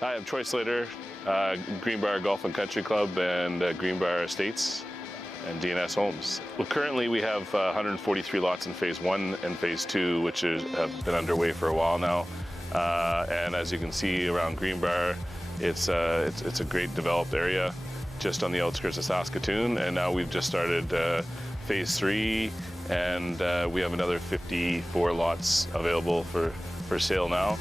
Hi, I'm Troy Slater, Greenbrier Golf and Country Club and Greenbrier Estates and DNS Homes. Well, currently we have 143 lots in Phase 1 and Phase 2, which have been underway for a while now. And as you can see around Greenbrier, it's a great developed area just on the outskirts of Saskatoon. And now we've just started Phase 3, and we have another 54 lots available for sale now.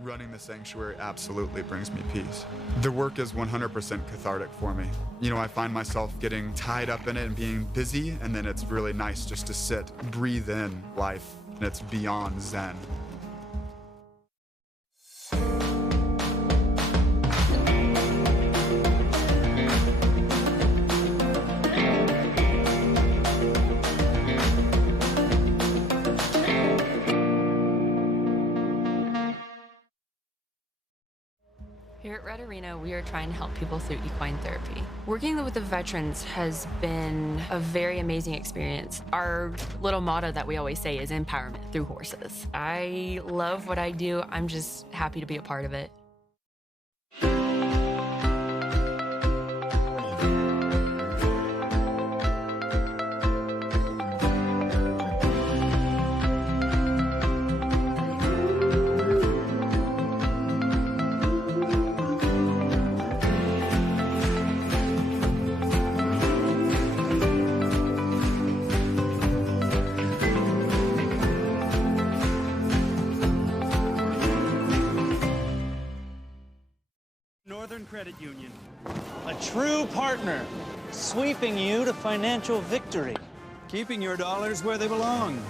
Running the sanctuary absolutely brings me peace. The work is 100% cathartic for me. You know, I find myself getting tied up in it and being busy, and then it's really nice just to sit, breathe in life, and it's beyond zen. Here at Red Arena, we are trying to help people through equine therapy. Working with the veterans has been a very amazing experience. Our little motto that we always say is empowerment through horses. I love what I do. I'm just happy to be a part of it. Credit Union. A true partner, sweeping you to financial victory, keeping your dollars where they belong.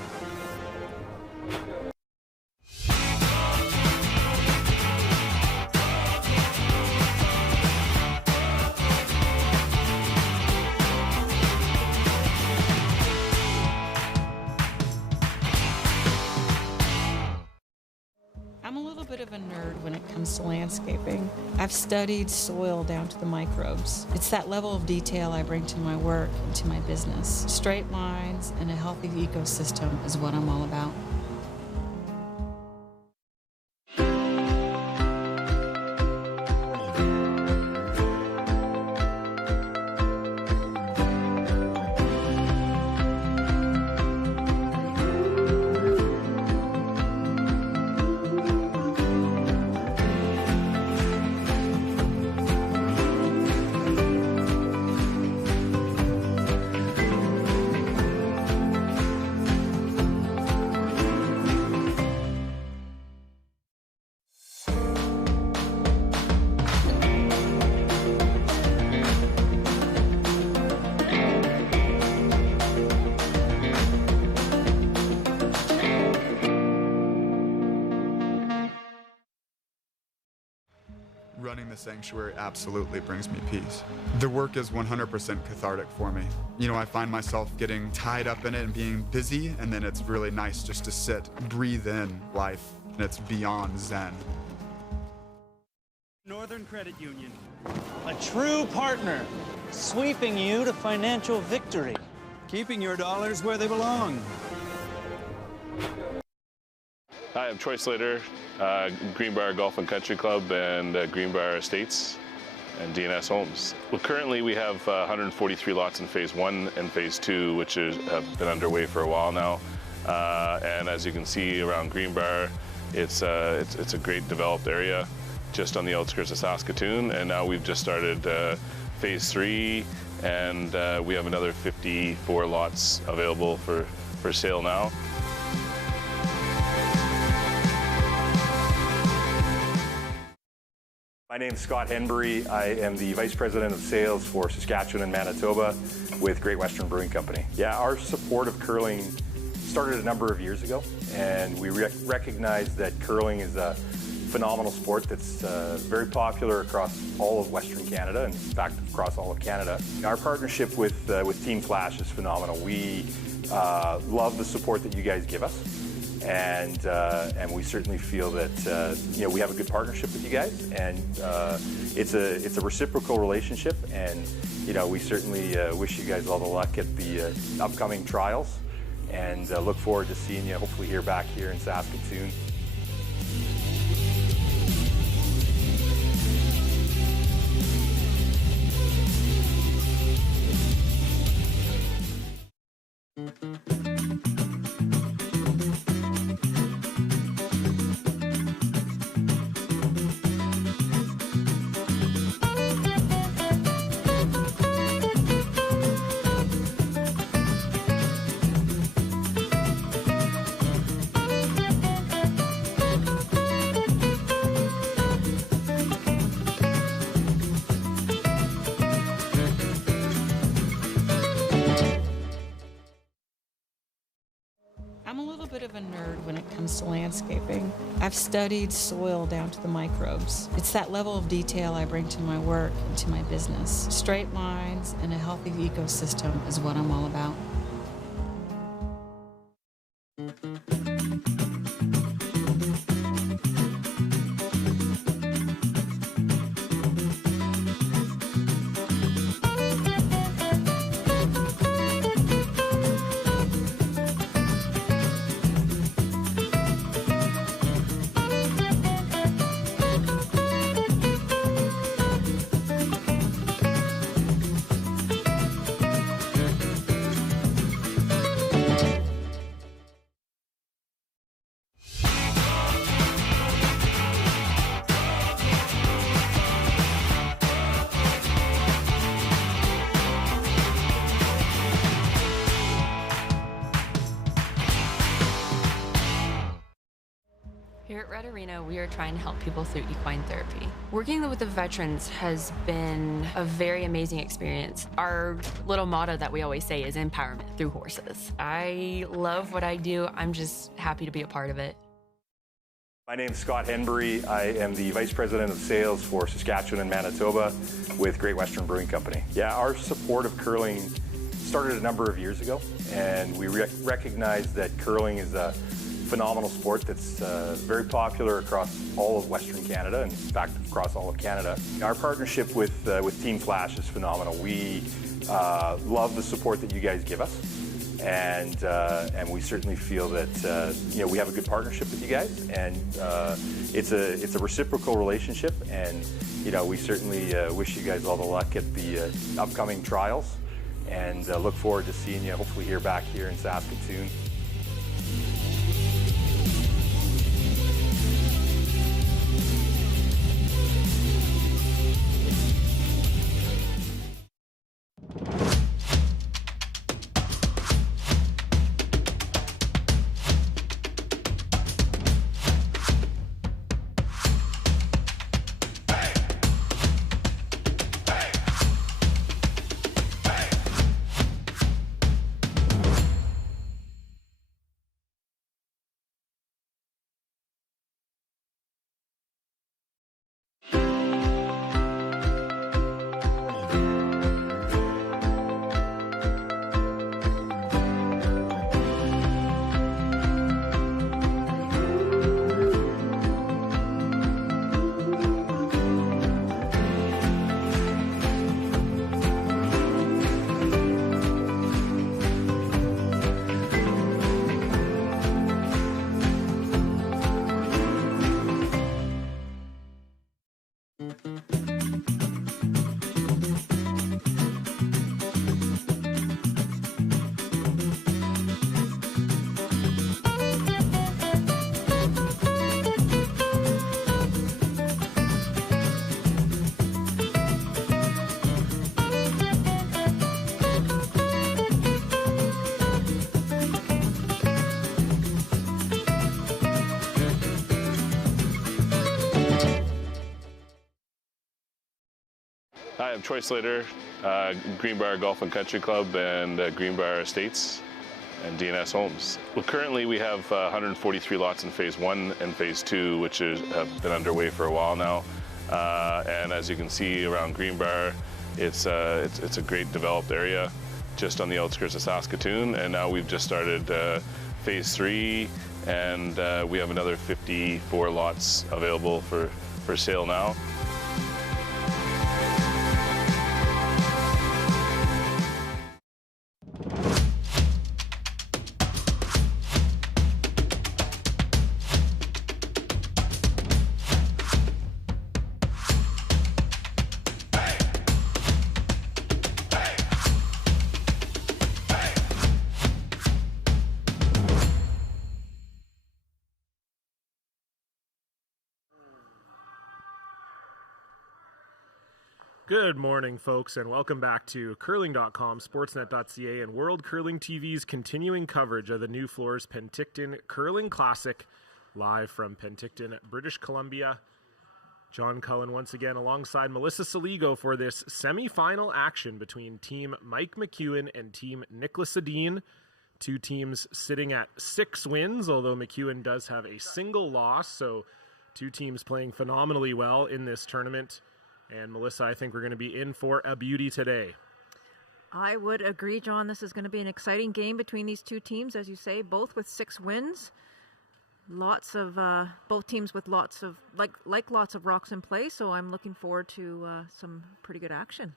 I'm a little bit of a nerd when it comes to landscaping. I've studied soil down to the microbes. It's that level of detail I bring to my work and to my business. Straight lines and a healthy ecosystem is what I'm all about. Running the sanctuary absolutely brings me peace. The work is 100% cathartic for me. You know, I find myself getting tied up in it and being busy, and then it's really nice just to sit, breathe in life, and it's beyond zen. Northern Credit Union. A true partner, sweeping you to financial victory, keeping your dollars where they belong. Hi, I'm Troy Slater, Greenbrier Golf and Country Club and Greenbrier Estates and DNS Homes. Well, currently we have 143 lots in Phase 1 and Phase 2, which have been underway for a while now. And as you can see around Greenbrier, it's a great developed area just on the outskirts of Saskatoon. And now we've just started Phase 3, and we have another 54 lots available for sale now. My name is Scott Henbury. I am the Vice President of Sales for Saskatchewan and Manitoba with Great Western Brewing Company. Yeah, our support of curling started a number of years ago, and we recognize that curling is a phenomenal sport that's very popular across all of Western Canada, in fact, across all of Canada. Our partnership with Team Flash is phenomenal. We love the support that you guys give us. And we certainly feel that we have a good partnership with you guys, and it's a reciprocal relationship. And we certainly wish you guys all the luck at the upcoming trials. and look forward to seeing you hopefully here back here in Saskatoon. I'm a little bit of a nerd when it comes to landscaping. I've studied soil down to the microbes. It's that level of detail I bring to my work and to my business. Straight lines and a healthy ecosystem is what I'm all about. Here at Red Arena, we are trying to help people through equine therapy. Working with the veterans has been a very amazing experience. Our little motto that we always say is empowerment through horses. I love what I do. I'm just happy to be a part of it. My name is Scott Henbury. I am the Vice President of Sales for Saskatchewan and Manitoba with Great Western Brewing Company. Yeah, our support of curling started a number of years ago, and we recognize that curling is a phenomenal sport that's very popular across all of Western Canada, and in fact across all of Canada. Our partnership with Team Flash is phenomenal. We love the support that you guys give us, and we certainly feel that we have a good partnership with you guys, and it's a reciprocal relationship, and we certainly wish you guys all the luck at the upcoming trials, and look forward to seeing you hopefully here back here in Saskatoon. Hi, I'm Troy Slater, Greenbrier Golf and Country Club and Greenbrier Estates and DNS Homes. Well, currently we have 143 lots in Phase 1 and Phase 2, which have been underway for a while now. And as you can see around Greenbrier, it's a great developed area just on the outskirts of Saskatoon. And now we've just started Phase 3, and we have another 54 lots available for sale now. Good morning, folks, and welcome back to curling.com, sportsnet.ca, and World Curling TV's continuing coverage of the Nufloors Penticton Curling Classic, live from Penticton, British Columbia. John Cullen once again alongside Melissa Saligo for this semi-final action between Team Mike McEwen and Team Nicholas Edin. Two teams sitting at 6 wins, although McEwen does have a single loss, so two teams playing phenomenally well in this tournament. And Melissa, I think we're going to be in for a beauty today. I would agree, John. This is going to be an exciting game between these two teams, as you say, both with 6 wins. Lots of both teams with lots of lots of rocks in play. So I'm looking forward to some pretty good action.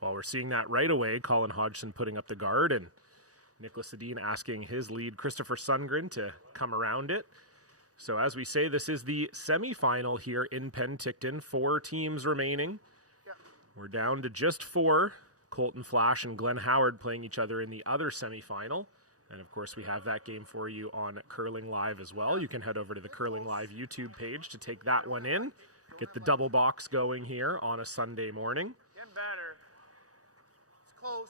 Well, we're seeing that right away. Colin Hodgson putting up the guard, and Nicholas Edin asking his lead, Christopher Sundgren, to come around it. So as we say, this is the semifinal here in Penticton. 4 teams remaining. We're down to just 4. Colton Flash and Glenn Howard playing each other in the other semifinal. And of course, we have that game for you on Curling Live as well. You can head over to the Curling Live YouTube page to take that one in. Get the double box going here on a Sunday morning. Getting better. It's close.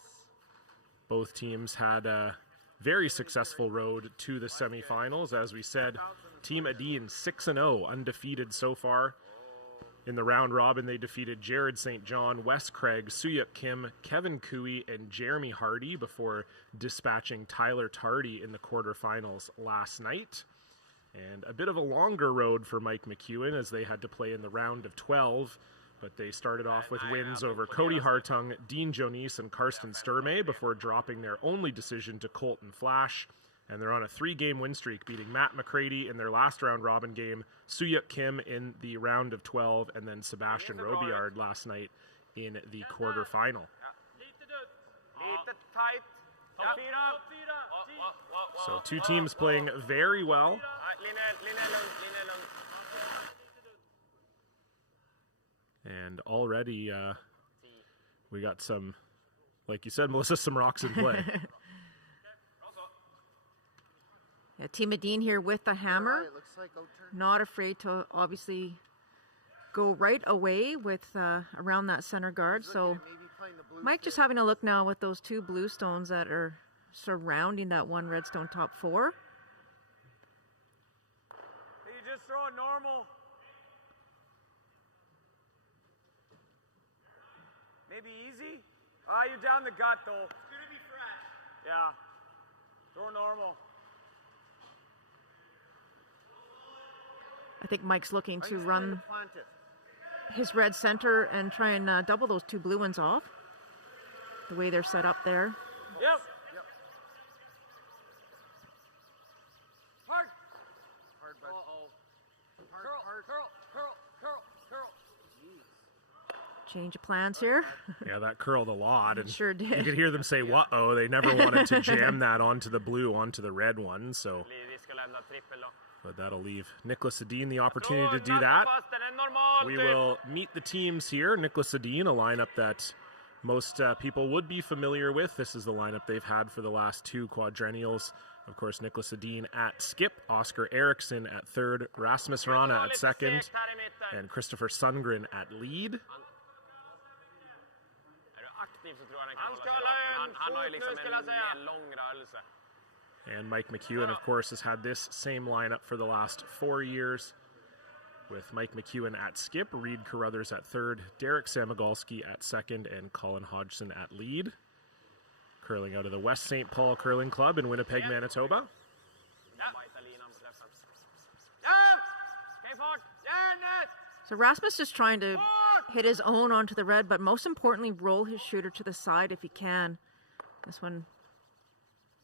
Both teams had a very successful road to the semifinals. As we said, Team Edin 6-0, undefeated so far. In the round robin, they defeated Jared St. John, Wes Craig, Suyuk Kim, Kevin Cooey, and Jeremy Hardy before dispatching Tyler Tardy in the quarterfinals last night. And a bit of a longer road for Mike McEwen as they had to play in the round of 12, but they started off with wins over Cody Hartung, Dean Jonis, and Karsten Sturmay before dropping their only decision to Colton Flash. And they're on a 3-game win streak, beating Matt McCready in their last round-robin game, Suyuk Kim in the round of 12, and then Sebastian Robillard last night in the quarterfinal. So two teams playing very well. And already we got some, like you said, Melissa, some rocks in play. Yeah, Team Edin here with the hammer. Not afraid to obviously go right away with around that center guard. So Mike just having a look now with those 2 blue stones that are surrounding that one red stone top 4. Hey, you just throw it normal. Maybe easy. You're down the gut though. It's gonna be fresh. Yeah. Throw normal. I think Mike's looking to run his red center and try and double those 2 blue ones off. The way they're set up there. Yep. Hard. Hard, bud. Curl. Change of plans here. Yeah, that curled a lot. And sure did. You could hear them say, "Whoa!" They never wanted to jam that onto the blue, onto the red one. So, but that'll leave Nicholas Edin the opportunity to do that. We will meet the teams here. Nicholas Edin, a lineup that most people would be familiar with. This is the lineup they've had for the last 2 quadrennials. Of course, Nicholas Edin at skip, Oscar Eriksson at third, Rasmus Rana at second, and Christopher Sundgren at lead. And Mike McEwen, of course, has had this same lineup for the last 4 years, with Mike McEwen at skip, Reed Carruthers at third, Derek Samagalski at second, and Colin Hodgson at lead. Curling out of the West St. Paul Curling Club in Winnipeg, Manitoba. So Rasmus is trying to hit his own onto the red, but most importantly, roll his shooter to the side if he can. This one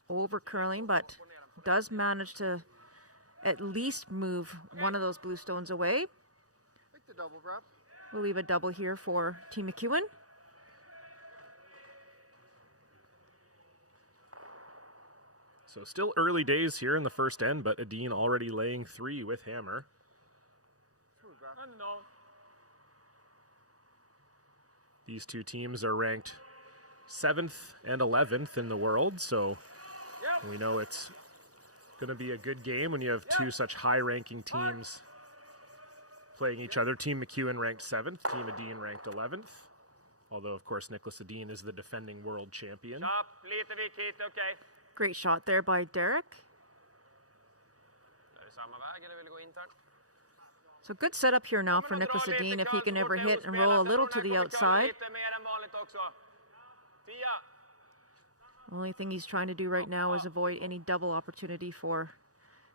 over curling, but does manage to at least move one of those blue stones away. We'll leave a double here for Team McEwen. So still early days here in the first end, but Edin already laying 3 with hammer. These two teams are ranked 7th and 11th in the world, so we know it's going to be a good game when you have 2 such high-ranking teams playing each other. Team McEwen ranked 7th, Team Edin ranked 11th. Although, of course, Nicholas Edin is the defending world champion. Kjapp, lite vik hit, okej. Great shot there by Derek. Är det samma väg eller vill du gå internt? So good setup here now for Nicholas Edin if he can ever hit and roll a little to the outside. Lite mer än vanligt också. 10. Only thing he's trying to do right now is avoid any double opportunity for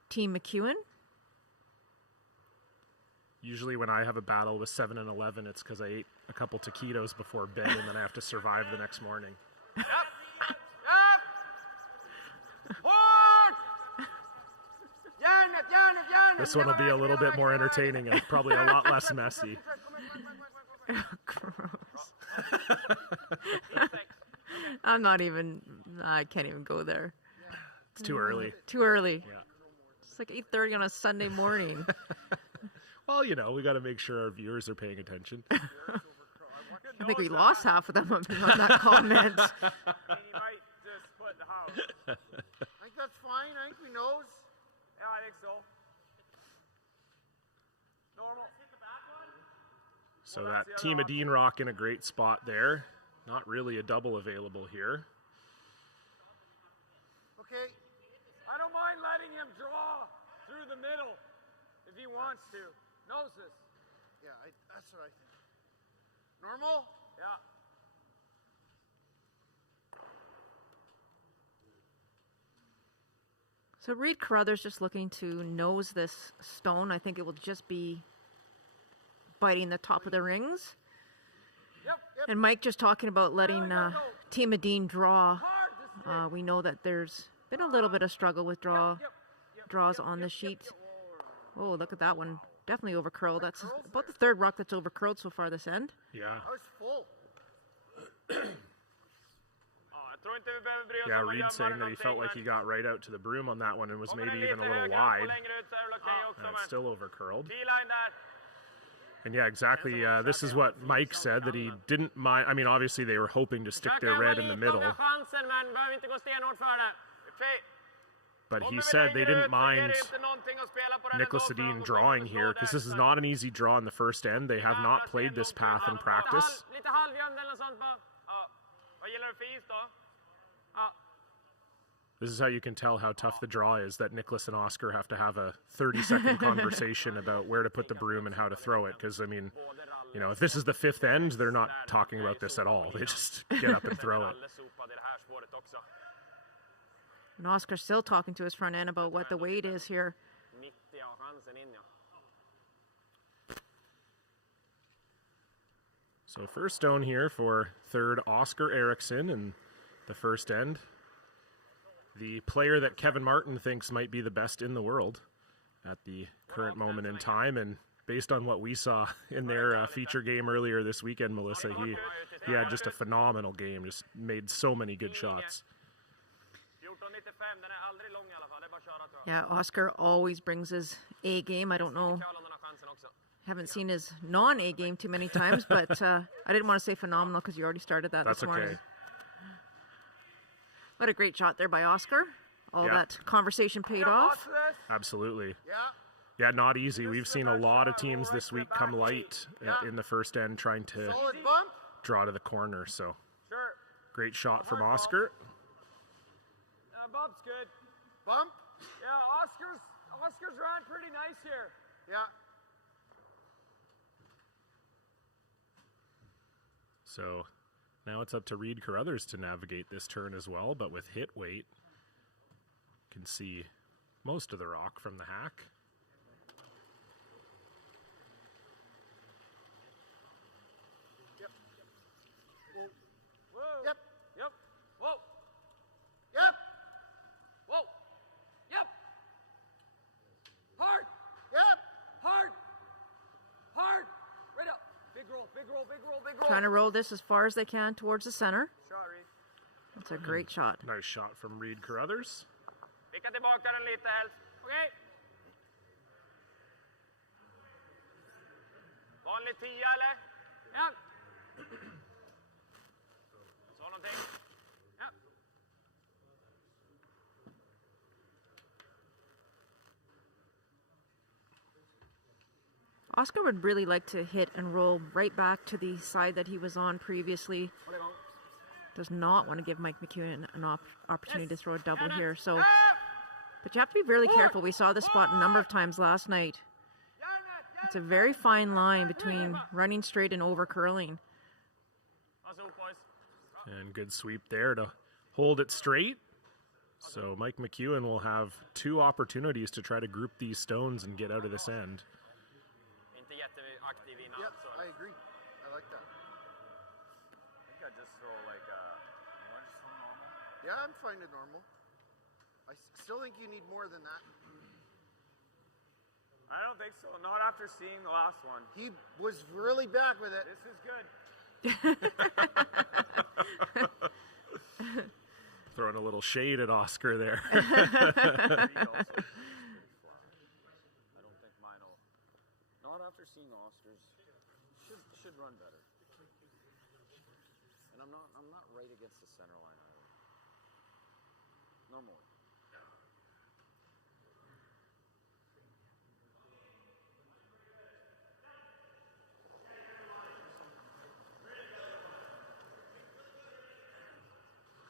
Team McEwen. Usually when I have a battle with 7 and 11, it's because I ate a couple taquitos before bed and then I have to survive the next morning. Japp! Japp! Hårt! Järnet, järnet, järnet! This one will be a little bit more entertaining and probably a lot less messy. Gross. I'm not even, I can't even go there. It's too early. Too early. Yeah. It's like 8:30 on a Sunday morning. Well, you know, we got to make sure our viewers are paying attention. I think we lost half of them on that comment. You might just split the house. I think that's fine. I think we knows. Yeah, I think so. Normal. So that Team Edin rock in a great spot there. Not really a double available here. Okay. I don't mind letting him draw through the middle if he wants to. Knows this. Yeah, that's what I think. Normal? Yeah. So Reed Carruthers just looking to nose this stone. I think it will just be biting the top of the rings. Yep. And Mike just talking about letting Team Edin draw. We know that there's been a little bit of struggle with draws on the sheet. Oh, look at that one. Definitely over curled. That's about the third rock that's over curled so far this end. Yeah. I was full. Yeah, Reed saying that he felt like he got right out to the broom on that one and was maybe even a little wide. And it's still over curled. And yeah, exactly. This is what Mike said, that he didn't mind. I mean, obviously they were hoping to stick their red in the middle. But he said they didn't mind Nicholas Edin drawing here because this is not an easy draw in the first end. They have not played this path in practice. This is how you can tell how tough the draw is, that Nicholas and Oscar have to have a 30-second conversation about where to put the broom and how to throw it. Because, I mean, you know, if this is the fifth end, they're not talking about this at all. They just get up and throw it. And Oscar's still talking to his front end about what the weight is here. So first stone here for third Oscar Eriksson in the first end. The player that Kevin Martin thinks might be the best in the world at the current moment in time. And based on what we saw in their feature game earlier this weekend, Melissa, he had just a phenomenal game, just made so many good shots. Yeah, Oscar always brings his A game. I don't know. Haven't seen his non-A game too many times, but I didn't want to say phenomenal because you already started that this morning. Okay. What a great shot there by Oscar. All that conversation paid off. Absolutely. Yeah, not easy. We've seen a lot of teams this week come light in the first end trying to draw to the corner. So great shot from Oscar. Bump's good. Bump? Yeah, Oscar's ran pretty nice here. Yeah. So now it's up to Reed Carruthers to navigate this turn as well, but with hit weight, you can see most of the rock from the hack. Yep. Whoa. Whoa. Yep. Yep. Whoa. Yep. Whoa. Yep. Hard. Yep. Hard. Hard. Right up. Big roll, big roll, big roll, big roll. Trying to roll this as far as they can towards the center. Sorry. That's a great shot. Nice shot from Reed Carruthers. Vicka tillbaka den lite helst. Okej. Vanlig 10 eller? Ja. Så någonting. Ja. Oscar would really like to hit and roll right back to the side that he was on previously. Does not want to give Mike McEwen an opportunity to throw a double here. So, but you have to be really careful. We saw this spot a number of times last night. It's a very fine line between running straight and over curling. And good sweep there to hold it straight. So Mike McEwen will have 2 opportunities to try to group these stones and get out of this end. Yep, I agree. I like that. I think I just throw like Yeah, I'm fine to normal. I still think you need more than that. I don't think so. Not after seeing the last one. He was really back with it. This is good. Throwing a little shade at Oscar there. I don't think mine will. Not after seeing Oscar's. Should run better. And I'm not right against the center line either. Normally.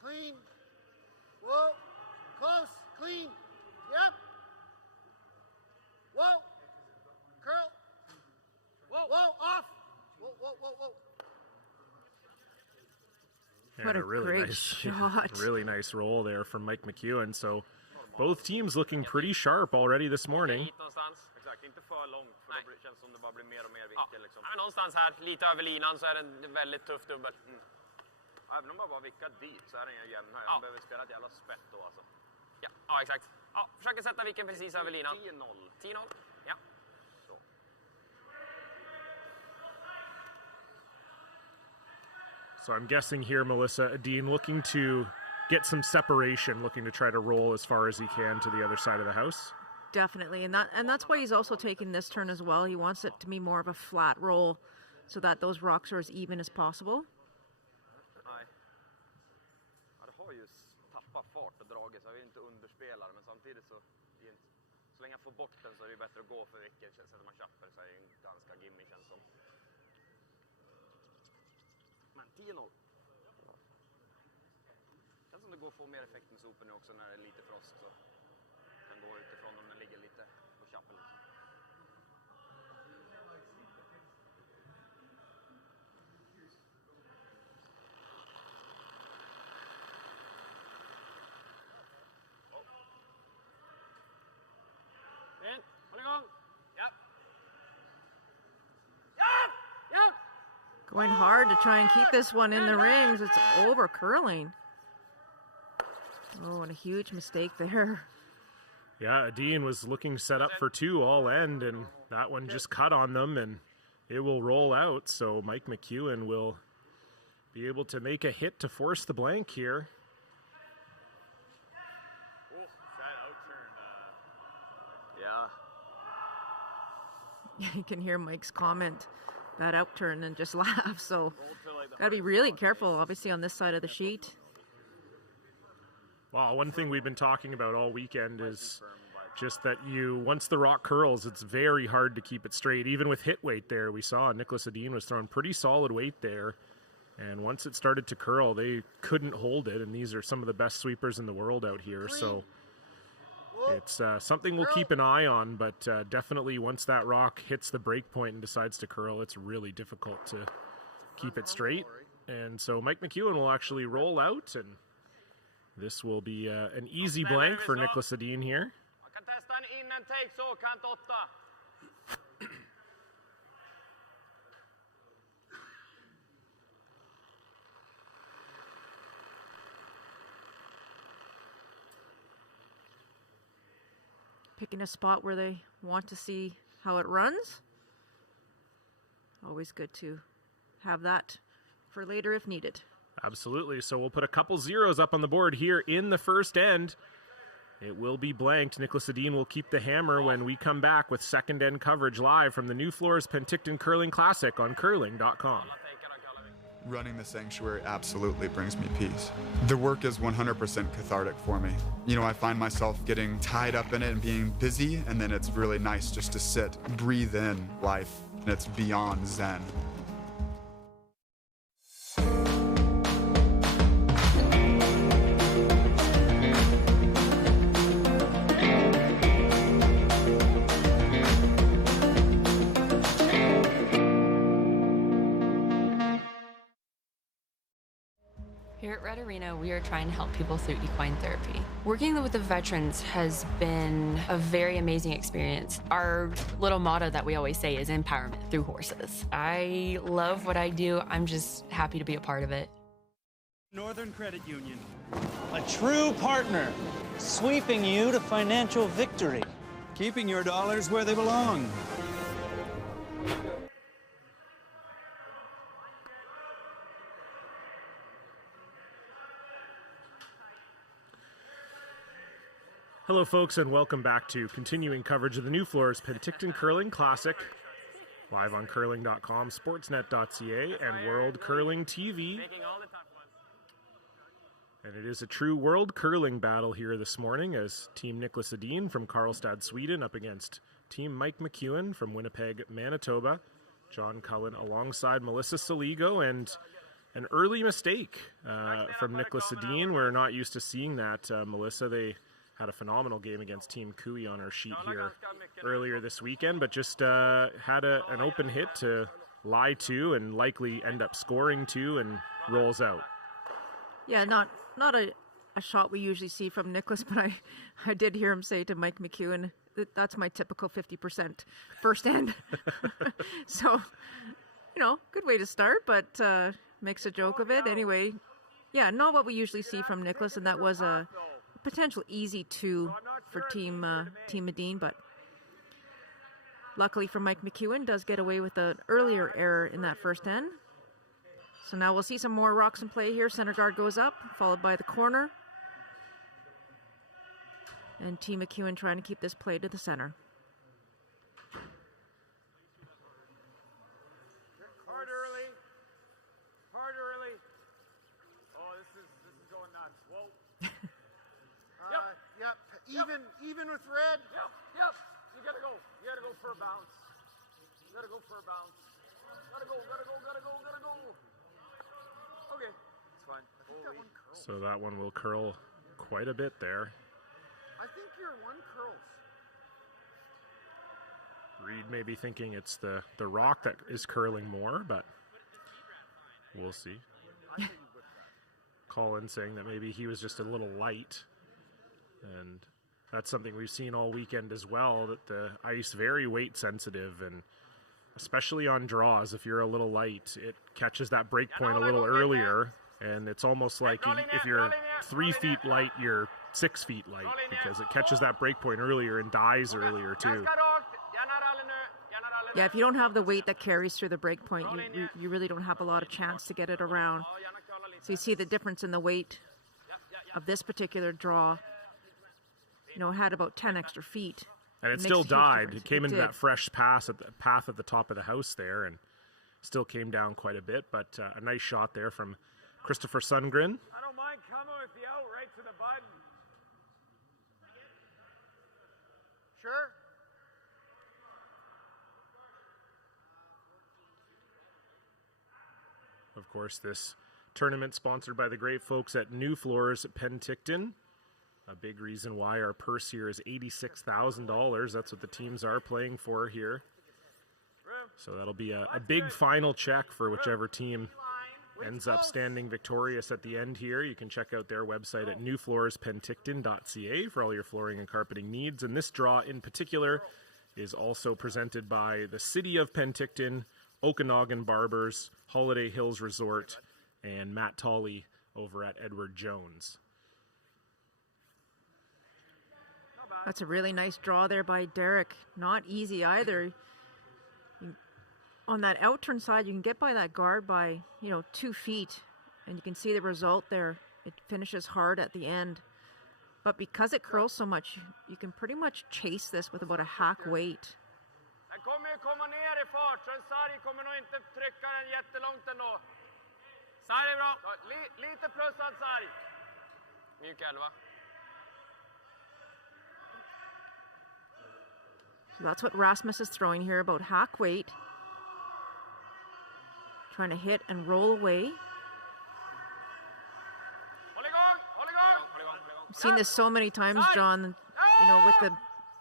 Clean. Whoa. Close. Clean. Yep. Whoa. Curl. Whoa. Whoa. Off. Whoa. Whoa. Whoa. Whoa. What a great shot. Really nice roll there from Mike McEwen. So both teams looking pretty sharp already this morning. Exakt, inte för långt för då känns som det bara blir mer och mer vinkel liksom. Ja, någonstans här, lite över linan så är det en väldigt tuff dubbel. Även om man bara vickar dit så är det ingen jämn här. Man behöver spela ett jävla spett då alltså. Ja, exakt. Ja, försöker sätta vicken precis över linan. 10-0. 10-0. Ja. Så. So I'm guessing here, Melissa, Edin looking to get some separation, looking to try to roll as far as he can to the other side of the house. Definitely, and that's why he's also taking this turn as well. He wants it to be more of a flat roll so that those rocks are as even as possible. Nej. Ja, det har ju tappat fart och dragit så jag vill inte underspela det, men samtidigt så så länge jag får bort den så är det bättre att gå för vilken känns att man köper så är det en ganska gimme känns som. Men 10-0. Känns som det går att få mer effekt med sopen nu också när det är lite frost så kan gå utifrån om den ligger lite på chappen liksom. Håll igång! Ja. Going hard to try and keep this one in the rings. It's over curling. Oh, and a huge mistake there. Yeah, Edin was looking set up for 2 all end, and that one just cut on them, and it will roll out. So Mike McEwen will be able to make a hit to force the blank here. That outturn, yeah. You can hear Mike's comment, that outturn, and just laugh. So gotta be really careful, obviously, on this side of the sheet. Well, one thing we've been talking about all weekend is just that once the rock curls, it's very hard to keep it straight. Even with hit weight there, we saw Nicholas Edin was throwing pretty solid weight there. And once it started to curl, they couldn't hold it. And these are some of the best sweepers in the world out here. So it's something we'll keep an eye on. But definitely once that rock hits the break point and decides to curl, it's really difficult to keep it straight. And so Mike McEwen will actually roll out, and this will be an easy blank for Nicholas Edin here. Man kan testa en in and take så, kant 8. Picking a spot where they want to see how it runs. Always good to have that for later if needed. Absolutely. So we'll put a couple zeros up on the board here in the first end. It will be blanked. Nicholas Edin will keep the hammer when we come back with second end coverage live from the Nufloors Penticton Curling Classic on curling.com. Running the sanctuary absolutely brings me peace. The work is 100% cathartic for me. You know, I find myself getting tied up in it and being busy, and then it's really nice just to sit, breathe in life, and it's beyond zen. Here at Red Arena, we are trying to help people through equine therapy. Working with the veterans has been a very amazing experience. Our little motto that we always say is empowerment through horses. I love what I do. I'm just happy to be a part of it. Northern Credit Union, a true partner, sweeping you to financial victory, keeping your dollars where they belong. Hello, folks, and welcome back to continuing coverage of the Nufloors Penticton Curling Classic, live on curling.com, sportsnet.ca, and World Curling TV. And it is a true world curling battle here this morning as Team Nicholas Edin from Karlstad, Sweden, up against Team Mike McEwen from Winnipeg, Manitoba. John Cullen alongside Melissa Saligo, and an early mistake from Nicholas Edin. We're not used to seeing that. Melissa, they had a phenomenal game against Team Cooey on our sheet here earlier this weekend, but just had an open hit to lie to and likely end up scoring to and rolls out. Yeah, not a shot we usually see from Nicholas, but I did hear him say to Mike McEwen, that's my typical 50% first end. So, you know, good way to start, but makes a joke of it. Anyway, yeah, not what we usually see from Nicholas, and that was a potential easy 2 for Team Edin, but luckily for Mike McEwen, does get away with an earlier error in that first end. So now we'll see some more rocks in play here. Center guard goes up, followed by the corner. And Team McEwen trying to keep this play to the center. Hard early. Hard early. Oh, this is going nuts. Whoa. Yep. Even with red. Yep. You gotta go. You gotta go for a bounce. You gotta go for a bounce. Gotta go. Okay. It's fine. So that one will curl quite a bit there. I think your one curls. Reed may be thinking it's the rock that is curling more, but we'll see. Colin saying that maybe he was just a little light, and that's something we've seen all weekend as well, that the ice very weight sensitive, and especially on draws, if you're a little light, it catches that break point a little earlier, and it's almost like if you're 3 feet light, you're 6 feet light, because it catches that break point earlier and dies earlier too. Yeah, if you don't have the weight that carries through the break point, you really don't have a lot of chance to get it around. So you see the difference in the weight of this particular draw. You know, it had about 10 extra feet. And it still died. It came into that fresh path at the top of the house there, and still came down quite a bit. But a nice shot there from Christopher Sundgren. I don't mind coming with you out right to the button. Sure. Of course, this tournament sponsored by the great folks at Nufloors Penticton. A big reason why our purse here is $86,000. That's what the teams are playing for here. So that'll be a big final check for whichever team ends up standing victorious at the end here. You can check out their website at nufloorspenticton.ca for all your flooring and carpeting needs. And this draw in particular is also presented by the City of Penticton, Okanagan Barbers, Holiday Hills Resort, and Matt Tolley over at Edward Jones. That's a really nice draw there by Derek. Not easy either. On that out-turn side, you can get by that guard by, 2 feet, and you can see the result there. It finishes hard at the end. But because it curls so much, you can pretty much chase this with about a hack weight. Den kommer ju komma ner i fart, så en sarg kommer nog inte trycka den jättelångt ändå. Sarg är bra. Lite plussad sarg. Mjuk 11. So that's what Rasmus is throwing here, about hack weight. Trying to hit and roll away. I've seen this so many times, John. You know, with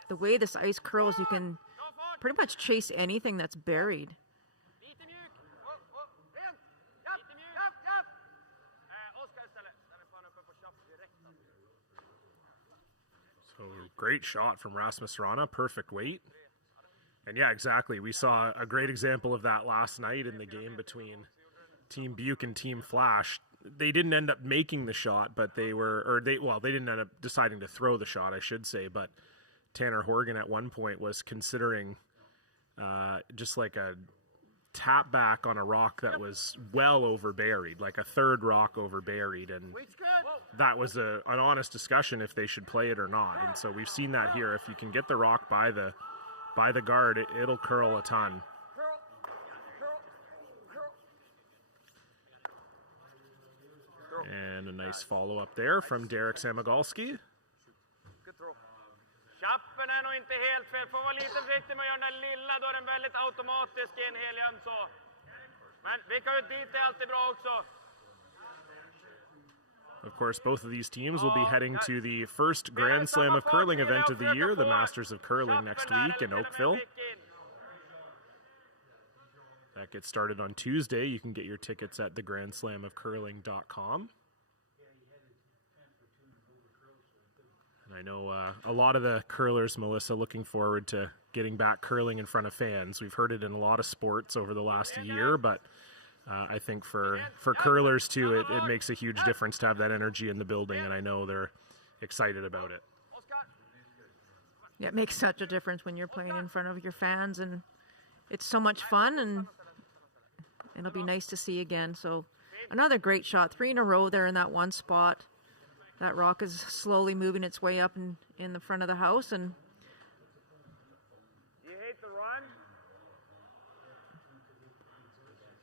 the way this ice curls, you can pretty much chase anything that's buried. So great shot from Rasmus Rana, perfect weight. And yeah, exactly. We saw a great example of that last night in the game between Team Buke and Team Flash. They didn't end up making the shot, but they didn't end up deciding to throw the shot, I should say. But Tanner Horgan at one point was considering just like a tap back on a rock that was well over buried, like a third rock over buried. And that was an honest discussion if they should play it or not. And so we've seen that here. If you can get the rock by the guard, it'll curl a ton. And a nice follow-up there from Derek Samagalski. Chappen är nog inte helt fel. Får vara lite försiktig med att göra den lilla, då är den väldigt automatisk i en hel jämn så. Men vicka ut dit är alltid bra också. Of course, both of these teams will be heading to the first Grand Slam of Curling event of the year, the Masters of Curling, next week in Oakville. That gets started on Tuesday. You can get your tickets at thegrandslamofcurling.com. And I know a lot of the curlers, Melissa, looking forward to getting back curling in front of fans. We've heard it in a lot of sports over the last year, but I think for curlers too, it makes a huge difference to have that energy in the building, and I know they're excited about it. Yeah, it makes such a difference when you're playing in front of your fans, and it's so much fun, and it'll be nice to see again. So another great shot, 3 in a row there in that one spot. That rock is slowly moving its way up in the front of the house, and You hate the run?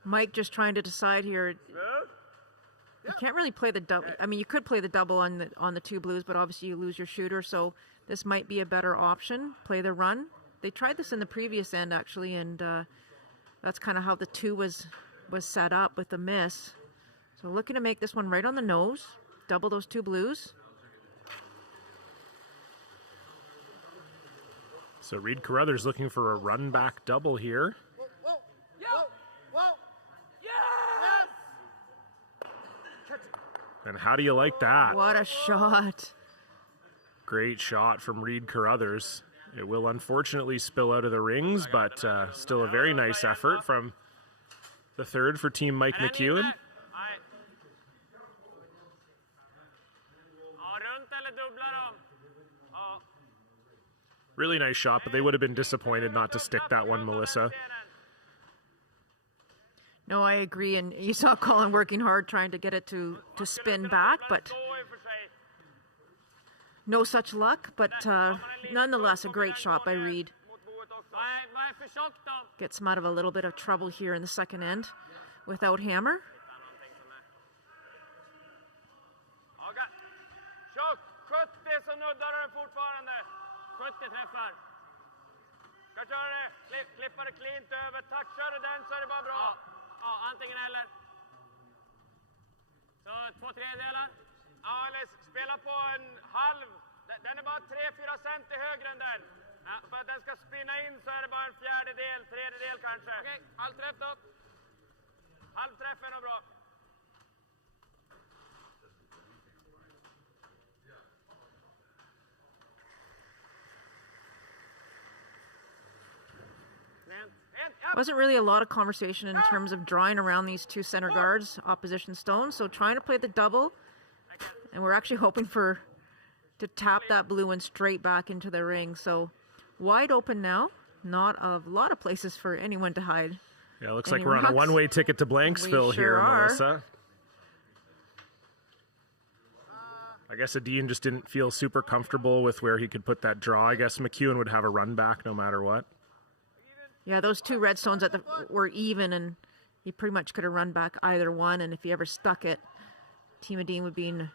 Mike just trying to decide here. You can't really play the double. I mean, you could play the double on the 2 blues, but obviously you lose your shooter, so this might be a better option. Play the run. They tried this in the previous end, actually, and that's kind of how the 2 was set up with the miss. So looking to make this one right on the nose. Double those 2 blues. So Reed Carruthers looking for a run back double here. And how do you like that? What a shot. Great shot from Reed Carruthers. It will unfortunately spill out of the rings, but still a very nice effort from the third for Team Mike McEwen. Really nice shot, but they would have been disappointed not to stick that one, Melissa. No, I agree, and you saw Colin working hard trying to get it to spin back, but no such luck, but nonetheless a great shot by Reed. Gets him out of a little bit of trouble here in the second end without hammer. Tjock, 70 så nuddar den fortfarande. 70 träffar. Ska köra det, klippa det cleant över. Touchar du den så är det bara bra. Ja, antingen eller. Så 2/3. Ja, eller spela på en halv. Den är bara 3-4 cent högre än den. Ja, för att den ska spinna in så är det bara en 1/4, 1/3 kanske. Okej, halvträff då. Halvträff är nog bra. Wasn't really a lot of conversation in terms of drawing around these 2 center guards, opposition stones. So trying to play the double, and we're actually hoping to tap that blue one straight back into the ring. So wide open now. Not a lot of places for anyone to hide. Yeah, it looks like we're on a one-way ticket to Blanksville here, Melissa. I guess Edin just didn't feel super comfortable with where he could put that draw. I guess McEwen would have a run back no matter what. Yeah, those 2 red stones were even, and he pretty much could have run back either one, and if he ever stuck it, Team Edin would be in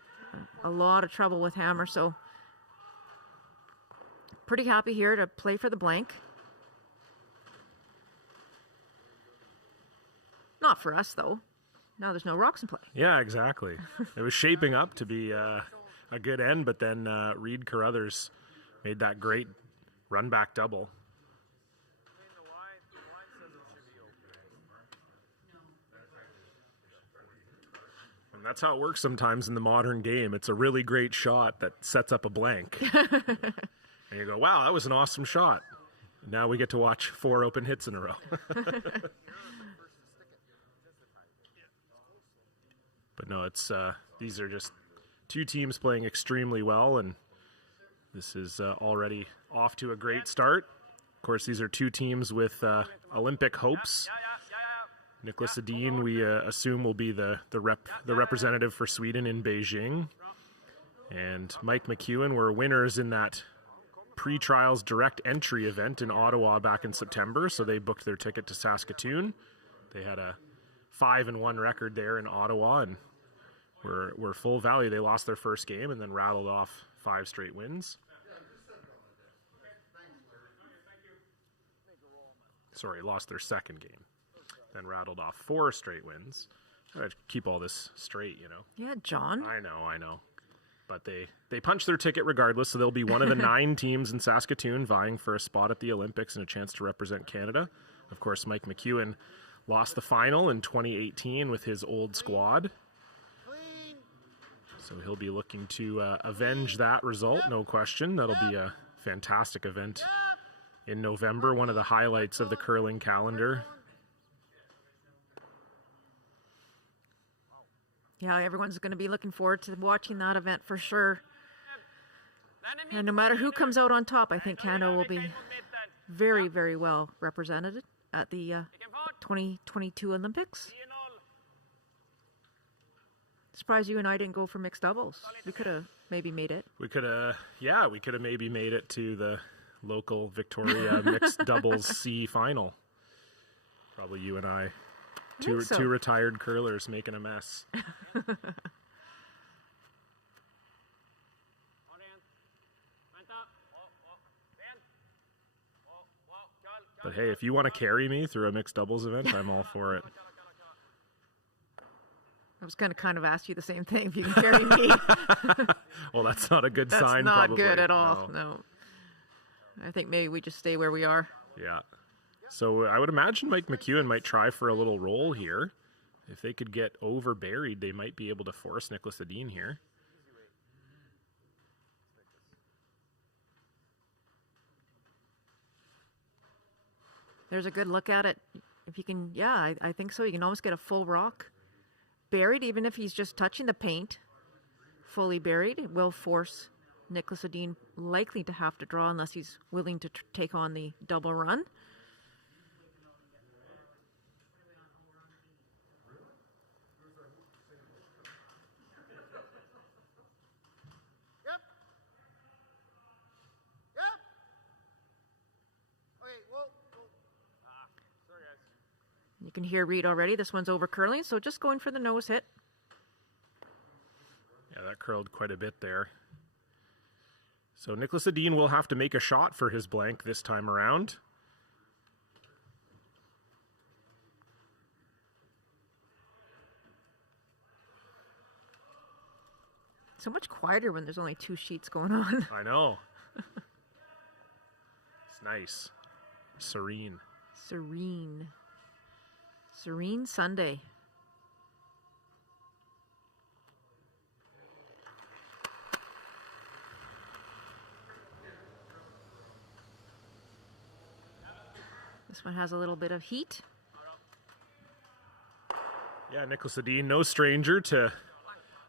a lot of trouble with Hammer. So pretty happy here to play for the blank. Not for us, though. Now there's no rocks in play. Yeah, exactly. It was shaping up to be a good end, but then Reed Carruthers made that great run back double. And that's how it works sometimes in the modern game. It's a really great shot that sets up a blank. And you go, wow, that was an awesome shot. Now we get to watch 4 open hits in a row. But no, it's these are just two teams playing extremely well, and this is already off to a great start. Of course, these are two teams with Olympic hopes. Nicholas Edin, we assume, will be the representative for Sweden in Beijing. And Mike McEwen were winners in that pre-trials direct entry event in Ottawa back in September, so they booked their ticket to Saskatoon. They had a 5-1 record there in Ottawa and were full value. They lost their first game and then rattled off 5 straight wins. Sorry, lost their second game. Then rattled off 4 straight wins. I gotta keep all this straight, you know. Yeah, John. I know. But they punched their ticket regardless, so they'll be one of the 9 teams in Saskatoon vying for a spot at the Olympics and a chance to represent Canada. Of course, Mike McEwen lost the final in 2018 with his old squad. So he'll be looking to avenge that result, no question. That'll be a fantastic event in November, one of the highlights of the curling calendar. Yeah, everyone's going to be looking forward to watching that event for sure. And no matter who comes out on top, I think Canada will be very, very well represented at the 2022 Olympics. Surprised you and I didn't go for mixed doubles. We could have maybe made it. We could have maybe made it to the local Victoria mixed doubles C final. Probably you and I. Two retired curlers making a mess. But hey, if you want to carry me through a mixed doubles event, I'm all for it. I was going to kind of ask you the same thing, if you can carry me. Well, that's not a good sign, That's not probably. good at all, no. I think maybe we just stay where we are. Yeah. So I would imagine Mike McEwen might try for a little roll here. If they could get over buried, they might be able to force Nicholas Edin here. There's a good look at it. If you can, yeah, I think so. You can almost get a full rock buried, even if he's just touching the paint. Fully buried, it will force Nicholas Edin likely to have to draw unless he's willing to take on the double run. You can hear Reed already. This one's over curling, so just going for the nose hit. Yeah, that curled quite a bit there. So Nicholas Edin will have to make a shot for his blank this time around. So much quieter when there's only 2 sheets going on. I know. It's nice. Serene. Serene. Serene Sunday. This one has a little bit of heat. Yeah, Nicholas Edin, no stranger to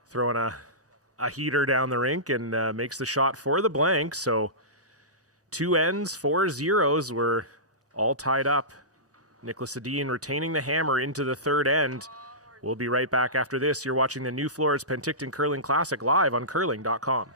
throwing a heater down the rink, and makes the shot for the blank. So 2 ends, 4 zeros were all tied up. Nicholas Edin retaining the hammer into the 3rd end. We'll be right back after this. You're watching the Nufloors Penticton Curling Classic live on curling.com.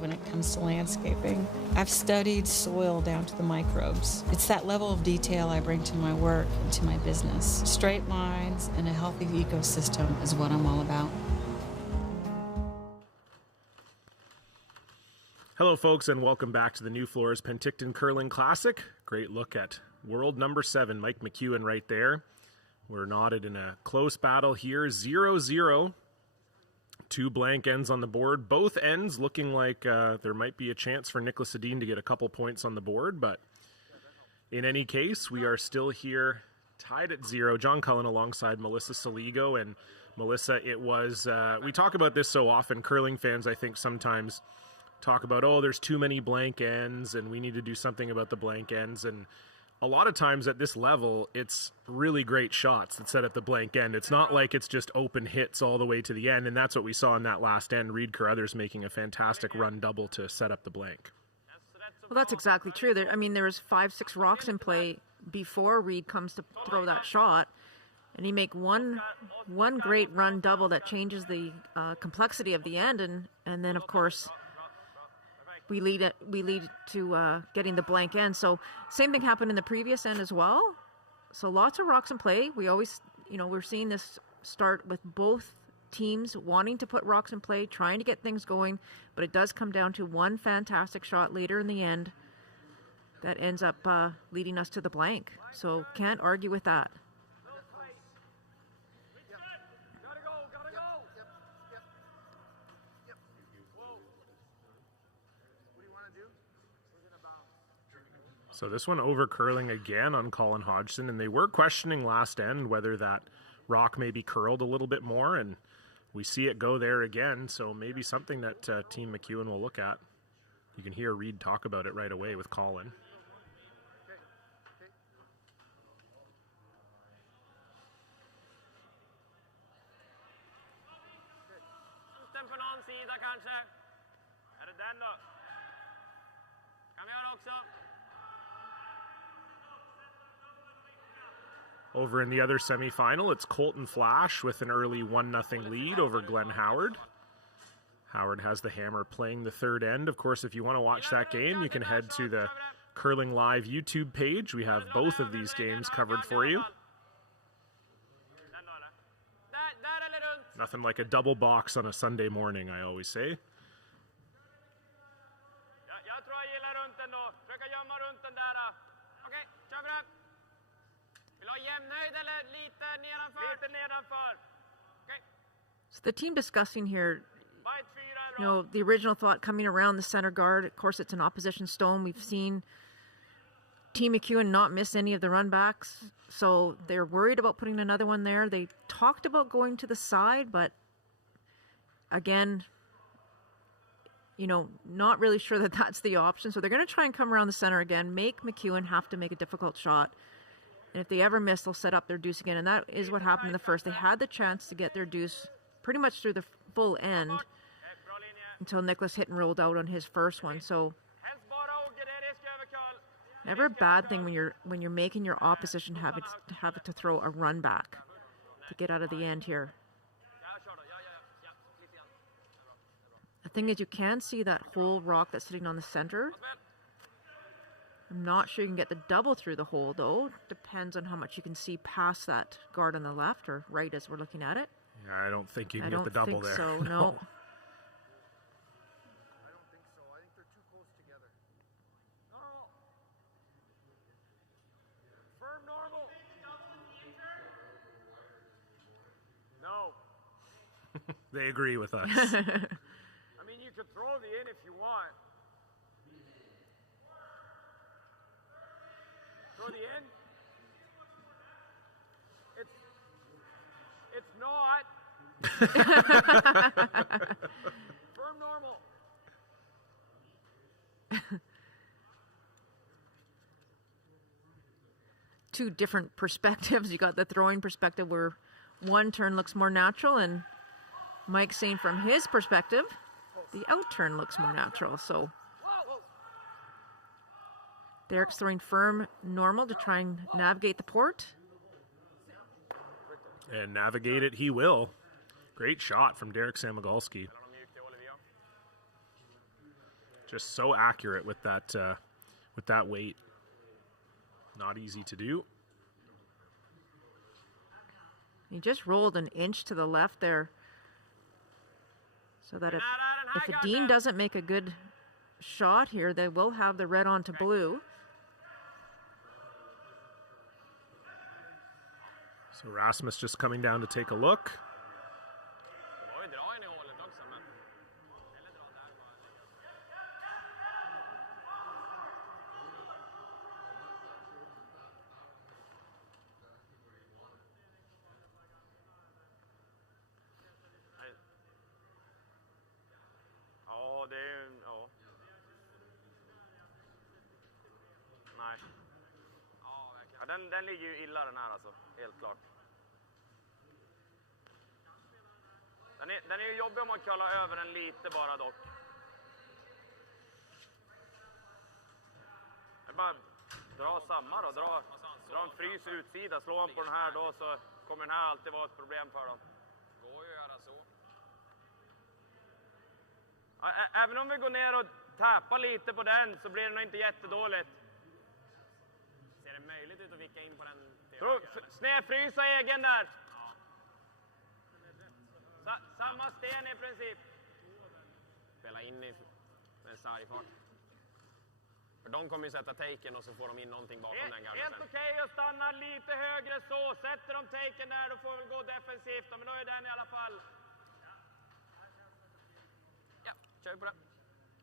when it comes to landscaping. I've studied soil down to the microbes. It's that level of detail I bring to my work and to my business. Straight lines and a healthy ecosystem is what I'm all about. Hello, folks, and welcome back to the Nufloors Penticton Curling Classic. Great look at world number 7, Mike McEwen right there. We're knotted in a close battle here, 0-0. 2 blank ends on the board. Both ends looking like there might be a chance for Nicholas Edin to get a couple points on the board, but in any case, we are still here tied at 0. John Cullen alongside Melissa Saligo. And Melissa, it was, we talk about this so often, curling fans I think sometimes talk about, oh, there's too many blank ends and we need to do something about the blank ends. And a lot of times at this level, it's really great shots that set up the blank end. It's not like it's just open hits all the way to the end, and that's what we saw in that last end. Reed Carruthers making a fantastic run double to set up the blank. Well, that's exactly true. There was 5-6 rocks in play before Reed comes to throw that shot, and he make one great run double that changes the complexity of the end, and then of course we lead to getting the blank end. So same thing happened in the previous end as well. So lots of rocks in play. We always, we're seeing this start with both teams wanting to put rocks in play, trying to get things going, but it does come down to one fantastic shot later in the end that ends up leading us to the blank. So can't argue with that. So this one over curling again on Colin Hodgson, and they were questioning last end whether that rock may be curled a little bit more, and we see it go there again, so maybe something that Team McEwen will look at. You can hear Reed talk about it right away with Colin. På någon sida kanske. Är det den då? Kan vi göra också? Over in the other semifinal, it's Colton Flash with an early 1-0 lead over Glenn Howard. Howard has the hammer playing the third end. Of course, if you want to watch that game, you can head to the Curling Live YouTube page. We have both of these games covered for you. Nothing like a double box on a Sunday morning, I always say. Jag tror jag gillar runt den då. Försöka gömma runt den där. Okej, kör vi det. Vill du ha jämnhöjd eller lite nedanför? Lite nedanför. Okay. So the team discussing here, the original thought coming around the center guard, of course it's an opposition stone. We've seen Team McEwen not miss any of the run backs, so they're worried about putting another one there. They talked about going to the side, but again, not really sure that that's the option. So they're going to try and come around the center again, make McEwen have to make a difficult shot. And if they ever miss, they'll set up their deuce again. And that is what happened in the first. They had the chance to get their deuce pretty much through the full end until Nicholas hit and rolled out on his first one. So never a bad thing when you're making your opposition have to throw a run back to get out of the end here. The thing is, you can see that whole rock that's sitting on the center. I'm not sure you can get the double through the hole, though. Depends on how much you can see past that guard on the left or right as we're looking at it. Yeah, I don't think you can get the double there. I don't think so, no. I don't think so. I think they're too close together. No. Firm normal. No. They agree with us. I mean, you could throw the in if you want. Throw the in. It's not. Firm normal. Two different perspectives. You got the throwing perspective where one turn looks more natural, and Mike's saying from his perspective, the out turn looks more natural. So Derek's throwing firm normal to try and navigate the port. And navigate it he will. Great shot from Derek Samagalski. Just so accurate with that weight. Not easy to do. He just rolled an inch to the left there. So that if Edin doesn't make a good shot here, they will have the red on to blue. So Rasmus just coming down to take a look. Den ligger ju illa den här alltså, helt klart. Den är ju jobbig om man kollar över den lite bara dock. Det är bara dra samma då, dra en frys utsida, slå man på den här då så kommer den här alltid vara ett problem för dem. Går ju att göra så. Även om vi går ner och tappar lite på den så blir det nog inte jättedåligt. Ser det möjligt ut att vicka in på den? Snedfrysa egen där. Samma sten i princip. Spela in i med sargfart. För de kommer ju sätta taken och så får de in någonting bakom den gamla. Helt okej att stanna lite högre så. Sätter de taken där då får vi gå defensivt. Men då är den i alla fall. Ja, kör vi på det.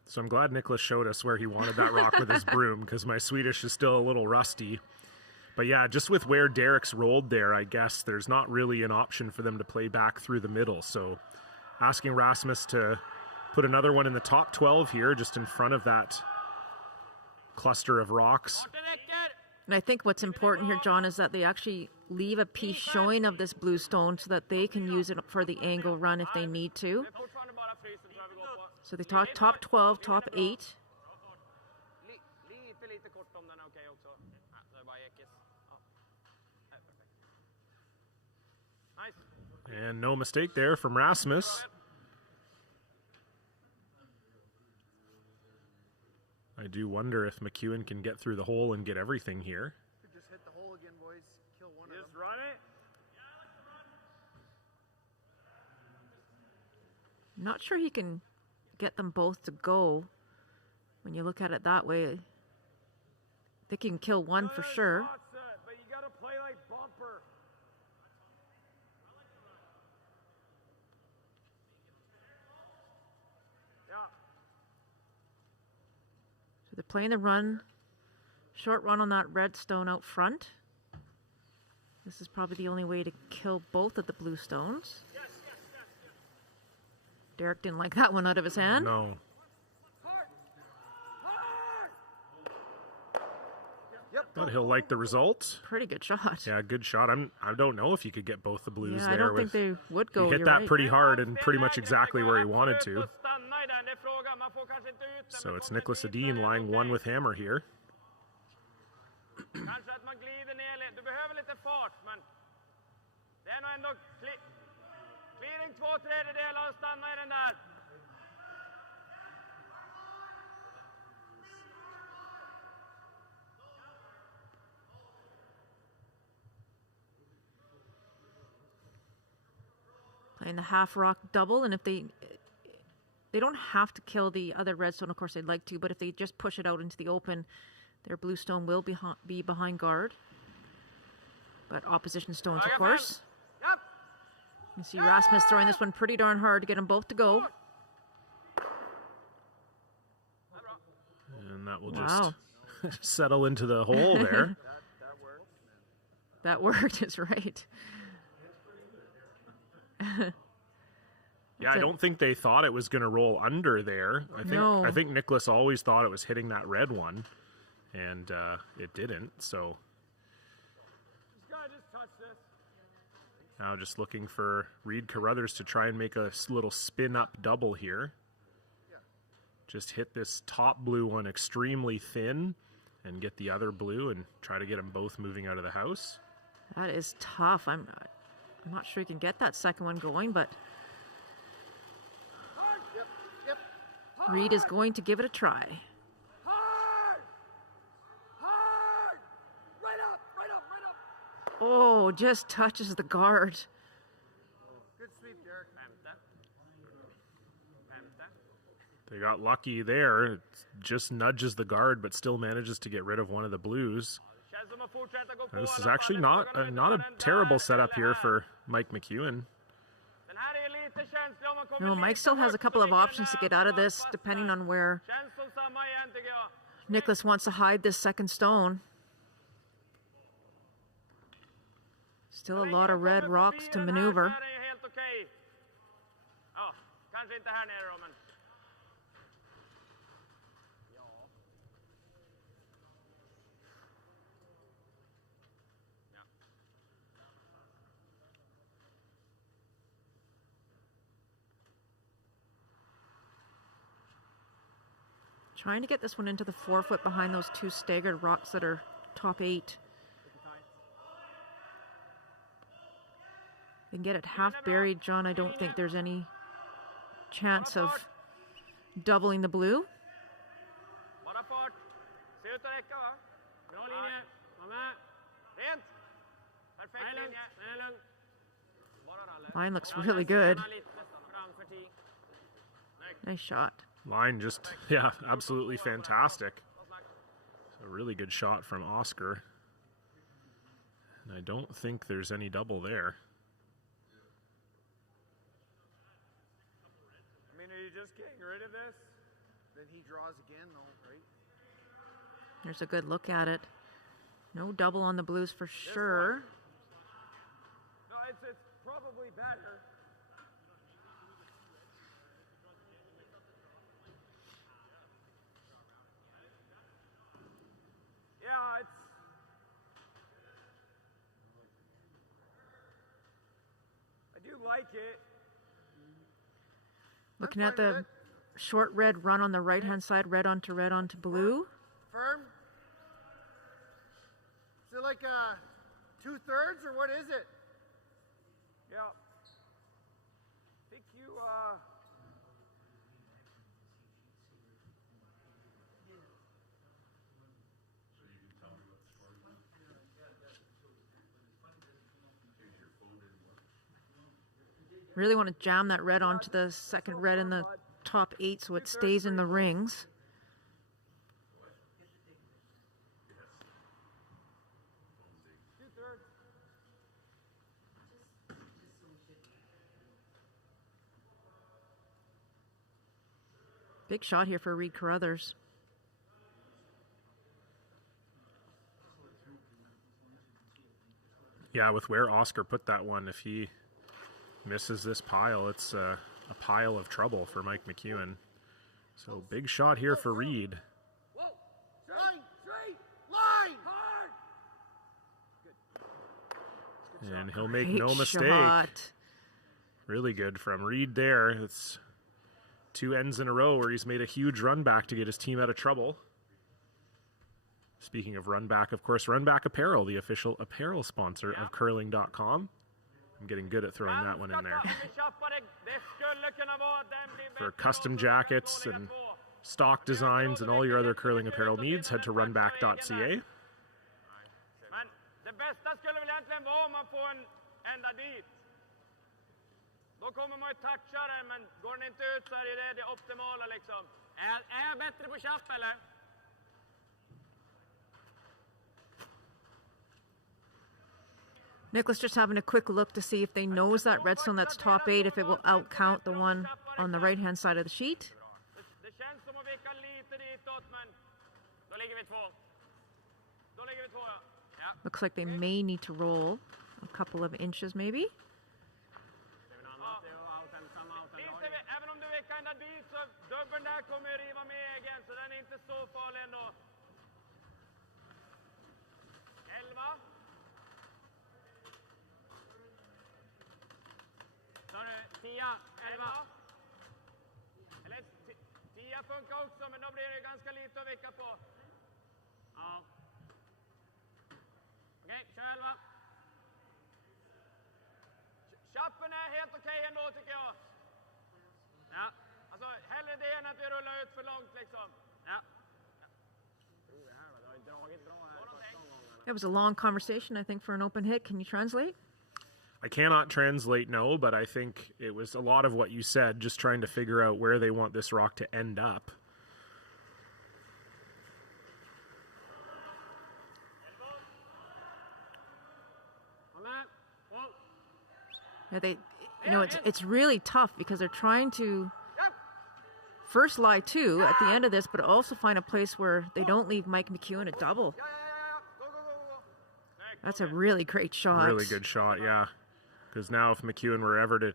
So I'm glad Nicholas showed us where he wanted that rock with his broom, because my Swedish is still a little rusty. But yeah, just with where Derek's rolled there, I guess there's not really an option for them to play back through the middle. So asking Rasmus to put another one in the top 12 here, just in front of that cluster of rocks. And I think what's important here, John, is that they actually leave a piece showing of this blue stone so that they can use it for the angle run if they need to. So they talk top 12, top 8. And no mistake there from Rasmus. I do wonder if McEwen can get through the hole and get everything here. Just hit the hole again, boys. Kill one of them. Just run it. Not sure he can get them both to go. When you look at it that way, they can kill one for sure. But you gotta play like bumper. So they're playing the run, short run on that red stone out front. This is probably the only way to kill both of the blue stones. Derek didn't like that one out of his hand. No. But he'll like the result. Pretty good shot. Yeah, good shot. I don't know if you could get both the blues Yeah, there. I don't think they would go. He hit that pretty hard and pretty much exactly where he wanted to. So it's Nicholas Edin lying one with hammer here. Kanske att man glider ner lite. Du behöver lite fart, men det är nog ändå clearing 2/3 och stanna i den där. Playing the half rock double, and if they don't have to kill the other redstone, of course they'd like to, but if they just push it out into the open, their blue stone will be behind guard. But opposition stones, of course. You see Rasmus throwing this one pretty darn hard to get them both to go. And that will just settle into the hole there. That worked, is right. Yeah, I don't think they thought it was going to roll under there. I think Nicholas always thought it was hitting that red one, and it didn't. So now just looking for Reed Carruthers to try and make a little spin-up double here. Just hit this top blue one extremely thin and get the other blue and try to get them both moving out of the house. That is tough. I'm not sure you can get that second one going, but Reed is going to give it a try. Hard! Hard! Right up, right up, right up! Oh, just touches the guard. Good sweep, Derek. They got lucky there. It just nudges the guard, but still manages to get rid of one of the blues. And this is actually not a terrible setup here for Mike McEwen. No, Mike still has a couple of options to get out of this, depending on where Nicholas wants to hide this second stone. Still a lot of red rocks to maneuver. Trying to get this one into the 4-foot behind those two staggered rocks that are top 8. They can get it half buried, John. I don't think there's any chance of doubling the blue. Line looks really good. Nice shot. Line just, yeah, absolutely fantastic. A really good shot from Oscar. And I don't think there's any double there. I mean, are you just getting rid of this? Then he draws again, though, right? There's a good look at it. No double on the blues for sure. No, it's probably better. Yeah, I do like it. Looking at the short red run on the right-hand side, red onto blue. Firm? Is it like 2/3 or what is it? Yeah. I think you, Really want to jam that red onto the second red in the top 8 so it stays in the rings. Big shot here for Reed Carruthers. Yeah, with where Oscar put that one, if he misses this pile, it's a pile of trouble for Mike McEwen. So big shot here for Reed. whoa, straight, line, hard. And he'll make Great no mistake. shot. Really good from Reed there. It's 2 ends in a row where he's made a huge run back to get his team out of trouble. Speaking of run back, of course, Run Back Apparel, the official apparel sponsor of curling.com. I'm getting good at throwing that one in there. For custom jackets and stock designs and all your other curling apparel needs, head to runback.ca. Men det bästa skulle väl egentligen vara om man får en ända dit. Då kommer man ju toucha den, men går den inte ut så är det optimala liksom. Är jag bättre på chapp eller? Nicholas just having a quick look to see if they nose that redstone that's top 8, if it will outcount the one on the right-hand side of the sheet. Det känns som att vika lite ditåt, men då ligger vi 2. Då ligger vi 2, ja. Looks like they may need to roll a couple of inches maybe. Även om du vickar ända dit så dubbeln där kommer ju riva med igen, så den är inte så farlig ändå. 11. Så nu, 10, 11. Eller 10 funkar också, men då blir det ganska lite att vicka på. Ja. Okej, kör 11. Chappen är helt okej ändå tycker jag. Ja, Alltså, hellre det än att vi rullar ut för långt liksom. Ja. It was a long conversation, I think, for an open hit. Can you translate? I cannot translate, no, but I think it was a lot of what you said, just trying to figure out where they want this rock to end up. Yeah, it's really tough because they're trying to first lie two at the end of this, but also find a place where they don't leave Mike McEwen a double. That's a really great shot. Really good shot, yeah. Because now if McEwen were ever to,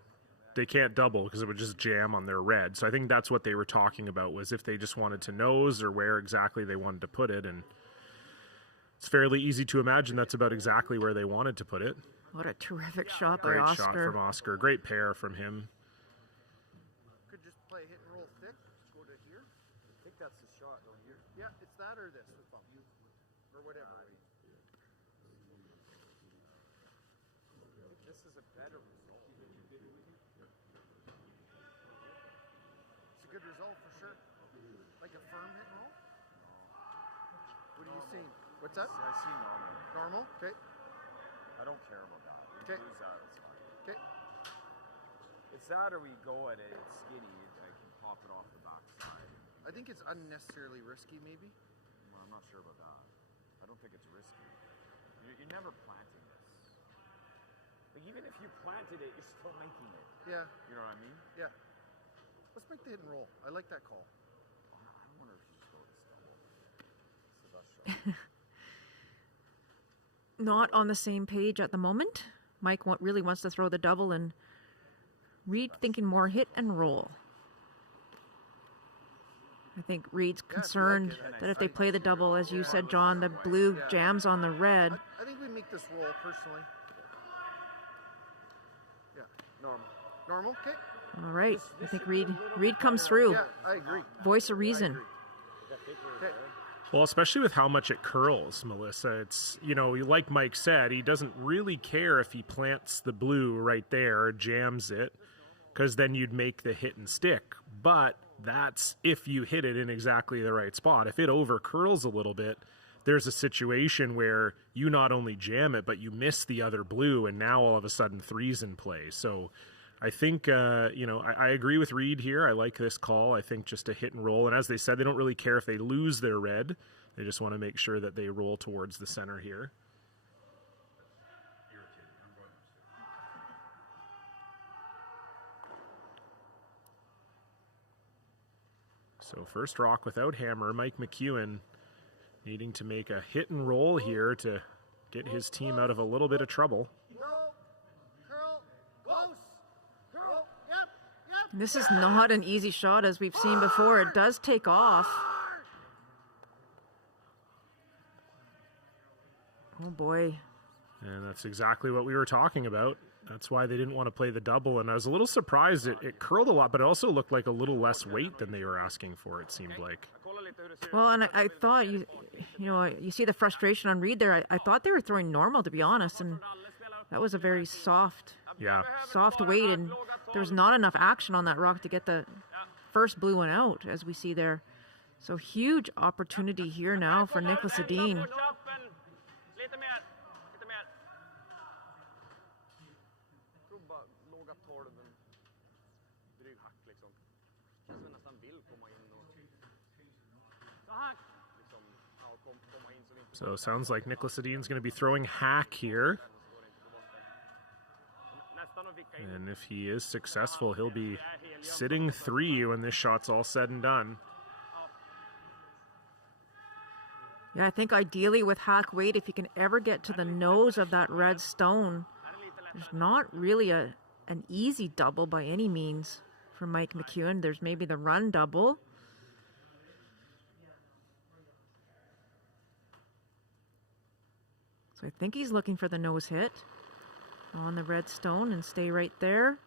they can't double because it would just jam on their red. So I think that's what they were talking about, was if they just wanted to nose or where exactly they wanted to put it. And it's fairly easy to imagine that's about exactly where they wanted to put it. What a terrific shot by Oscar. Oscar. Great shot from Oscar. Great pair from him. Could just play hit and roll thick. Go to here. I think that's the shot, though. Here. Yeah, it's that or this. Or whatever. This is a better result. It's a good result for sure. Like a firm hit and roll? What are you seeing? What's that? I see normal. Normal? Okay. I don't care about that. Okay. Lose that, it's fine. Okay. It's that or we go at it skinny, I can pop it off the backside. I think it's unnecessarily risky, maybe. Well, I'm not sure about that. I don't think it's risky. You're never planting this. Like, even if you planted it, you're still making it. Yeah. You know what I mean? Yeah. Let's make the hit and roll. I like that call. I wonder if you just go with this double. It's the best shot. Not on the same page at the moment. Mike really wants to throw the double, and Reed thinking more hit and roll. I think Reed's concerned that if they play the double, as you said, John, the blue jams on the red. I think we make this roll, personally. Yeah, normal. Normal, okay. All right. I think Reed comes through. Yeah, I agree. Voice of reason. Okay. Well, especially with how much it curls, Melissa. It's, like Mike said, he doesn't really care if he plants the blue right there, jams it, because then you'd make the hit and stick. But that's if you hit it in exactly the right spot. If it over curls a little bit, there's a situation where you not only jam it, but you miss the other blue, and now all of a sudden three's in play. So I think, I agree with Reed here. I like this call. I think just a hit and roll. And as they said, they don't really care if they lose their red. They just want to make sure that they roll towards the center here. So first rock without hammer, Mike McEwen needing to make a hit and roll here to get his team out of a little bit of trouble. This is not an easy shot, as we've seen before. It does take off. Oh, boy. And that's exactly what we were talking about. That's why they didn't want to play the double. And I was a little surprised. It curled a lot, but it also looked like a little less weight than they were asking for, it seemed like. Well, and I thought, you see the frustration on Reed there. I thought they were throwing normal, to be honest, and that was a very soft weight, and there was not enough action on that rock to get the first blue one out, as we see there. So huge opportunity here now for Nicholas Edin. So sounds like Nicholas Edin's going to be throwing hack here. And if he is successful, he'll be sitting 3 when this shot's all said and done. Yeah, I think ideally with hack weight, if you can ever get to the nose of that red stone, there's not really an easy double by any means for Mike McEwen. There's maybe the run double. So I think he's looking for the nose hit on the red stone and stay right there.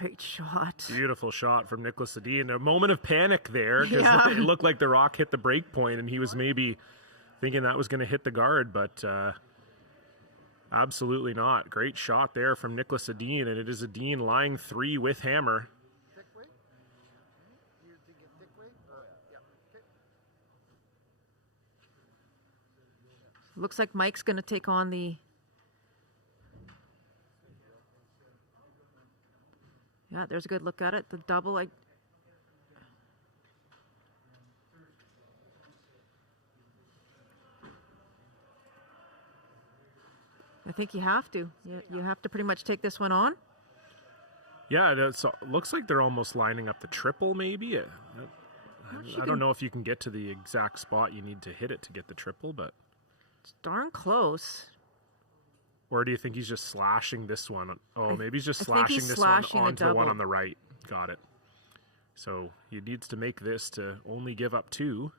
Great shot. Beautiful shot from Nicholas Edin. A moment of panic there because it looked like the rock hit the break point and he was maybe thinking that was going to hit the guard, but absolutely not. Great shot there from Nicholas Edin, and it is Edin lying 3 with hammer. Thick weight? You thinking thick weight? Yeah. Okay. Looks like Mike's going to take on the... Yeah, there's a good look at it. The double, I think you have to. You have to pretty much take this one on. Yeah, it looks like they're almost lining up the triple maybe. I don't know if you can get to the exact spot you need to hit it to get the triple, but... It's darn close. Or do you think he's just slashing this one? Oh, maybe he's just I think slashing he's this slashing one onto the one double. on the right. Got it. So he needs to make this to only give up 2.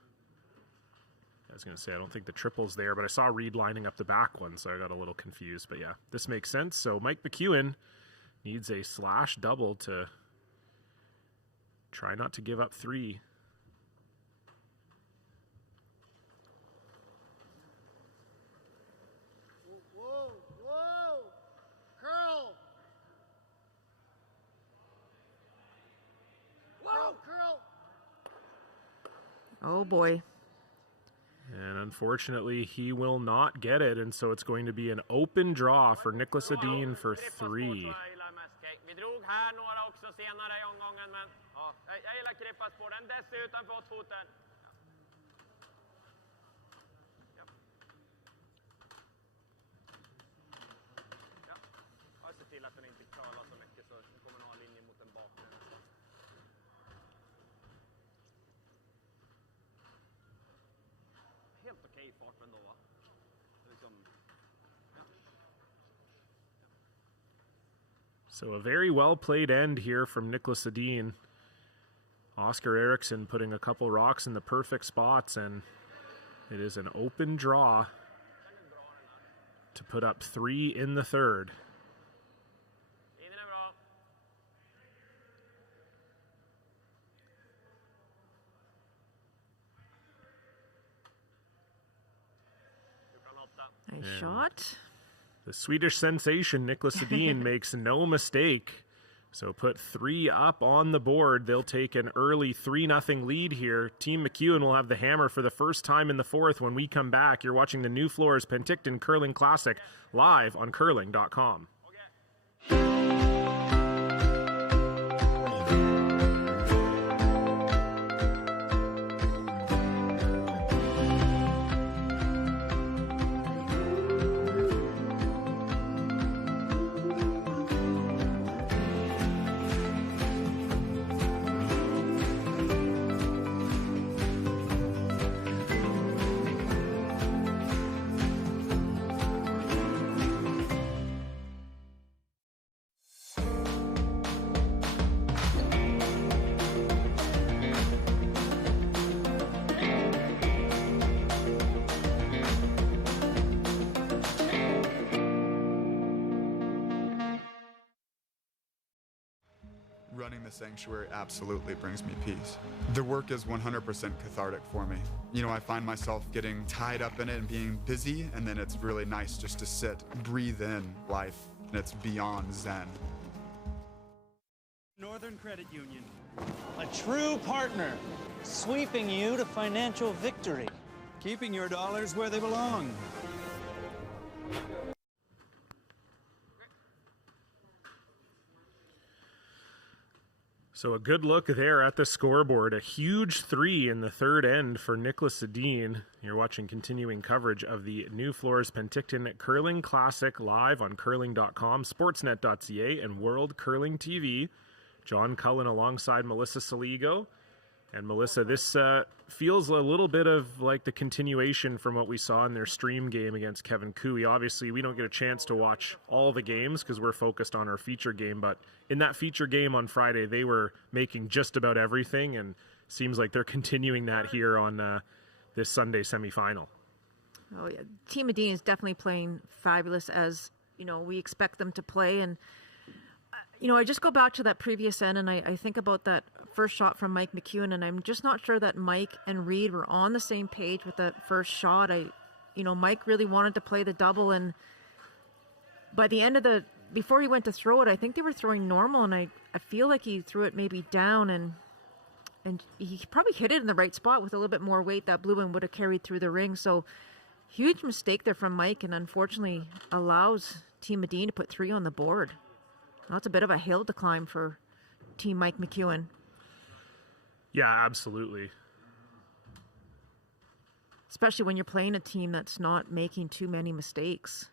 I was going to say, I don't think the triple's there, but I saw Reed lining up the back one, so I got a little confused. But yeah, this makes sense. So Mike McEwen needs a slash double to try not to give up 3. Oh boy. And unfortunately, he will not get it, and so it's going to be an open draw for Nicholas Edin for 3. Vi drog här några också senare i omgången, men ja, jag gillar krippaspåren. Dessutom fått foten. Ja. Jag ser till att den inte curlar så mycket så den kommer att ha linje mot den bakre nästan. Helt okej fart ändå, va? Liksom, ja. So a very well played end here from Nicholas Edin. Oscar Eriksson putting a couple rocks in the perfect spots, and it is an open draw to put up 3 in the third. Nice shot. The Swedish sensation, Nicholas Edin, makes no mistake. So put 3 up on the board. They'll take an early 3-0 lead here. Team McEwen will have the hammer for the first time in the fourth. When we come back, you're watching the Nufloors Penticton Curling Classic live on curling.com. Running the sanctuary absolutely brings me peace. The work is 100% cathartic for me. You know, I find myself getting tied up in it and being busy, and then it's really nice just to sit, breathe in life, and it's beyond zen. Northern Credit Union, a true partner, sweeping you to financial victory, keeping your dollars where they belong. So a good look there at the scoreboard. A huge 3 in the third end for Nicholas Edin. You're watching continuing coverage of the Nufloors Penticton Curling Classic live on curling.com, sportsnet.ca, and World Curling TV. John Cullen alongside Melissa Saligo. And Melissa, this feels a little bit of like the continuation from what we saw in their stream game against Kevin Cooey. Obviously, we don't get a chance to watch all the games because we're focused on our feature game. But in that feature game on Friday, they were making just about everything, and seems like they're continuing that here on this Sunday semifinal. Oh yeah, Team Edin is definitely playing fabulous, as you know we expect them to play, and I just go back to that previous end, and I think about that first shot from Mike McEwen, and I'm just not sure that Mike and Reed were on the same page with that first shot. Mike really wanted to play the double, and by the end of before he went to throw it, I think they were throwing normal, and I feel like he threw it maybe down, and he probably hit it in the right spot with a little bit more weight. That blue one would have carried through the ring. So huge mistake there from Mike, and unfortunately allows Team Edin to put 3 on the board. That's a bit of a hill to climb for Team Mike McEwen. Yeah, absolutely. Especially when you're playing a team that's not making too many mistakes.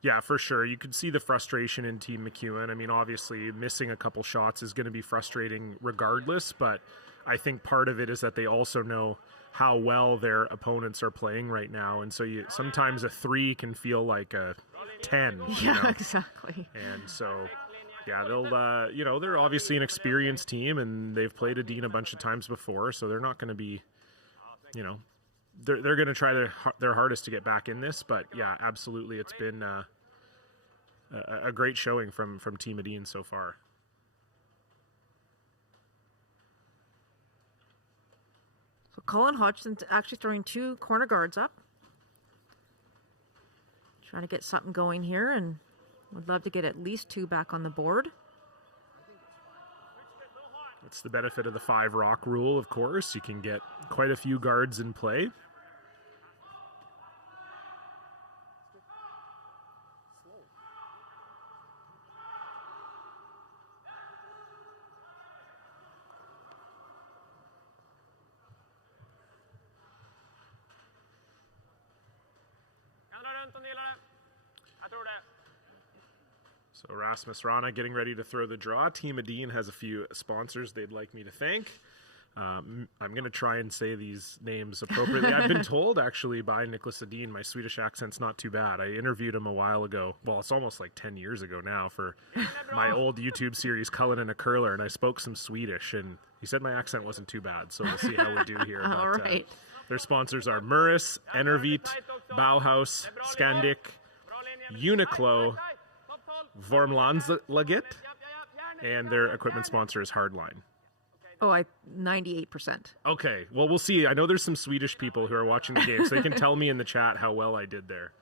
Yeah, for sure. You could see the frustration in Team McEwen. I mean, obviously, missing a couple shots is going to be frustrating regardless, but I think part of it is that they also know how well their opponents are playing right now, and so sometimes a 3 can feel like a 10. Yeah, exactly. And so, yeah, they'll, they're obviously an experienced team, and they've played Edin a bunch of times before, so they're not going to be, they're going to try their hardest to get back in this. But yeah, absolutely, it's been a great showing from Team Edin so far. So Colin Hodgson's actually throwing 2 corner guards up. Trying to get something going here, and would love to get at least 2 back on the board. It's the benefit of the 5 rock rule, of course. You can get quite a few guards in play. So Rasmus Rana getting ready to throw the draw. Team Edin has a few sponsors they'd like me to thank. I'm going to try and say these names appropriately. I've been told, actually, by Nicholas Edin, my Swedish accent's not too bad. I interviewed him a while ago. Well, it's almost like 10 years ago now for my old YouTube series, Cullen and a Curler, and I spoke some Swedish, and he said my accent wasn't too bad, so we'll see how we do here. All right. Their sponsors are Murris, Enervit, Bauhaus, Scandic, Uniqlo, Vormlandslaget, and their equipment sponsor is Hardline. Oh, 98%. Okay, well, we'll see. I know there's some Swedish people who are watching the game, so they can tell me in the chat how well I did there.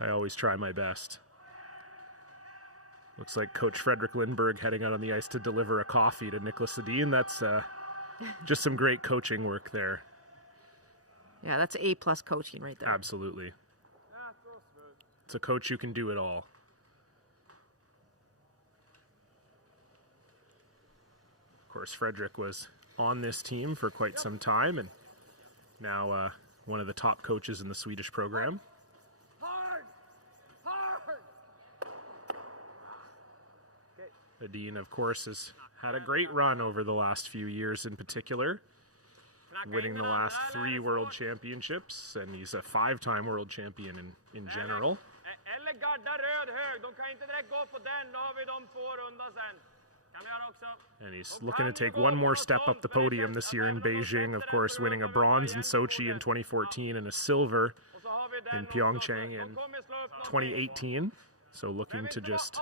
I always try my best. Looks like Coach Frederick Lindberg heading out on the ice to deliver a coffee to Nicholas Edin. That's just some great coaching work there. Yeah, that's A+ coaching right there. Absolutely. It's a coach who can do it all. Of course, Frederick was on this team for quite some time, and now one of the top coaches in the Swedish program. Edin, of course, has had a great run over the last few years in particular, winning the last 3 world championships, and he's a 5-time world champion in general. And he's looking to take one more step up the podium this year in Beijing, of course, winning a bronze in Sochi in 2014 and a silver in Pyeongchang in 2018. So looking to just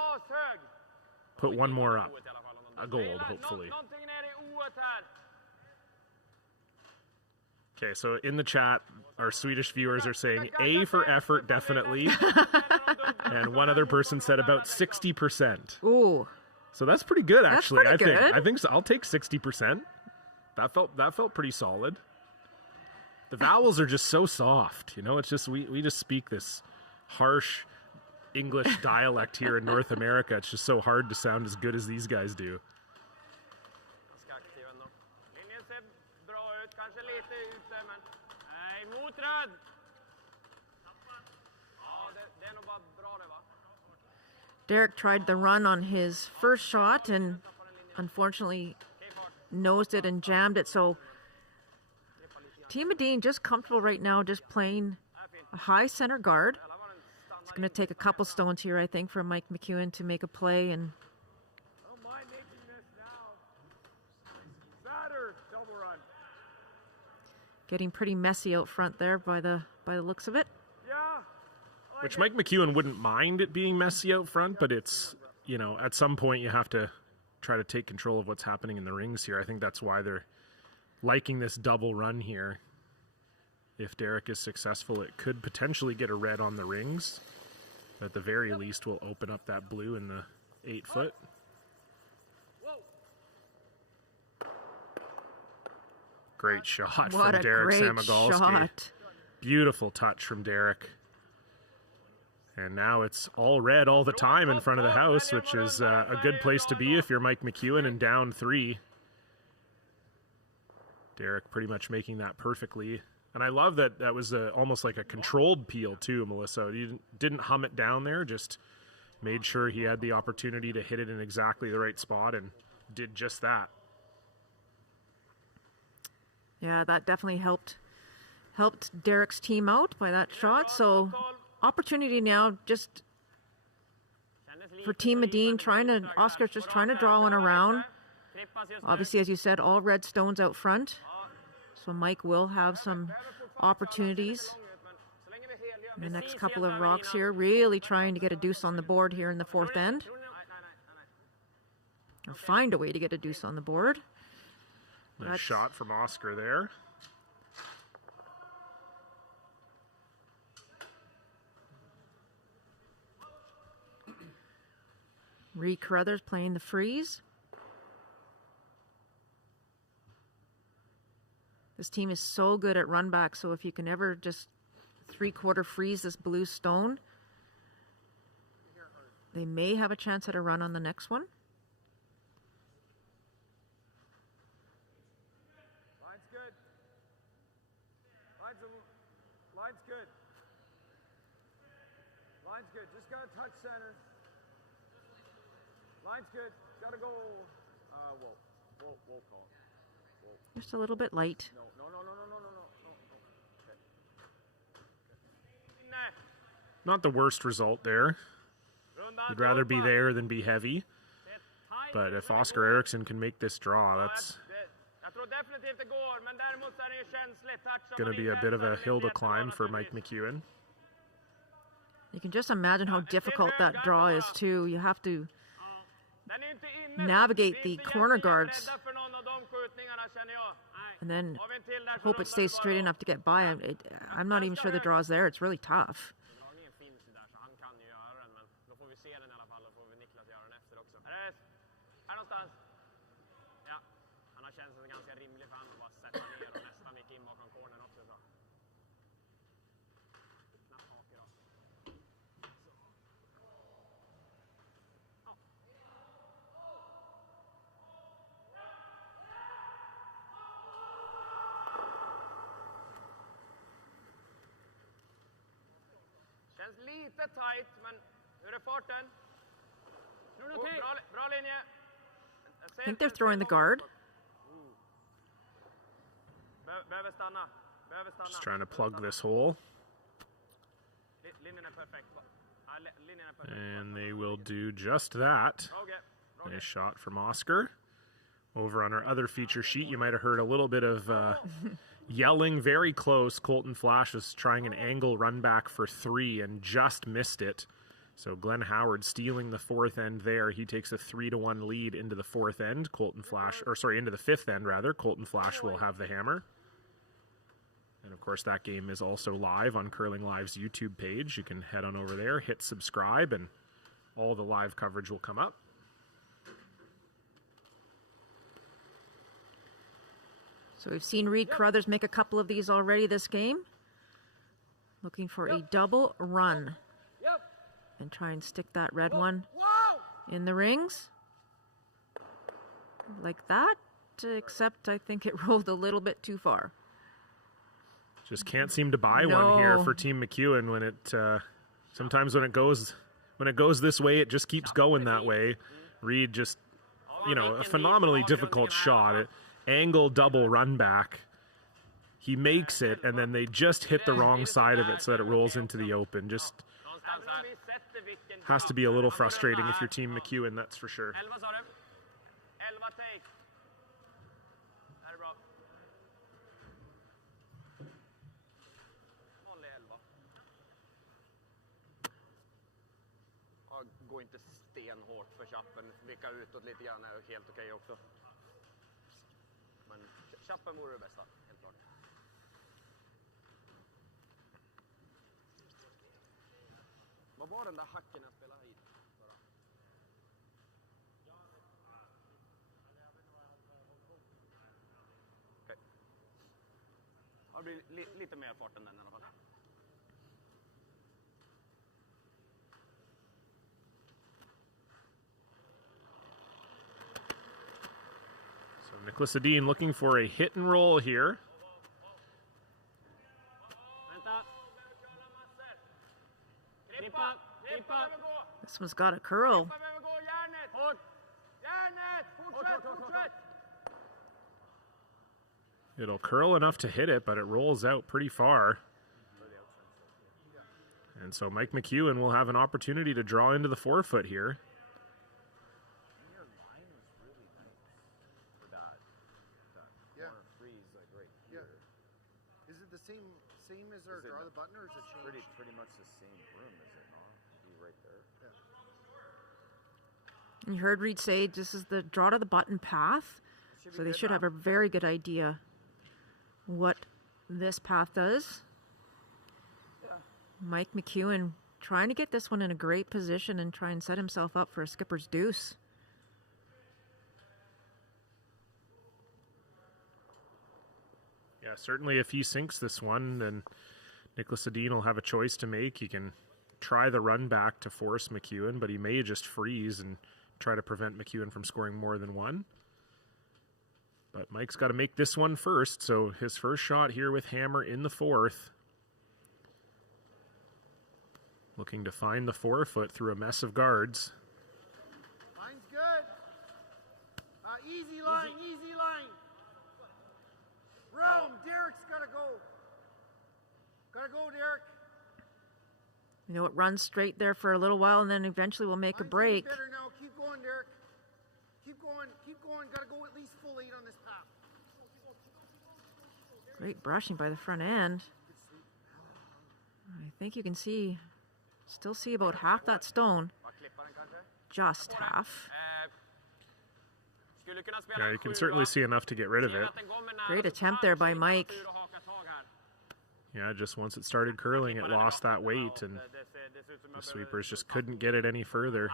put one more up, a gold, hopefully. Okay, so in the chat, our Swedish viewers are saying A for effort, definitely. And one other person said about 60%. Ooh. So that's pretty good, actually. That's pretty good. I think so. I'll take 60%. That felt pretty solid. The vowels are just so soft, It's just we just speak this harsh English dialect here in North America. It's just so hard to sound as good as these guys do. Derek tried the run on his first shot and unfortunately nosed it and jammed it. So Team Edin just comfortable right now, just playing a high center guard. It's going to take a couple stones here, I think, for Mike McEwen to make a play. And getting pretty messy out front there by the looks of it. Yeah, I which Mike McEwen wouldn't mind it being messy out front, but it's, you know, at some point you have to try to take control of what's happening in the rings here. I think that's why they're liking this double run here. If Derek is successful, it could potentially get a red on the rings. At the very least, will open up that blue in the 8-foot. Great shot from Derek Samagalski. Beautiful touch from Derek. And now it's all red all the time in front of the house, which is a good place to be if you're Mike McEwen and down 3. Derek pretty much making that perfectly. And I love that that was almost like a controlled peel too, Melissa. You didn't hum it down there, just made sure he had the opportunity to hit it in exactly the right spot and did just that. Yeah, that definitely helped Derek's team out by that shot. So opportunity now just for Team Edin, Oscar's just trying to draw one around. Obviously, as you said, all red stones out front. So Mike will have some opportunities in the next couple of rocks here, really trying to get a deuce on the board here in the 4th end. Or find a way to get a deuce on the board. Nice shot from Oscar there. Reed Carruthers playing the freeze. This team is so good at run back, so if you can ever just 3/4 freeze this blue stone, they may have a chance at a run on the next one. Line's good. Line's good. Line's good. Just gotta touch center. Line's good. Gotta go. We'll call it. Just a little bit light. No. Okay. Not the worst result there. You'd rather be there than be heavy. But if Oscar Eriksson can make this draw, that's going to be a bit of a hill to climb for Mike McEwen. You can just imagine how difficult that draw is, too. You have to navigate the corner guards and then hope it stays straight enough to get by. I'm not even sure the draw's there. It's really tough. Känns lite tight, men hur är farten? Bra linje. I think they're throwing the guard. Behöver stanna. Just trying to plug this hole. Linjen är perfekt. And they will do just that. Nice shot from Oscar. Over on our other feature sheet, you might have heard a little bit of yelling very close. Colton Flash was trying an angle run back for 3 and just missed it. So Glenn Howard stealing the 4th end there. He takes a 3-1 lead into the 4th end. Into the 5th end rather. Colton Flash will have the hammer. And of course that game is also live on Curling Live's YouTube page. You can head on over there, hit subscribe, and all the live coverage will come up. So we've seen Reed Carruthers make a couple of these already this game. Looking for a double run. And try and stick that red one in the rings. Like that, except I think it rolled a little bit too far. Just can't seem to buy one here for Team McEwen when it sometimes when it goes this way, it just keeps going that way. Reed just, a phenomenally difficult shot. Angle double run back. He makes it, and then they just hit the wrong side of it so that it rolls into the open. Just has to be a little frustrating if you're Team McEwen, that's for sure. Ja, gå inte stenhårt för chappen. Vicka utåt lite grann är helt okej också. Men chappen vore det bästa, helt klart. Vad var den där hacken jag spelade hit? Okej. Ja, det blir lite mer fart än den i alla fall. So Nicholas Edin looking for a hit and roll here. This one's got a curl. It'll curl enough to hit it, but it rolls out pretty far. And so Mike McEwen will have an opportunity to draw into the forefoot here. Is it the same as our draw the button, or is it changed? Pretty much the same room, is it not? Be right there. You heard Reed say this is the draw to the button path, so they should have a very good idea what this path does. Mike McEwen trying to get this one in a great position and try and set himself up for a skipper's deuce. Yeah, certainly if he sinks this one, then Nicholas Edin will have a choice to make. He can try the run back to force McEwen, but he may just freeze and try to prevent McEwen from scoring more than one. But Mike's got to make this one first, so his first shot here with hammer in the fourth. Looking to find the forefoot through a mess of guards. Line's good. Easy line, easy line. Realm, Derek's got to go. Got to go, Derek. You know, it runs straight there for a little while, and then eventually we'll make a break. Better now. Keep going, Derek. Keep going, keep going. Got to go at least full 8 on this path. Great brushing by the front end. I think you can see, still see about half that stone. Just half. Yeah, you can certainly see enough to get rid of it. Great attempt there by Mike. Yeah, just once it started curling, it lost that weight, and the sweepers just couldn't get it any further.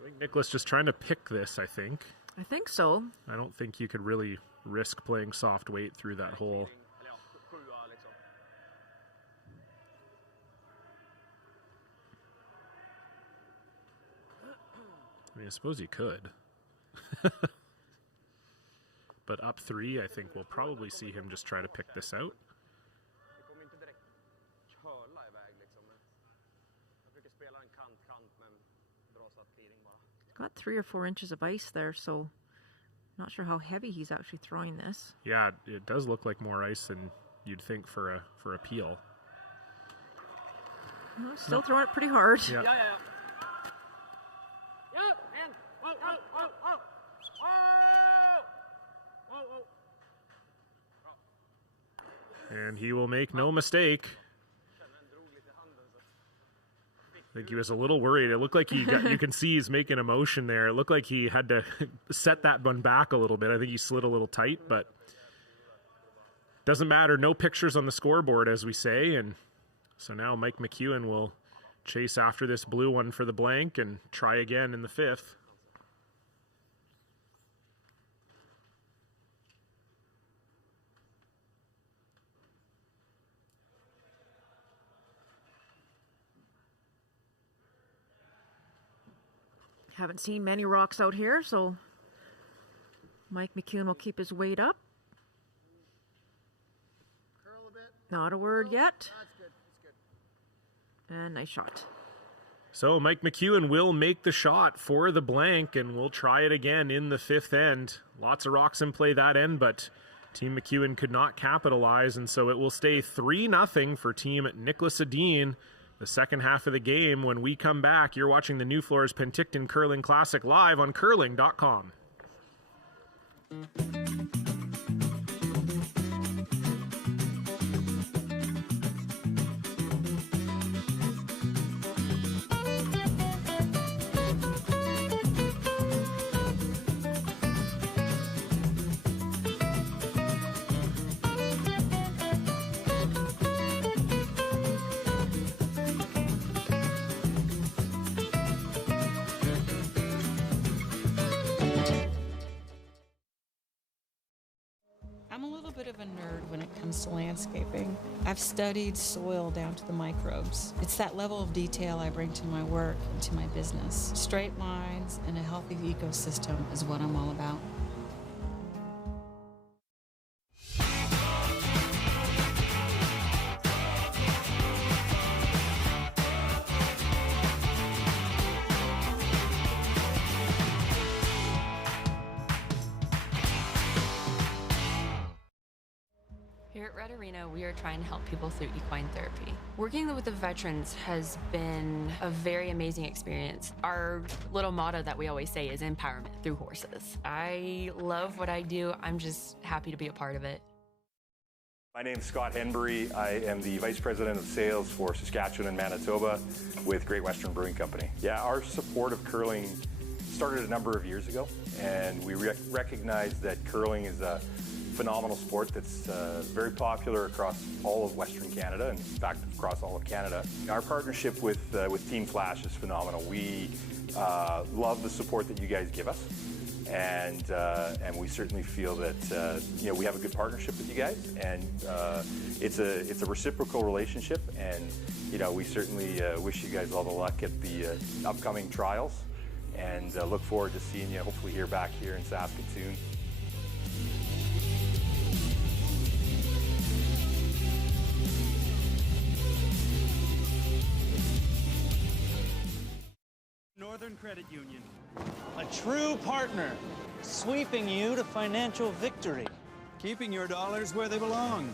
I think Nicholas just trying to pick this, I think. I think so. I don't think you could really risk playing soft weight through that hole. I mean, I suppose you could. But up 3, I think we'll probably see him just try to pick this out. Got 3 or 4 inches of ice there, so not sure how heavy he's actually throwing this. Yeah, it does look like more ice than you'd think for a peel. Well, still throwing it pretty hard. Yeah. And he will make no mistake. I think he was a little worried. It looked like you can see he's making a motion there. It looked like he had to set that one back a little bit. I think he slid a little tight, but doesn't matter. No pictures on the scoreboard, as we say. And so now Mike McEwen will chase after this blue one for the blank and try again in the 5th. Haven't seen many rocks out here, so Mike McEwen will keep his weight up. Curl a bit. Not a word yet. That's good. That's good. And nice shot. So Mike McEwen will make the shot for the blank, and we'll try it again in the 5th end. Lots of rocks in play that end, but Team McEwen could not capitalize, and so it will stay 3-0 for Team Nicholas Edin. The second half of the game. When we come back, you're watching the Nufloors Penticton Curling Classic live on curling.com. when it comes to landscaping. I've studied soil down to the microbes. It's that level of detail I bring to my work and to my business. Straight lines and a healthy ecosystem is what I'm all about. Here at Red Arena, we are trying to help people through equine therapy. Working with the veterans has been a very amazing experience. Our little motto that we always say is empowerment through horses. I love what I do. I'm just happy to be a part of it. My name is Scott Henbury. I am the Vice President of Sales for Saskatchewan and Manitoba with Great Western Brewing Company. Yeah, our support of curling started a number of years ago, and we recognize that curling is a phenomenal sport that's very popular across all of Western Canada, and in fact across all of Canada. Our partnership with Team Flash is phenomenal. We love the support that you guys give us, and we certainly feel that we have a good partnership with you guys, and it's a reciprocal relationship, and we certainly wish you guys all the luck at the upcoming trials, and look forward to seeing you hopefully back here in Saskatoon. Northern Credit Union, a true partner, sweeping you to financial victory, keeping your dollars where they belong.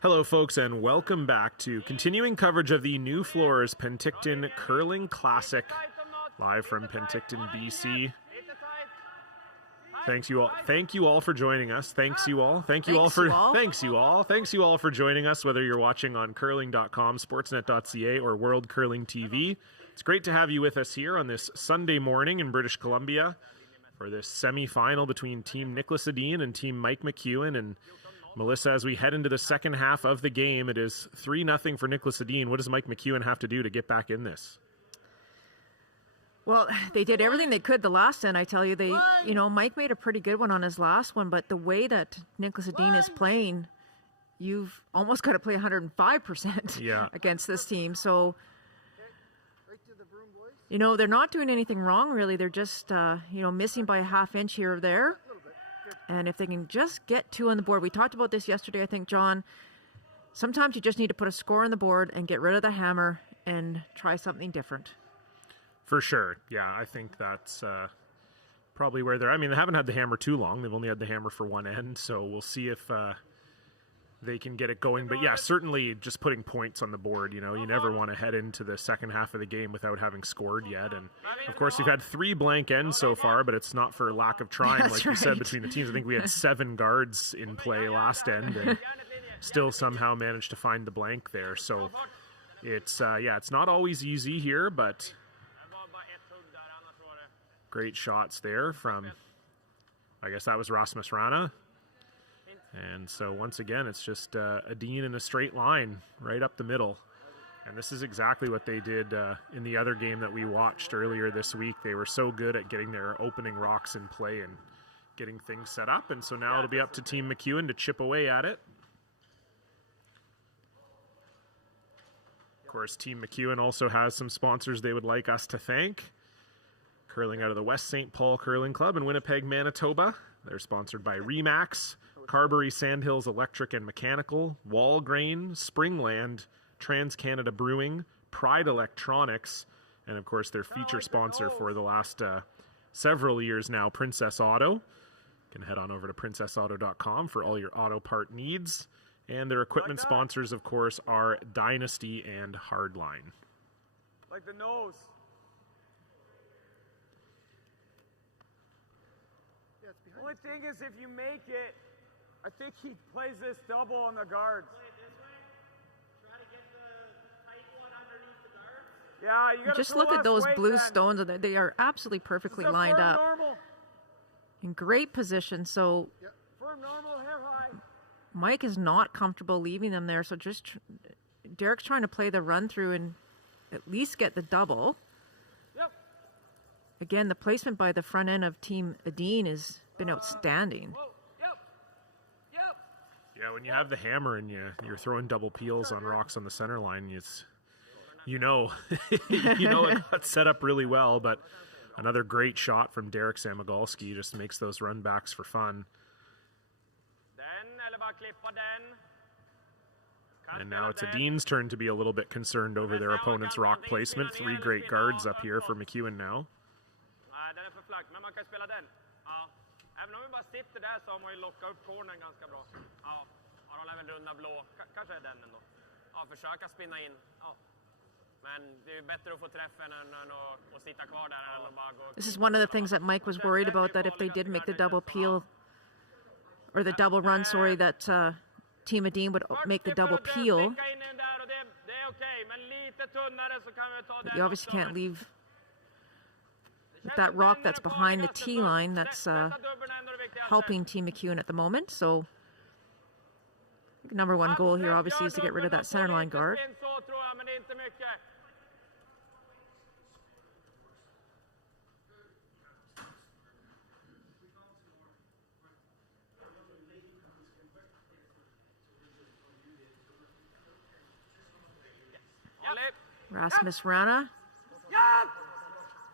Hello, folks, and welcome back to continuing coverage of the Nufloors Penticton Curling Classic, live from Penticton, BC. Thank you all for joining us. Thanks you all for joining us, whether you're watching on curling.com, sportsnet.ca, or World Curling TV. It's great to have you with us here on this Sunday morning in British Columbia for this semi-final between Team Nicholas Edin and Team Mike McEwen. And Melissa, as we head into the second half of the game, it is 3-0 for Nicholas Edin. What does Mike McEwen have to do to get back in this? Well, they did everything they could the last end, I tell you. Mike made a pretty good one on his last one, but the way that Nicholas Edin is playing, you've almost got to play 105% against this team. So, they're not doing anything wrong, really. They're just, missing by a half inch here or there. And if they can just get 2 on the board. We talked about this yesterday, I think, John. Sometimes you just need to put a score on the board and get rid of the hammer and try something different. For sure. Yeah, I think that's probably where they're... I mean, they haven't had the hammer too long. They've only had the hammer for one end, so we'll see if they can get it going. But yeah, certainly just putting points on the board, you never want to head into the second half of the game without having scored yet. And of course, we've had 3 blank ends so far, but it's not for lack of trying, like you said, between the teams. I think we had 7 guards in play last end and still somehow managed to find the blank there. So it's, it's not always easy here, but... Great shots there from, I guess that was Rasmus Rana. And so once again, it's just Edin in a straight line right up the middle. And this is exactly what they did in the other game that we watched earlier this week. They were so good at getting their opening rocks in play and getting things set up. And so now it'll be up to Team McEwen to chip away at it. Of course, Team McEwen also has some sponsors they would like us to thank. Curling out of the West St. Paul Curling Club in Winnipeg, Manitoba. They're sponsored by Remax, Carberry Sandhills Electric and Mechanical, Walgrain, Springland, TransCanada Brewing, Pride Electronics, and of course their feature sponsor for the last several years now, Princess Auto. You can head on over to princessauto.com for all your auto part needs. And their equipment sponsors, of course, are Dynasty and Hardline. Like the nose. Only thing is, if you make it, I think he plays this double on the guards. Play it this way. Try to get the tight one underneath the guards. Yeah, you gotta just look at those blue stones. They are absolutely perfectly lined up. In great position. So Mike is not comfortable leaving them there. So just Derek's trying to play the run through and at least get the double. again, the placement by the front end of Team Edin has been outstanding. Yeah, when you have the hammer and you're throwing double peels on rocks on the center line, it's, you know it got set up really well, but another great shot from Derek Samogolski just makes those run backs for fun. And now it's Edin's turn to be a little bit concerned over their opponent's rock placement. 3 great guards up here for McEwen now. Även om vi bara sitter där så har man ju lockat upp cornern ganska bra. Ja, de lär väl runda blå. Kanske är den ändå. Ja, försöka spinna in. Ja. Men det är ju bättre att få träffen än att sitta kvar där än att bara gå. This is one of the things that Mike was worried about, that if they did make the double peel, or the double run, sorry, that Team Edin would make the double peel. But you obviously can't leave that rock that's behind the tee line that's helping Team McEwen at the moment. So number 1 goal here obviously is to get rid of that center line guard. Rasmus Rana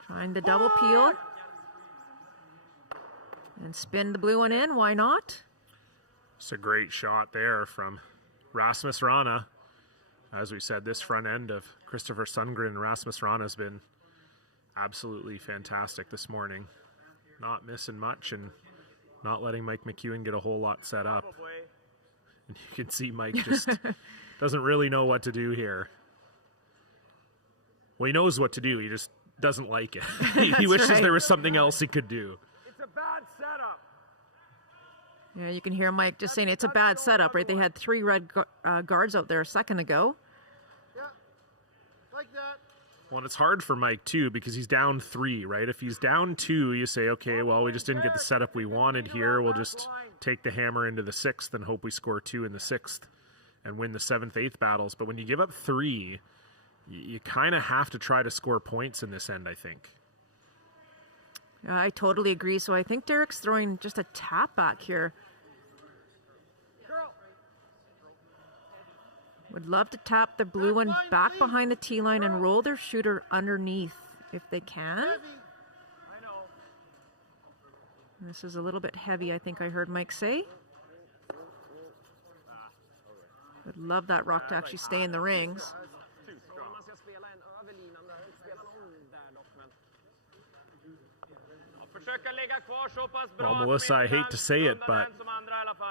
trying the double peel and spin the blue one in. Why not? It's a great shot there from Rasmus Rana. As we said, this front end of Christopher Sundgren and Rasmus Rana has been absolutely fantastic this morning. Not missing much and not letting Mike McEwen get a whole lot set up. And you can see Mike just doesn't really know what to do here. Well, he knows what to do. He just doesn't like it. He wishes there was something else he could do. It's a bad setup. Yeah, you can hear Mike just saying it's a bad setup, right? They had 3 red guards out there a second ago. Yeah, like that. Well, and it's hard for Mike, too, because he's down 3, right? If he's down 2, you say, okay, well, we just didn't get the setup we wanted here. We'll just take the hammer into the 6th and hope we score 2 in the 6th and win the 7th, 8th battles. But when you give up 3, you kind of have to try to score points in this end, I think. I totally agree. So I think Derek's throwing just a tap back here. Would love to tap the blue one back behind the tee line and roll their shooter underneath if they can. This is a little bit heavy, I think I heard Mike say. Would love that rock to actually stay in the rings. Well, Melissa, I hate to say it, but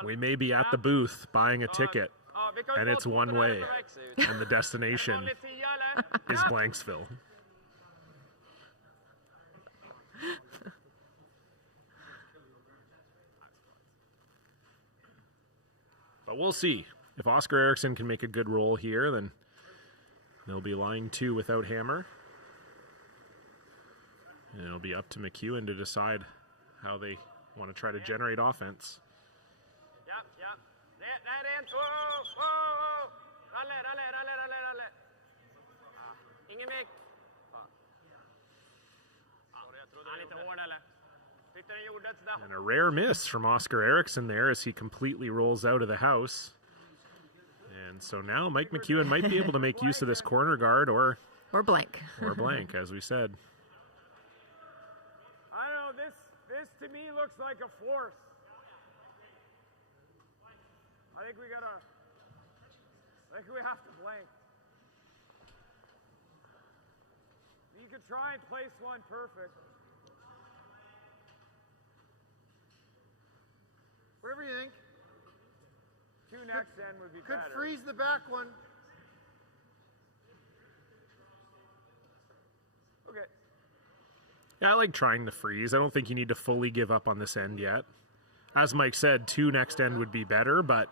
we may be at the booth buying a ticket, and it's one way, and the destination is Blanksville. But we'll see. If Oscar Eriksson can make a good roll here, then they'll be line 2 without hammer. And it'll be up to McEwen to decide how they want to try to generate offense. And a rare miss from Oscar Eriksson there as he completely rolls out of the house. And so now Mike McEwen might be able to make use of this corner guard or blank. Or blank, as we said. I don't know, this to me looks like a force. I think we have to blank. You could try and place one perfect. Whatever you think. 2 next end would be could better. Could freeze the back one. Okay. Yeah, I like trying the freeze. I don't think you need to fully give up on this end yet. As Mike said, 2 next end would be better, but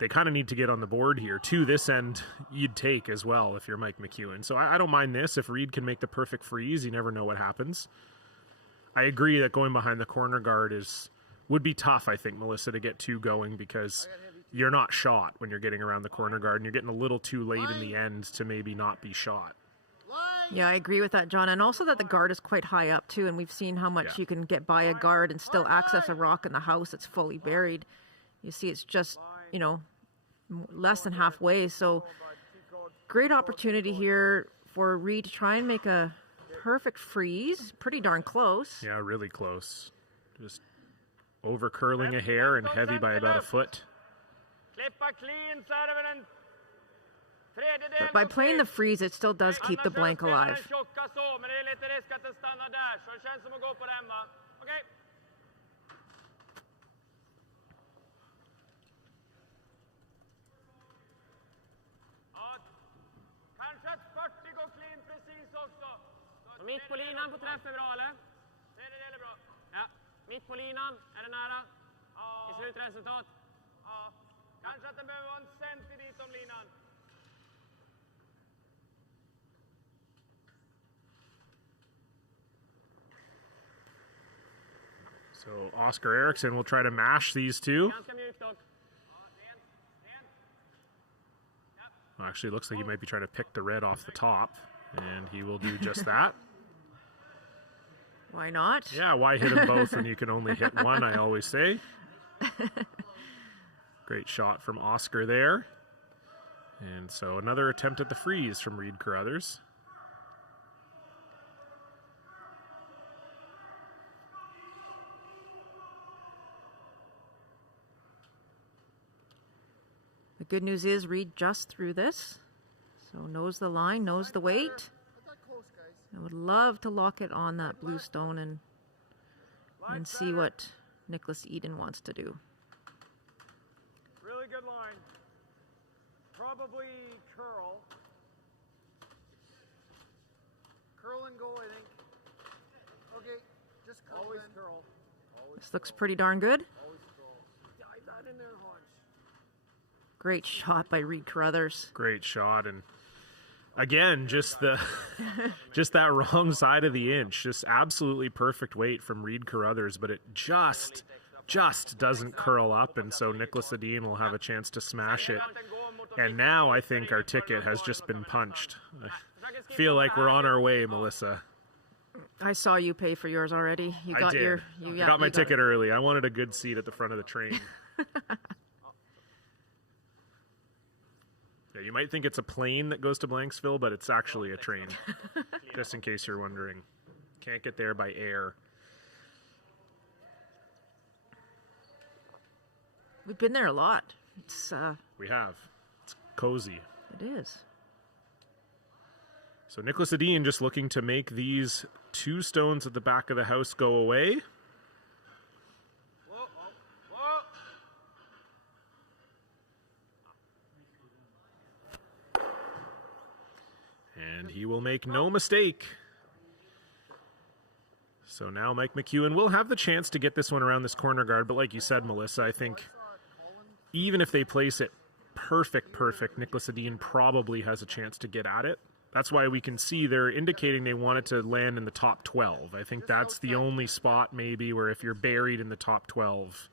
they kind of need to get on the board here. 2 this end you'd take as well if you're Mike McEwen. So I don't mind this. If Reed can make the perfect freeze, you never know what happens. I agree that going behind the corner guard would be tough, I think, Melissa, to get 2 going because you're not shot when you're getting around the corner guard and you're getting a little too late in the end to maybe not be shot. Line. Yeah, I agree with that, John. And also that the guard is quite high up, too. And we've seen how much you can get by a guard and still access a rock in the house that's fully buried. You see, it's just, you know, less than halfway. So great opportunity here for Reed to try and make a perfect freeze. Pretty darn close. Yeah, really close. Just over curling a hair and heavy by about a foot. But by playing the freeze, it still does keep the blank alive. Mitt på linan på träff är bra, eller? Tredjedel är bra. Ja, mitt på linan. Är det nära? Ja. I slutresultat? Ja. Kanske att den behöver vara en centi dit om linan. So Oscar Eriksson will try to mash these two. Ganska mjukt dock. Well, actually, it looks like he might be trying to pick the red off the top, and he will do just that. Why not? Yeah, why hit them both when you can only hit one, I always say. Great shot from Oscar there. And so another attempt at the freeze from Reed Carruthers. The good news is Reed just threw this. So knows the line, knows the weight. I would love to lock it on that blue stone and see what Nicholas Edin wants to do. Really good line. Probably curl. Curl and go, I think. Okay, just curl. Always then. curl. This looks pretty darn good. Always curl. Dive that in there, Hunch. Great shot by Reed Carruthers. Great shot, and again, just the just that wrong side of the inch. Just absolutely perfect weight from Reed Carruthers, but it just doesn't curl up, and so Nicholas Edin will have a chance to smash it. And now I think our ticket has just been punched. I feel like we're on our way, Melissa. I saw you pay for yours already. You got your. I got my ticket early. I wanted a good seat at the front of the train. Yeah, you might think it's a plane that goes to Blanksville, but it's actually a train, just in case you're wondering. Can't get there by air. We've been there a lot. It's we have. It's cozy. It is. So Nicholas Edin just looking to make these two stones at the back of the house go away. And he will make no mistake. So now Mike McEwen will have the chance to get this one around this corner guard. But like you said, Melissa, I think even if they place it perfect, Nicholas Edin probably has a chance to get at it. That's why we can see they're indicating they want it to land in the top 12. I think that's the only spot maybe where if you're buried in the top 12,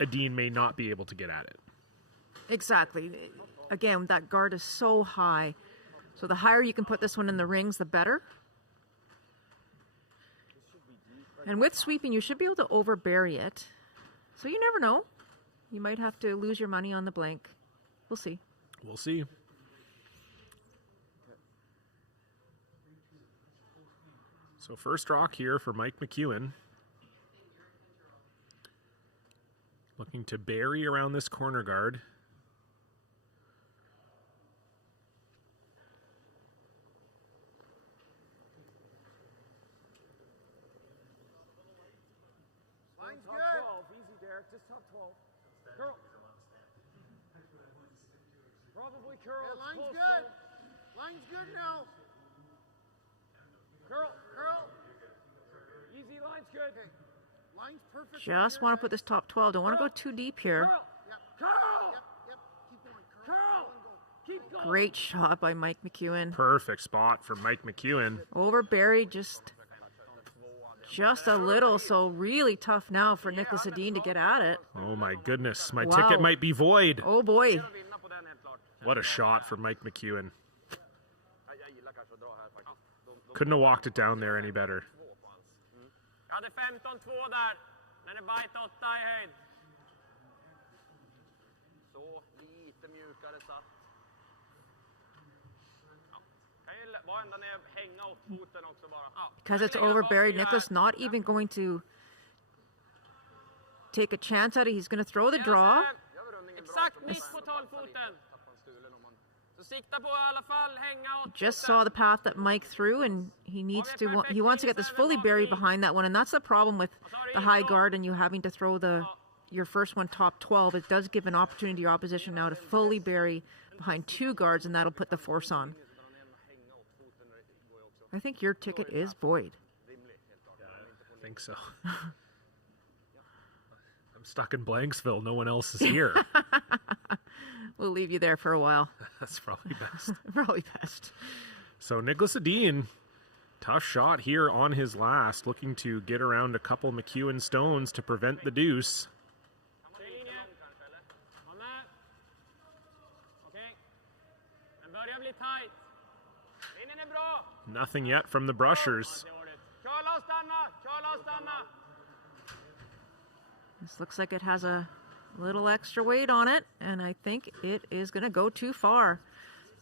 Edin may not be able to get at it. Exactly. Again, that guard is so high. So the higher you can put this one in the rings, the better. And with sweeping, you should be able to overbury it. So you never know. You might have to lose your money on the blank. We'll see. We'll see. So first rock here for Mike McEwen. Looking to bury around this corner guard. Line's good. Top 12. Easy, Derek. Just top 12. Curl. Probably curl. Yeah, line's close, good. though. Line's good now. Curl. Easy, line's good. Okay. Line's perfect. Just want to put this top 12. Don't want to go too deep here. Curl. Yep. Curl. Yep. Keep going. Curl. Keep going. Great shot by Mike McEwen. Perfect spot for Mike McEwen. Overburied just a little, so really tough now for Nicholas Edin to get at it. Oh my goodness, my Wow. ticket might be void. Oh boy. What a shot for Mike McEwen. Couldn't have walked it down there any better. Jag hade 15-2 där. Den är bite 8 i höjd. Så, lite mjukare satt. Ja. Kan ju vara ända ner, hänga åt foten också bara. Ja. Because it's overburied, Nicholas not even going to take a chance at it. He's going to throw the draw. Exakt mitt på 12-foten. Så sikta på I alla fall hänga åt Just saw the path that Mike threw, and he wants to get this fully buried behind that one, and that's the problem with the high guard and you having to throw your first one top 12. It does give an opportunity to your opposition now to fully bury behind 2 guards, and that'll put the force on. I think your ticket is void. I think so. I'm stuck in Blanksville. No one else is here. We'll leave you there for a while. That's probably best. Probably best. So Nicholas Edin, tough shot here on his last, looking to get around a couple McEwen stones to prevent the deuce. Nothing yet from the brushers. This looks like it has a little extra weight on it, and I think it is going to go too far.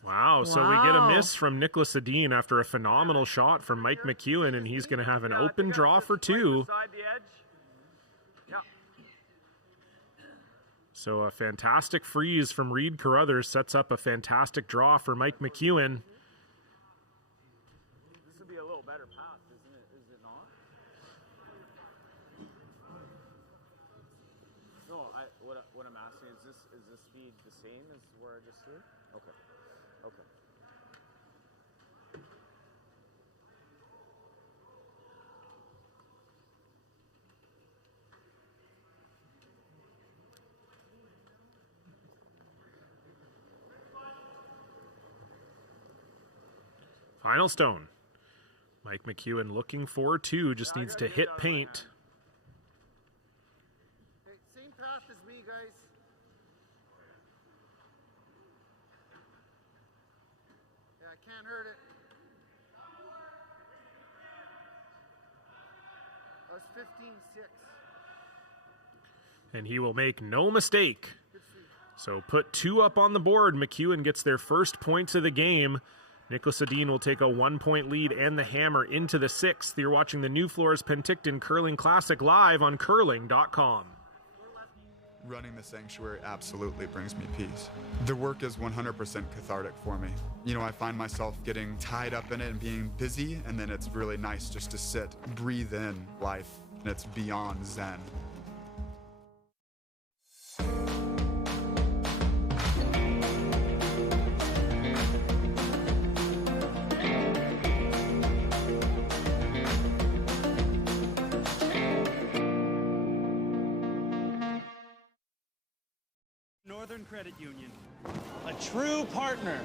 Wow, so we get a miss from Nicholas Edin after a phenomenal shot from Mike McEwen, and he's going to have an open draw for 2. So a fantastic freeze from Reed Carruthers sets up a fantastic draw for Mike McEwen. This would be a little better path, isn't it? Is it not? No, what I'm asking is this speed the same as where I just threw? Okay. Okay. Final stone. Mike McEwen looking for 2, just needs to hit paint. Hey, same path as me, guys. Yeah, I can't hurt it. I was 15-6. And he will make no mistake. So put 2 up on the board. McEwen gets their first points of the game. Nicholas Edin will take a 1-point lead and the hammer into the 6th. You're watching the Nufloors Penticton Curling Classic live on curling.com. Running the sanctuary absolutely brings me peace. The work is 100% cathartic for me. You know, I find myself getting tied up in it and being busy, and then it's really nice just to sit, breathe in life, and it's beyond zen. Northern Credit Union, a true partner,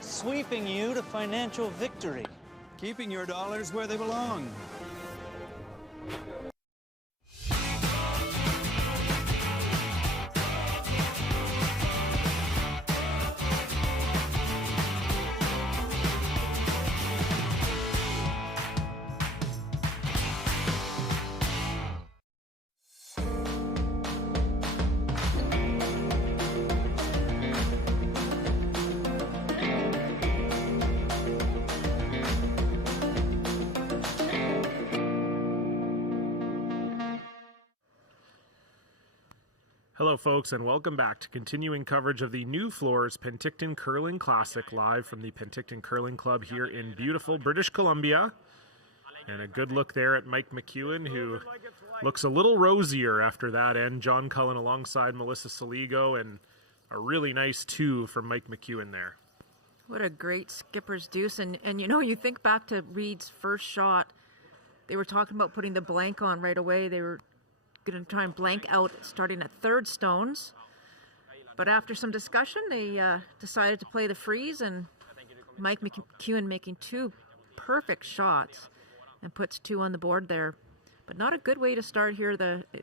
sweeping you to financial victory, keeping your dollars where they belong. Hello, folks, and welcome back to continuing coverage of the Nufloors Penticton Curling Classic live from the Penticton Curling Club here in beautiful British Columbia. And a good look there at Mike McEwen, who looks a little rosier after that end. John Cullen alongside Melissa Saligo, and a really nice 2 from Mike McEwen there. What a great skipper's deuce. And you know, you think back to Reed's first shot, they were talking about putting the blank on right away. They were going to try and blank out starting at 3rd stones. But after some discussion, they decided to play the freeze, and Mike McEwen making 2 perfect shots and puts 2 on the board there. But not a good way to start here,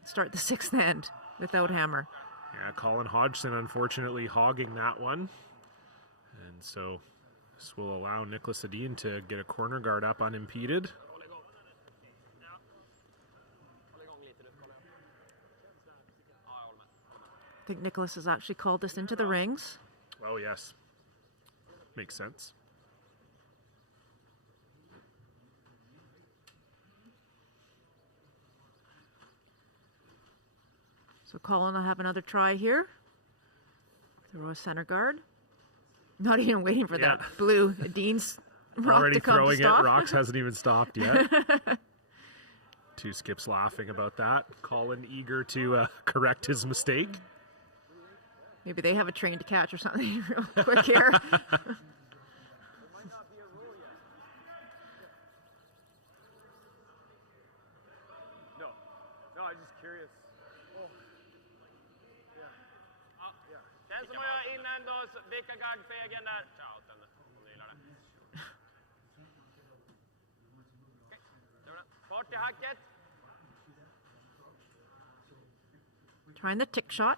start the 6th end without hammer. Yeah, Colin Hodgson unfortunately hogging that one. And so This will allow Nicholas Edin to get a corner guard up unimpeded. I think Nicholas has actually called this into the rings. Oh, yes. Makes sense. So Colin will have another try here. Throw a center guard. Not even waiting for that blue Edin's rock Already to come throwing to stop. it. Rocks hasn't even stopped yet. Two Skips laughing about that. Colin eager to correct his mistake. Maybe they have a train to catch or something real quick here. No, I'm just curious. Den som har invändos, vicka gaggfegen där. Ja, den vilar den. Fart i hacket. Trying the tick shot.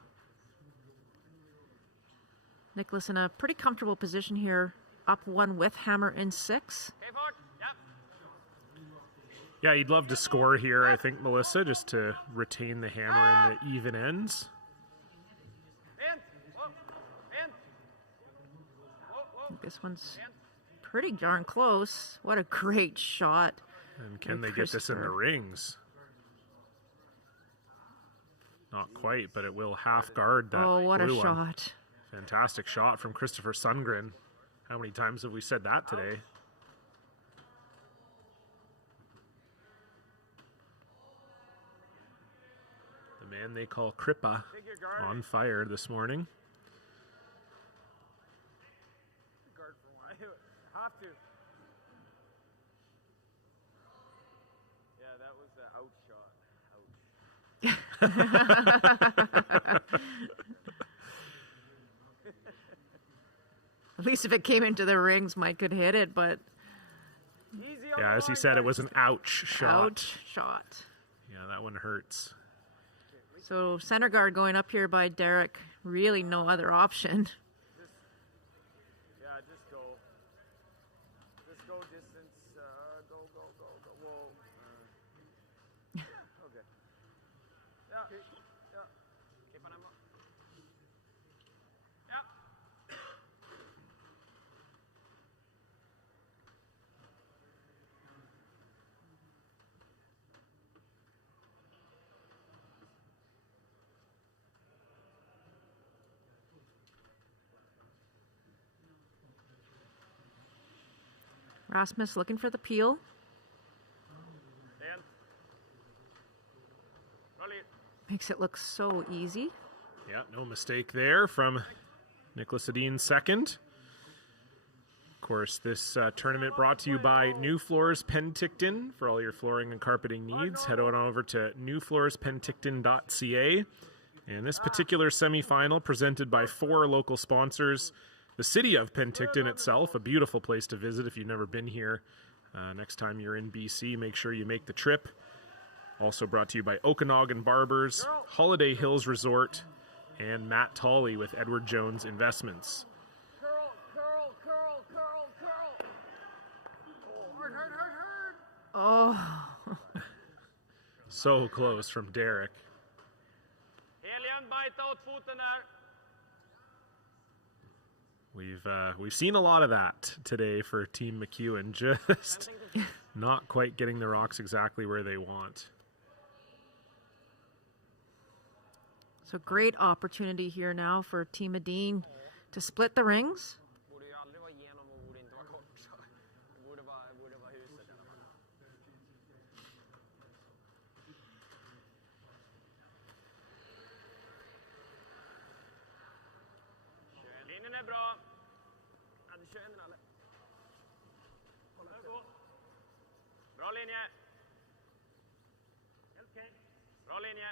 Nicholas in a pretty comfortable position here, up one with hammer in 6. Okay, fart. Yep. Yeah, you'd love to score here, I think, Melissa, just to retain the hammer in the even ends. I think this one's pretty darn close. What a great shot. And can they get this in the rings? Not quite, but it will half guard that. Oh, what a blue one. shot. Fantastic shot from Christopher Sundgren. How many times have we said that today? The man they call Kripa on fire this morning. Guard for one. Have to. Yeah, that was the out shot. At least if it came into the rings, Mike could hit it, but... Yeah, as he said, it was an ouch shot. Ouch shot. Yeah, that one hurts. So center guard going up here by Derek. Really no other option. Yeah, just go. Just go distance. Go. Whoa. Okay. Yeah. Keep on him. Yep. Rasmus looking for the peel. Makes it look so easy. Yeah, no mistake there from Nicholas Edin second. Of course, this tournament brought to you by Nufloors Penticton. For all your flooring and carpeting needs, head on over to nufloorspenticton.ca. And this particular semifinal presented by 4 local sponsors. The city of Penticton itself, a beautiful place to visit if you've never been here. Next time you're in BC, make sure you make the trip. Also brought to you by Okanagan Barbers, Holiday Hills Resort, and Matt Tolley with Edward Jones Investments. Curl. Oh. So close from Derek. Helian, bajta åt foten där. We've seen a lot of that today for Team McEwen, just not quite getting the rocks exactly where they want. So great opportunity here now for Team Edin to split the rings. Borde ju aldrig vara igenom och borde inte vara kort. Det borde vara huset i alla fall. Linjen är bra. Ja, du kör en eller? Bra linje. Bra linje.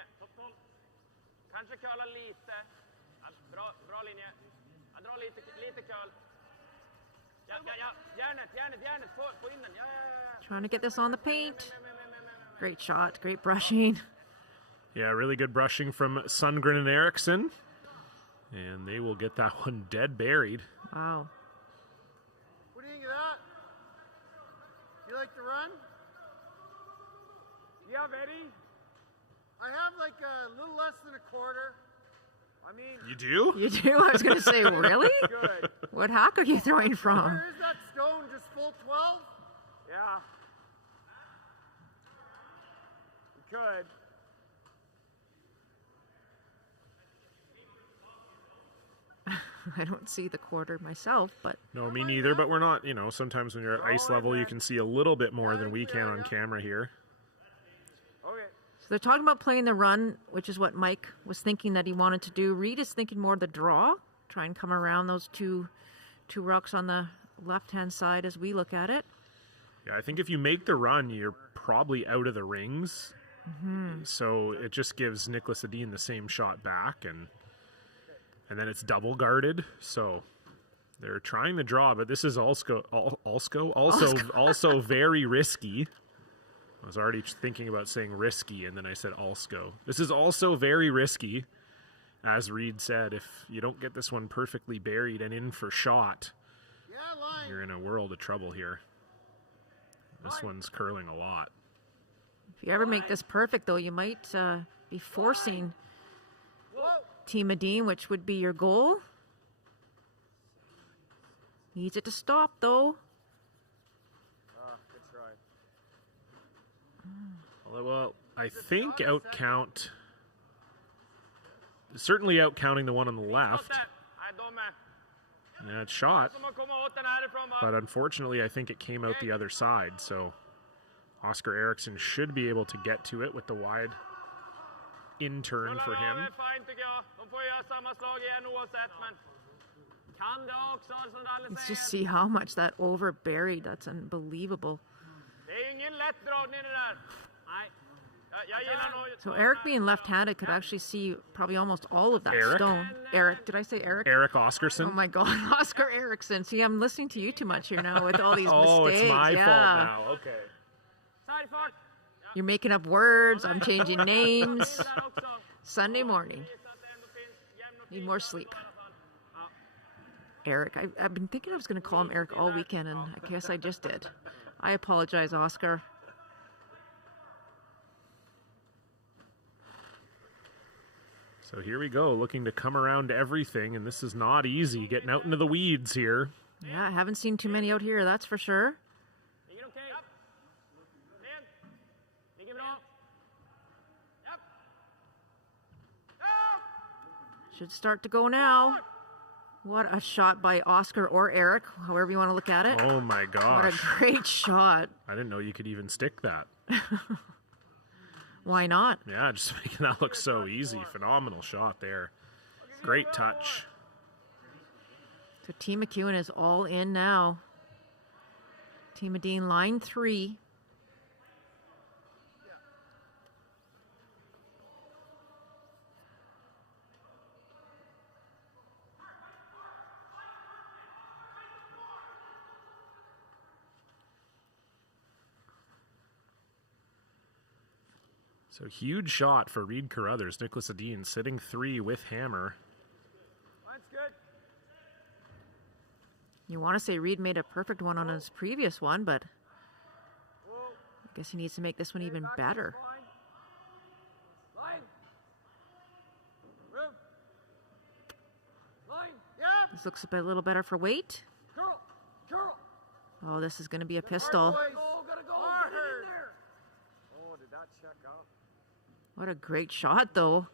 Kanske curla lite. Ja, bra linje. Ja, dra lite curl. Ja. Järnet. Få in den. Ja. Trying to get this on the paint. Great shot, great brushing. Yeah, really good brushing from Sundgren and Eriksson. And they will get that one dead buried. Wow. What do you think of that? You like to run? Yeah, Eddie. I have like a little less than a quarter. I mean, You do? You do? I was going to say, really? good. What hack are you throwing from? Where is that stone? Just full 12? Yeah. You could. I don't see the quarter myself, but No, me neither, but we're not, sometimes when you're at ice level, you can see a little bit more than we can on camera here. Okay. so they're talking about playing the run, which is what Mike was thinking that he wanted to do. Reed is thinking more the draw, try and come around those two rocks on the left-hand side as we look at it. Yeah, I think if you make the run, you're probably out of the rings. So it just gives Nicholas Edin the same shot back, and then it's double guarded. So they're trying to draw, but this is also very risky. I was already thinking about saying risky, and then I said Alsco. This is also very risky. As Reed said, if you don't get this one perfectly buried and in for shot, you're in a world of trouble here. This one's curling a lot. If you ever make this perfect, though, you might be forcing Team Edin, which would be your goal. Needs it to stop, though. Good try. Well, I think certainly out counting the one on the left. Yeah, it's shot. But unfortunately, I think it came out the other side. So Oscar Eriksson should be able to get to it with the wide in turn for him. Let's just see how much that over buried. That's unbelievable. So Eric being left-handed could actually see probably almost all of that stone. Eric, did I say Eric? Eric Oscarsson. Oh my God, Oscar Eriksson. See, I'm listening to you too much here now with all these mistakes. Oh, it's my fault now. Okay. You're making up words. I'm changing names. Sunday morning. Need more sleep. Eric. I've been thinking I was going to call him Eric all weekend, and I guess I just did. I apologize, Oscar. So here we go, looking to come around everything, and this is not easy, getting out into the weeds here. Yeah, I haven't seen too many out here, that's for sure. Should start to go now. What a shot by Oscar or Eric, however you want to look at it. Oh my gosh. What a great shot. I didn't know you could even stick that. Why not? Yeah, just making that look so easy. Phenomenal shot there. Great touch. So Team McEwen is all in now. Team Edin, line 3. So huge shot for Reed Carruthers. Nicholas Edin sitting 3 with hammer. That's good. You want to say Reed made a perfect one on his previous one, but I guess he needs to make this one even better. Line. Room. Line. Yeah. This looks a little better for weight. Curl. Oh, this is going to be a pistol. Gotta go. Get it in there. Oh, did that check out? What a great shot, though.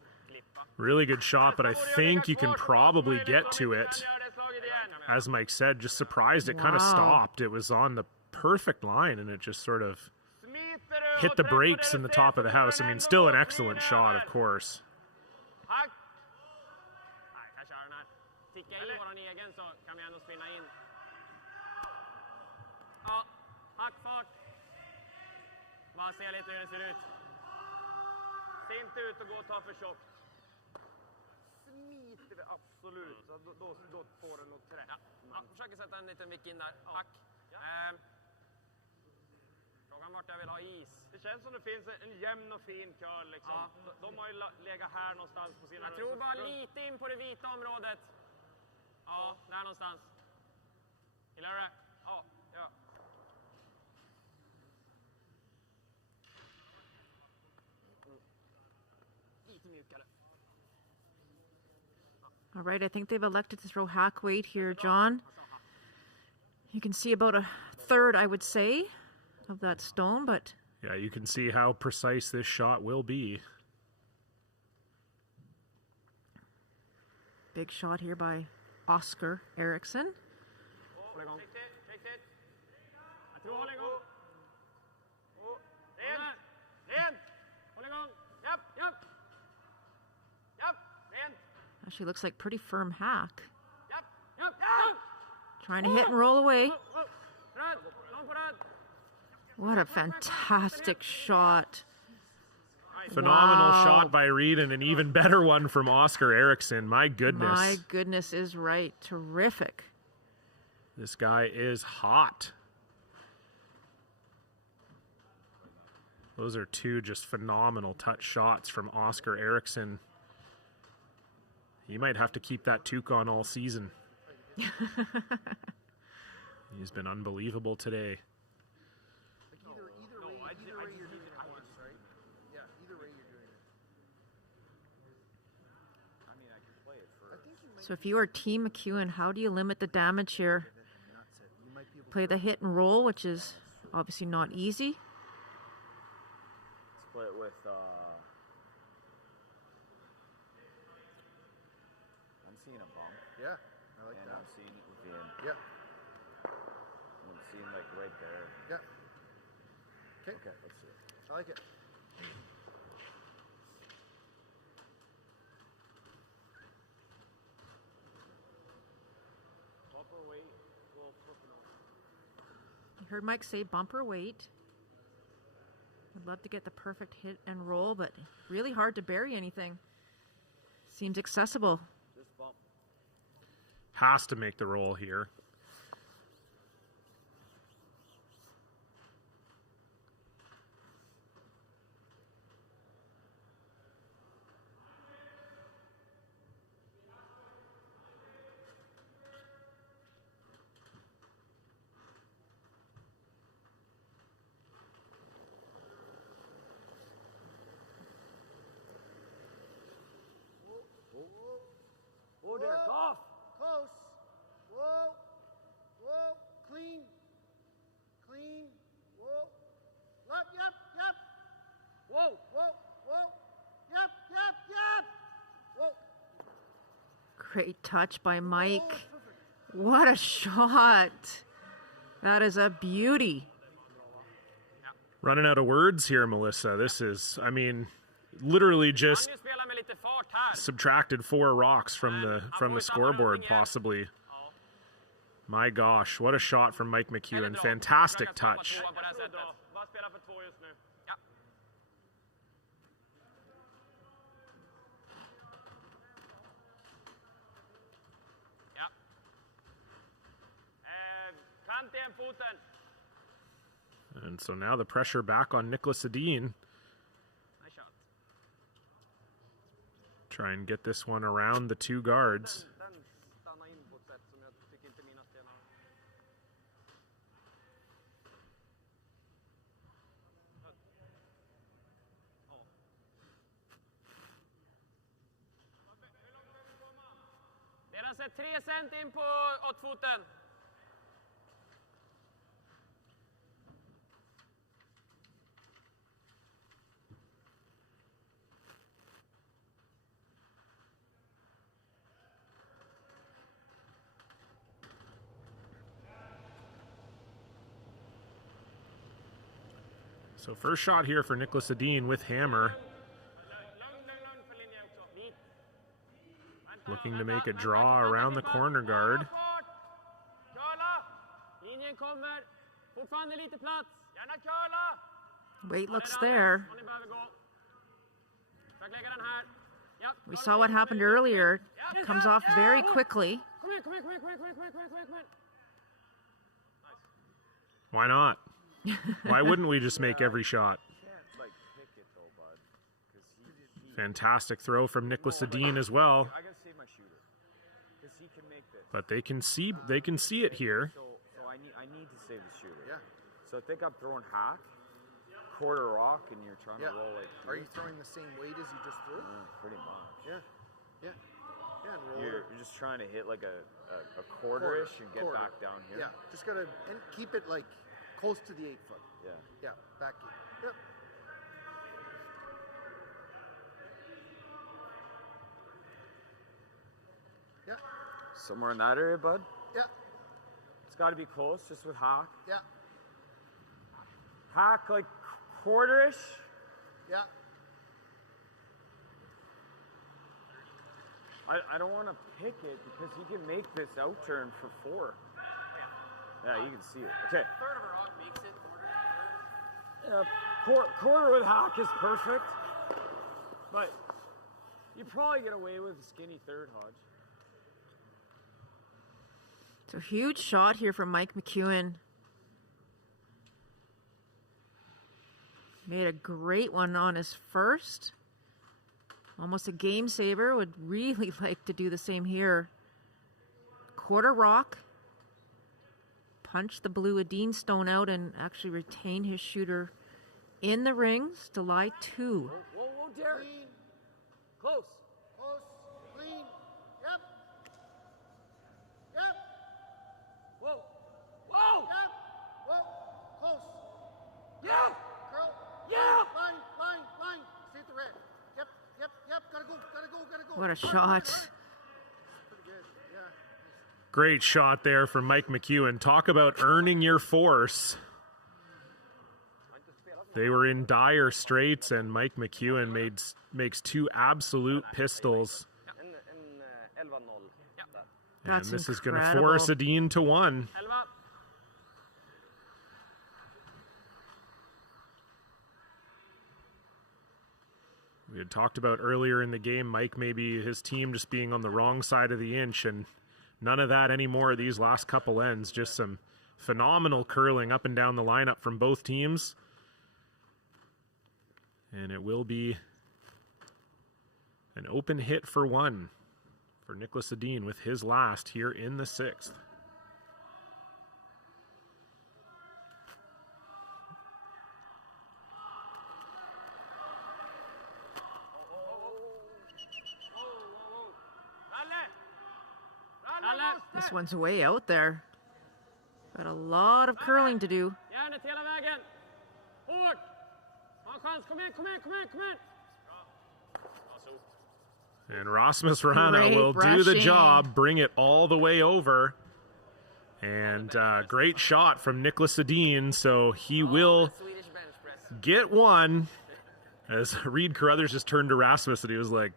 Really good shot, but I think you can probably get to it. As Mike said, just surprised it kind of stopped. It was on the perfect line, and it just sort of hit the brakes in the top of the house. I mean, still an excellent shot, of course. Bara se lite hur det ser ut. Se inte ut och gå och ta för tjockt. Smiter vi absolut. Då får den nog träff. Ja, försöker sätta en liten vick in där. Hack. Frågan vart jag vill ha is. Det känns som det finns en jämn och fin curl liksom. Ja. De har ju legat här någonstans på sina... Jag tror bara lite in på det vita området. Ja, där någonstans. Gillar du det? Ja, ja. Lite mjukare. All right, I think they've elected to throw hack weight here, John. You can see about a third, I would say, of that stone, but... Yeah, you can see how precise this shot will be. Big shot here by Oscar Eriksson. Actually looks like pretty firm hack. Trying to hit and roll away. What a fantastic shot. Phenomenal Wow. shot by Reed and an even better one from Oscar Eriksson. My goodness. My goodness is right. Terrific. This guy is hot. Those are two just phenomenal touch shots from Oscar Eriksson. He might have to keep that toque on all season. He's been unbelievable today. So if you are Team McEwen, how do you limit the damage here? Play the hit and roll, which is obviously not easy. Split with, I'm seeing a bump. Yeah, I like and that. I'm seeing it within. Yeah. I'm seeing like right there. Yeah. Okay. Okay, let's see it. I like it. You heard Mike say bumper weight. I'd love to get the perfect hit and roll, but really hard to bury anything. Seems accessible. Just bump. Has to make the roll here. Whoa, Derek, off. Close. Whoa. Whoa. Clean. Clean. Whoa. Left. Yep. Yep. Whoa. Whoa. Whoa. Yep. Yep. Yep. Whoa. Great touch by Mike. What a shot. That is a beauty. Running out of words here, Melissa. This is, I mean, literally just subtracted 4 rocks from the scoreboard, possibly. My gosh, what a shot from Mike McEwen. Fantastic touch. And so now the pressure back on Nicholas Edin. Try and get this one around the 2 guards. Delar sig 3 cent in på åttfoten. So first shot here for Nicholas Edin with hammer. Looking to make a draw around the corner guard. Weight looks there. We saw what happened earlier. It comes off very quickly. Why not? Why wouldn't we just make every shot? Fantastic throw from Nicholas Edin as well. I gotta save my shooter because he can make this. But they can see it here. So I need to save the shooter. Yeah. So I think I'm throwing hack, quarter rock, and you're trying to roll like. Are you throwing the same weight as you just threw? Pretty much. Yeah. Yeah. Yeah, and roll. You're just trying to hit like a quarter-ish and get back down here. Yeah, just gotta and keep it like close to the 8 foot. Yeah. Yeah, back in. Yep. Yeah. Somewhere in that area, bud. Yeah. It's got to be close, just with hack. Yeah. Hack like quarter-ish. Yeah. I don't want to pick it because you can make this out turn for 4. Yeah, you can see it. Okay. Third of a rock makes it, quarter. Yeah, quarter with hack is perfect, but you probably get away with a skinny third, Hodge. So huge shot here from Mike McEwen. Made a great one on his first. Almost a game saver. Would really like to do the same here. Quarter rock. Punch the blue Edin stone out and actually retain his shooter in the rings to lie 2. Whoa, Derek. Close. Close. Clean. Yep. Yep. Whoa. Whoa. Yep. Whoa. Close. Yeah. Curl. Yeah. Line. See the red. Yep. Gotta go. What a shot. Great shot there from Mike McEwen. Talk about earning your force. They were in dire straits, and Mike McEwen makes 2 absolute pistols. And this is going to force Edin to 1. We had talked about earlier in the game, Mike, maybe his team just being on the wrong side of the inch, and none of that anymore these last couple ends. Just some phenomenal curling up and down the lineup from both teams. And it will be an open hit for 1 for Nicholas Edin with his last here in the 6th. This one's way out there. Got a lot of curling to do. Järnet hela vägen. Hårt. Ha chans. Kom igen. And Rasmus Rana Great will do the brushing. job, bring it all the way over. And great shot from Nicholas Edin, so he will get 1. As Reed Carruthers just turned to Rasmus and he was like,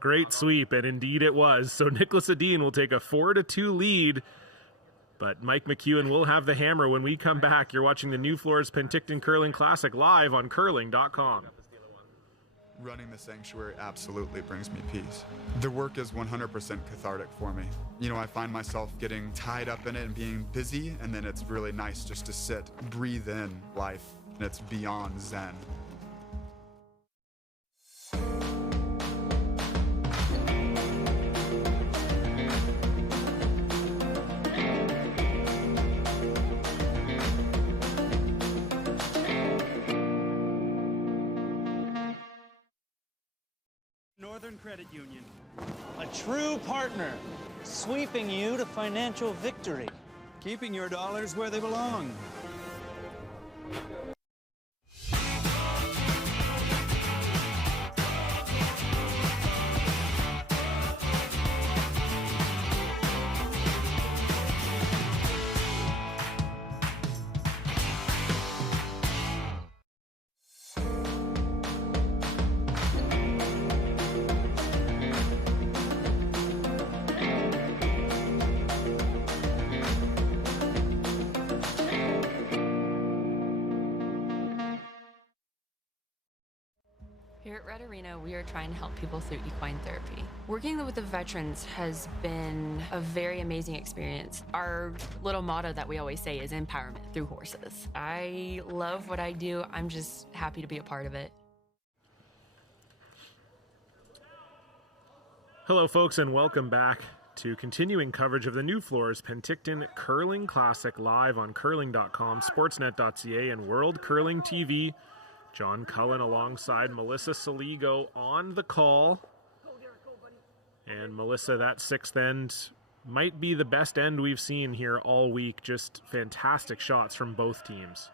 great sweep, and indeed it was. So Nicholas Edin will take a 4-2 lead, but Mike McEwen will have the hammer when we come back. You're watching the Nufloors Penticton Curling Classic live on curling.com. Running the sanctuary absolutely brings me peace. The work is 100% cathartic for me. You know, I find myself getting tied up in it and being busy, and then it's really nice just to sit, breathe in life, and it's beyond zen. Northern Credit Union. A true partner, sweeping you to financial victory, keeping your dollars where they belong. Here at Red Arena, we are trying to help people through equine therapy. Working with the veterans has been a very amazing experience. Our little motto that we always say is empowerment through horses. I love what I do. I'm just happy to be a part of it. Hello, folks, and welcome back to continuing coverage of the Nufloors Penticton Curling Classic live on curling.com, sportsnet.ca, and World Curling TV. John Cullen alongside Melissa Saligo on the call. And Melissa, that sixth end might be the best end we've seen here all week. Just fantastic shots from both teams.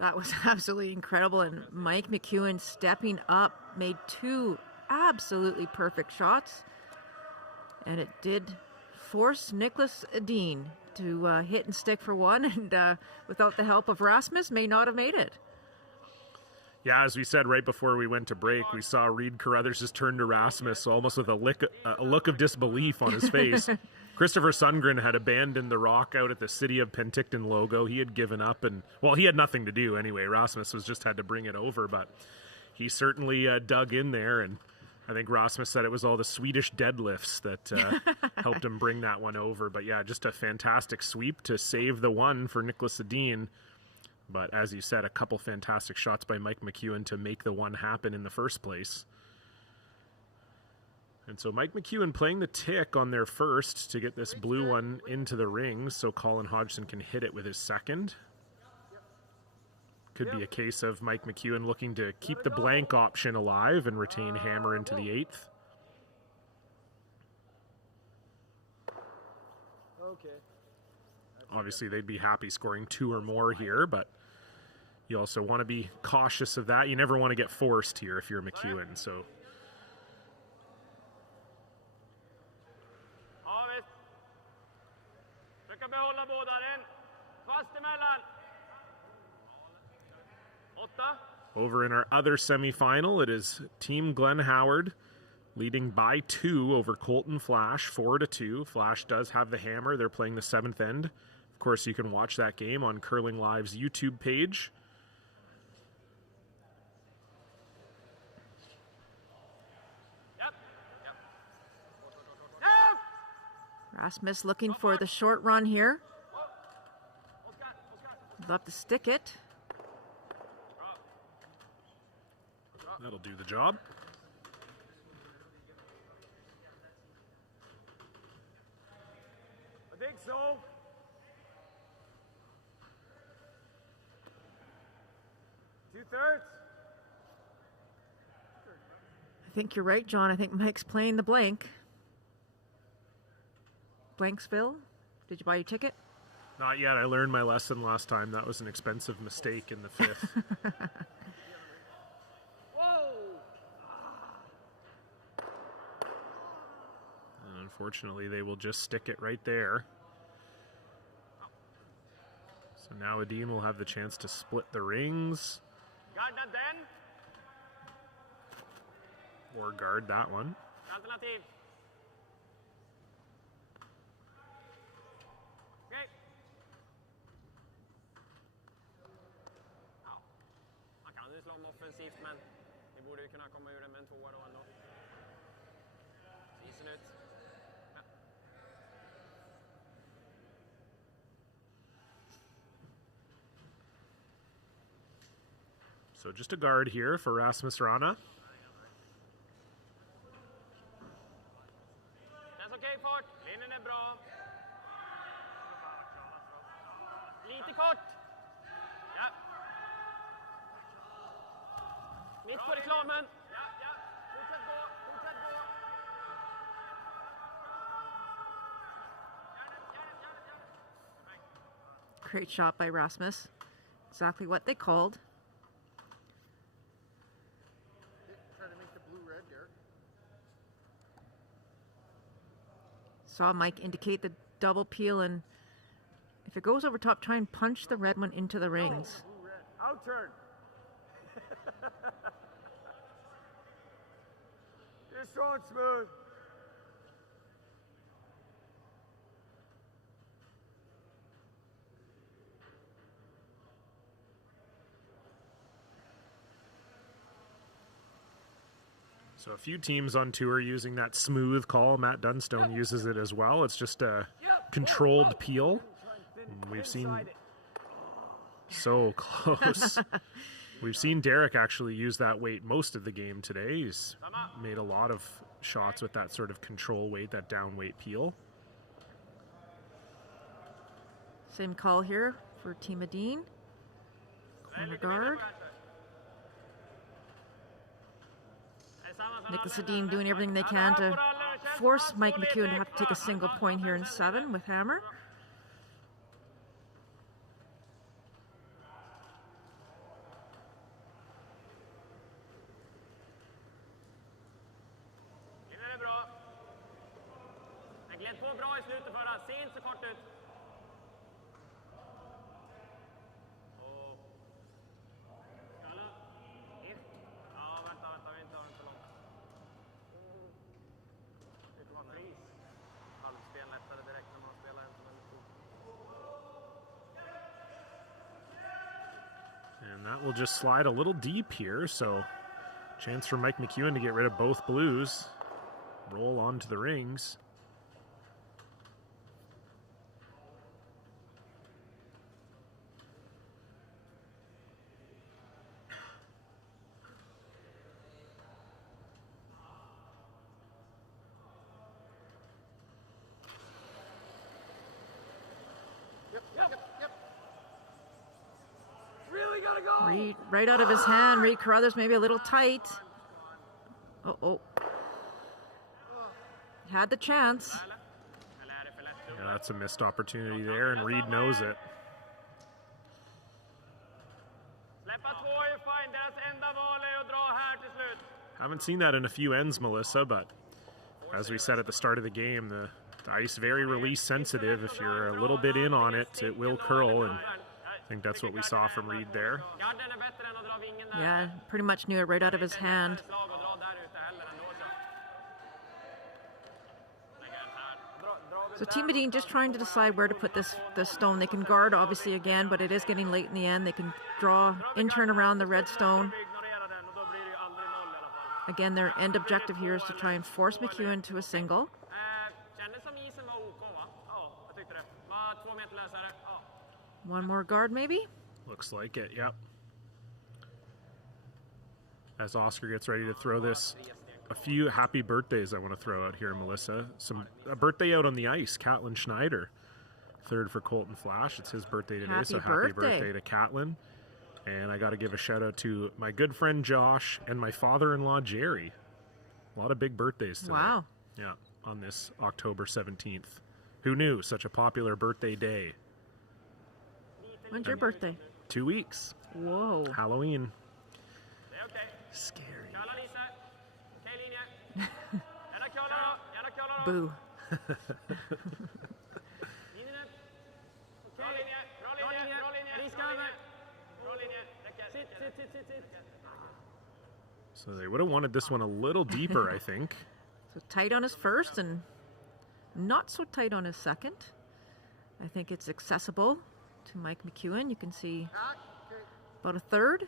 That was absolutely incredible. And Mike McEwen stepping up, made two absolutely perfect shots. And it did force Nicholas Edin to hit and stick for one. And without the help of Rasmus, may not have made it. Yeah, as we said right before we went to break, we saw Reed Carruthers just turn to Rasmus almost with a look of disbelief on his face. Christopher Sundgren had abandoned the rock out at the City of Penticton logo. He had given up, and, well, he had nothing to do anyway. Rasmus just had to bring it over, but he certainly dug in there, and I think Rasmus said it was all the Swedish deadlifts that helped him bring that one over. But yeah, just a fantastic sweep to save the one for Nicholas Edin. But as you said, a couple fantastic shots by Mike McEwen to make the one happen in the first place. And so Mike McEwen playing the tick on their first to get this blue one into the rings so Colin Hodgson can hit it with his second. Could be a case of Mike McEwen looking to keep the blank option alive and retain hammer into the eighth. Obviously, they'd be happy scoring two or more here, but you also want to be cautious of that. You never want to get forced here if you're McEwen, so... Over in our other semifinal, it is Team Glenn Howard leading by 2 over Colton Flash, 4-2. Flash does have the hammer. They're playing the 7th end. Of course, you can watch that game on Curling Live's YouTube page. Rasmus looking for the short run here. Love to stick it. That'll do the job. I think so. Two-thirds. I think you're right, John. I think Mike's playing the blank. Blanksville, did you buy your ticket? Not yet. I learned my lesson last time. That was an expensive mistake in the 5th. And unfortunately, they will just stick it right there. So now Edin will have the chance to split the rings. Guard that then. Or guard that one. Alternativ. Okej. Ja. Man kan ju slå om offensivt, men vi borde ju kunna komma ur det med en tvåa då ändå. Isen ut. Ja. So just a guard here for Rasmus Rana. Okej, fart. Linjen är bra. Lite kort. Ja. Mitt på reklamen. Ja, ja. Fortsätt gå. Fortsätt gå. Great shot by Rasmus. Exactly what they called. Trying to make the blue red, Derek. Saw Mike indicate the double peel, and if it goes over top, try and punch the red one into the rings. Out turn. You're strong, smooth. So a few teams on tour using that smooth call. Matt Dunstone uses it as well. It's just a controlled peel. We've seen so close. We've seen Derek actually use that weight most of the game today. He's made a lot of shots with that sort of control weight, that down weight peel. Same call here for Team Edin. Corner guard. Nicholas Edin doing everything they can to force Mike McEwen to have to take a single point here in 7 with hammer. And that will just slide a little deep here, so chance for Mike McEwen to get rid of both blues. Roll onto the rings. Reed, right out of his hand. Reed Carruthers maybe a little tight. Oh. Had the chance. Yeah, that's a missed opportunity there, and Reed knows it. Haven't seen that in a few ends, Melissa, but as we said at the start of the game, the ice very release sensitive. If you're a little bit in on it, it will curl, and I think that's what we saw from Reed there. Yeah, pretty much knew it right out of his hand. So Team Edin just trying to decide where to put this stone. They can guard, obviously, again, but it is getting late in the end. They can draw in turn around the red stone. Again, their end objective here is to try and force McEwen to a single. One more guard, maybe? Looks like it, yep. As Oscar gets ready to throw this, a few happy birthdays I want to throw out here, Melissa. A birthday out on the ice, Catlin Schneider, 3rd for Colton Flash. It's his birthday today, so happy birthday to Catlin. And I got to give a shout out to my good friend Josh and my father-in-law Jerry. A lot of big birthdays today. Wow. Yeah, on this October 17th. Who knew? Such a popular birthday day. When's your birthday? 2 weeks. Whoa. Halloween. Scary. Boo. So they would have wanted this one a little deeper, I think. So tight on his first and not so tight on his second. I think it's accessible to Mike McEwen. You can see about a third.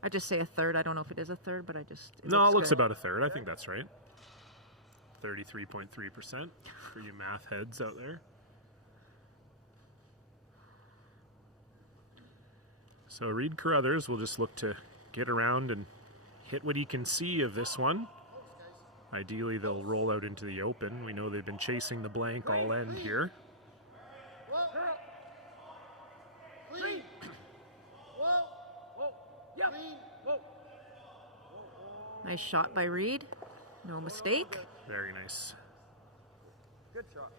I just say a third. I don't know if it is a third, but it looks about a third. I think that's right. 33.3% for you math heads out there. So Reed Carruthers will just look to get around and hit what he can see of this one. Ideally, they'll roll out into the open. We know they've been chasing the blank all end here. Nice shot by Reed. No mistake. Very nice. Good shot.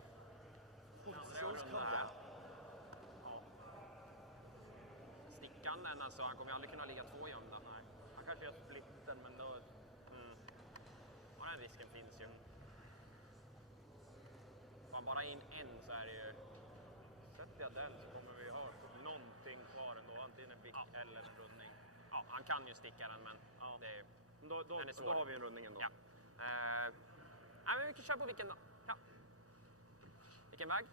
Stickan den alltså, han kommer aldrig kunna ligga 2 gömda. Nej. Han kanske gör splitten, men då... Och den risken finns ju. Får han bara in en så är det ju... Sätter jag den så kommer vi ha någonting kvar ändå. Antingen en vick eller en rundning. Ja, han kan ju sticka den, men det är... Då har vi en rundning ändå. Ja. Men vi kan köra på vilken då. Ja. Vilken väg?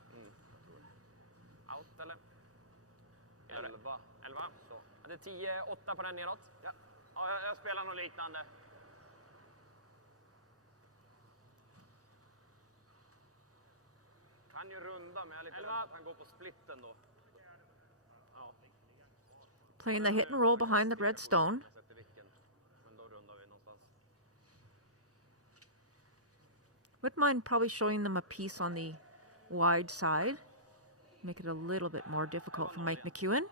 Out eller? 11. Så. Det är 10-8 på den neråt. Ja. Jag spelar något liknande. Kan ju runda, men jag är lite rädd att han går på splitten då. Ja. Playing the hit and roll behind the red stone. Wouldn't mind probably showing them a piece on the wide side. Make it a little bit more difficult for Mike McEwen.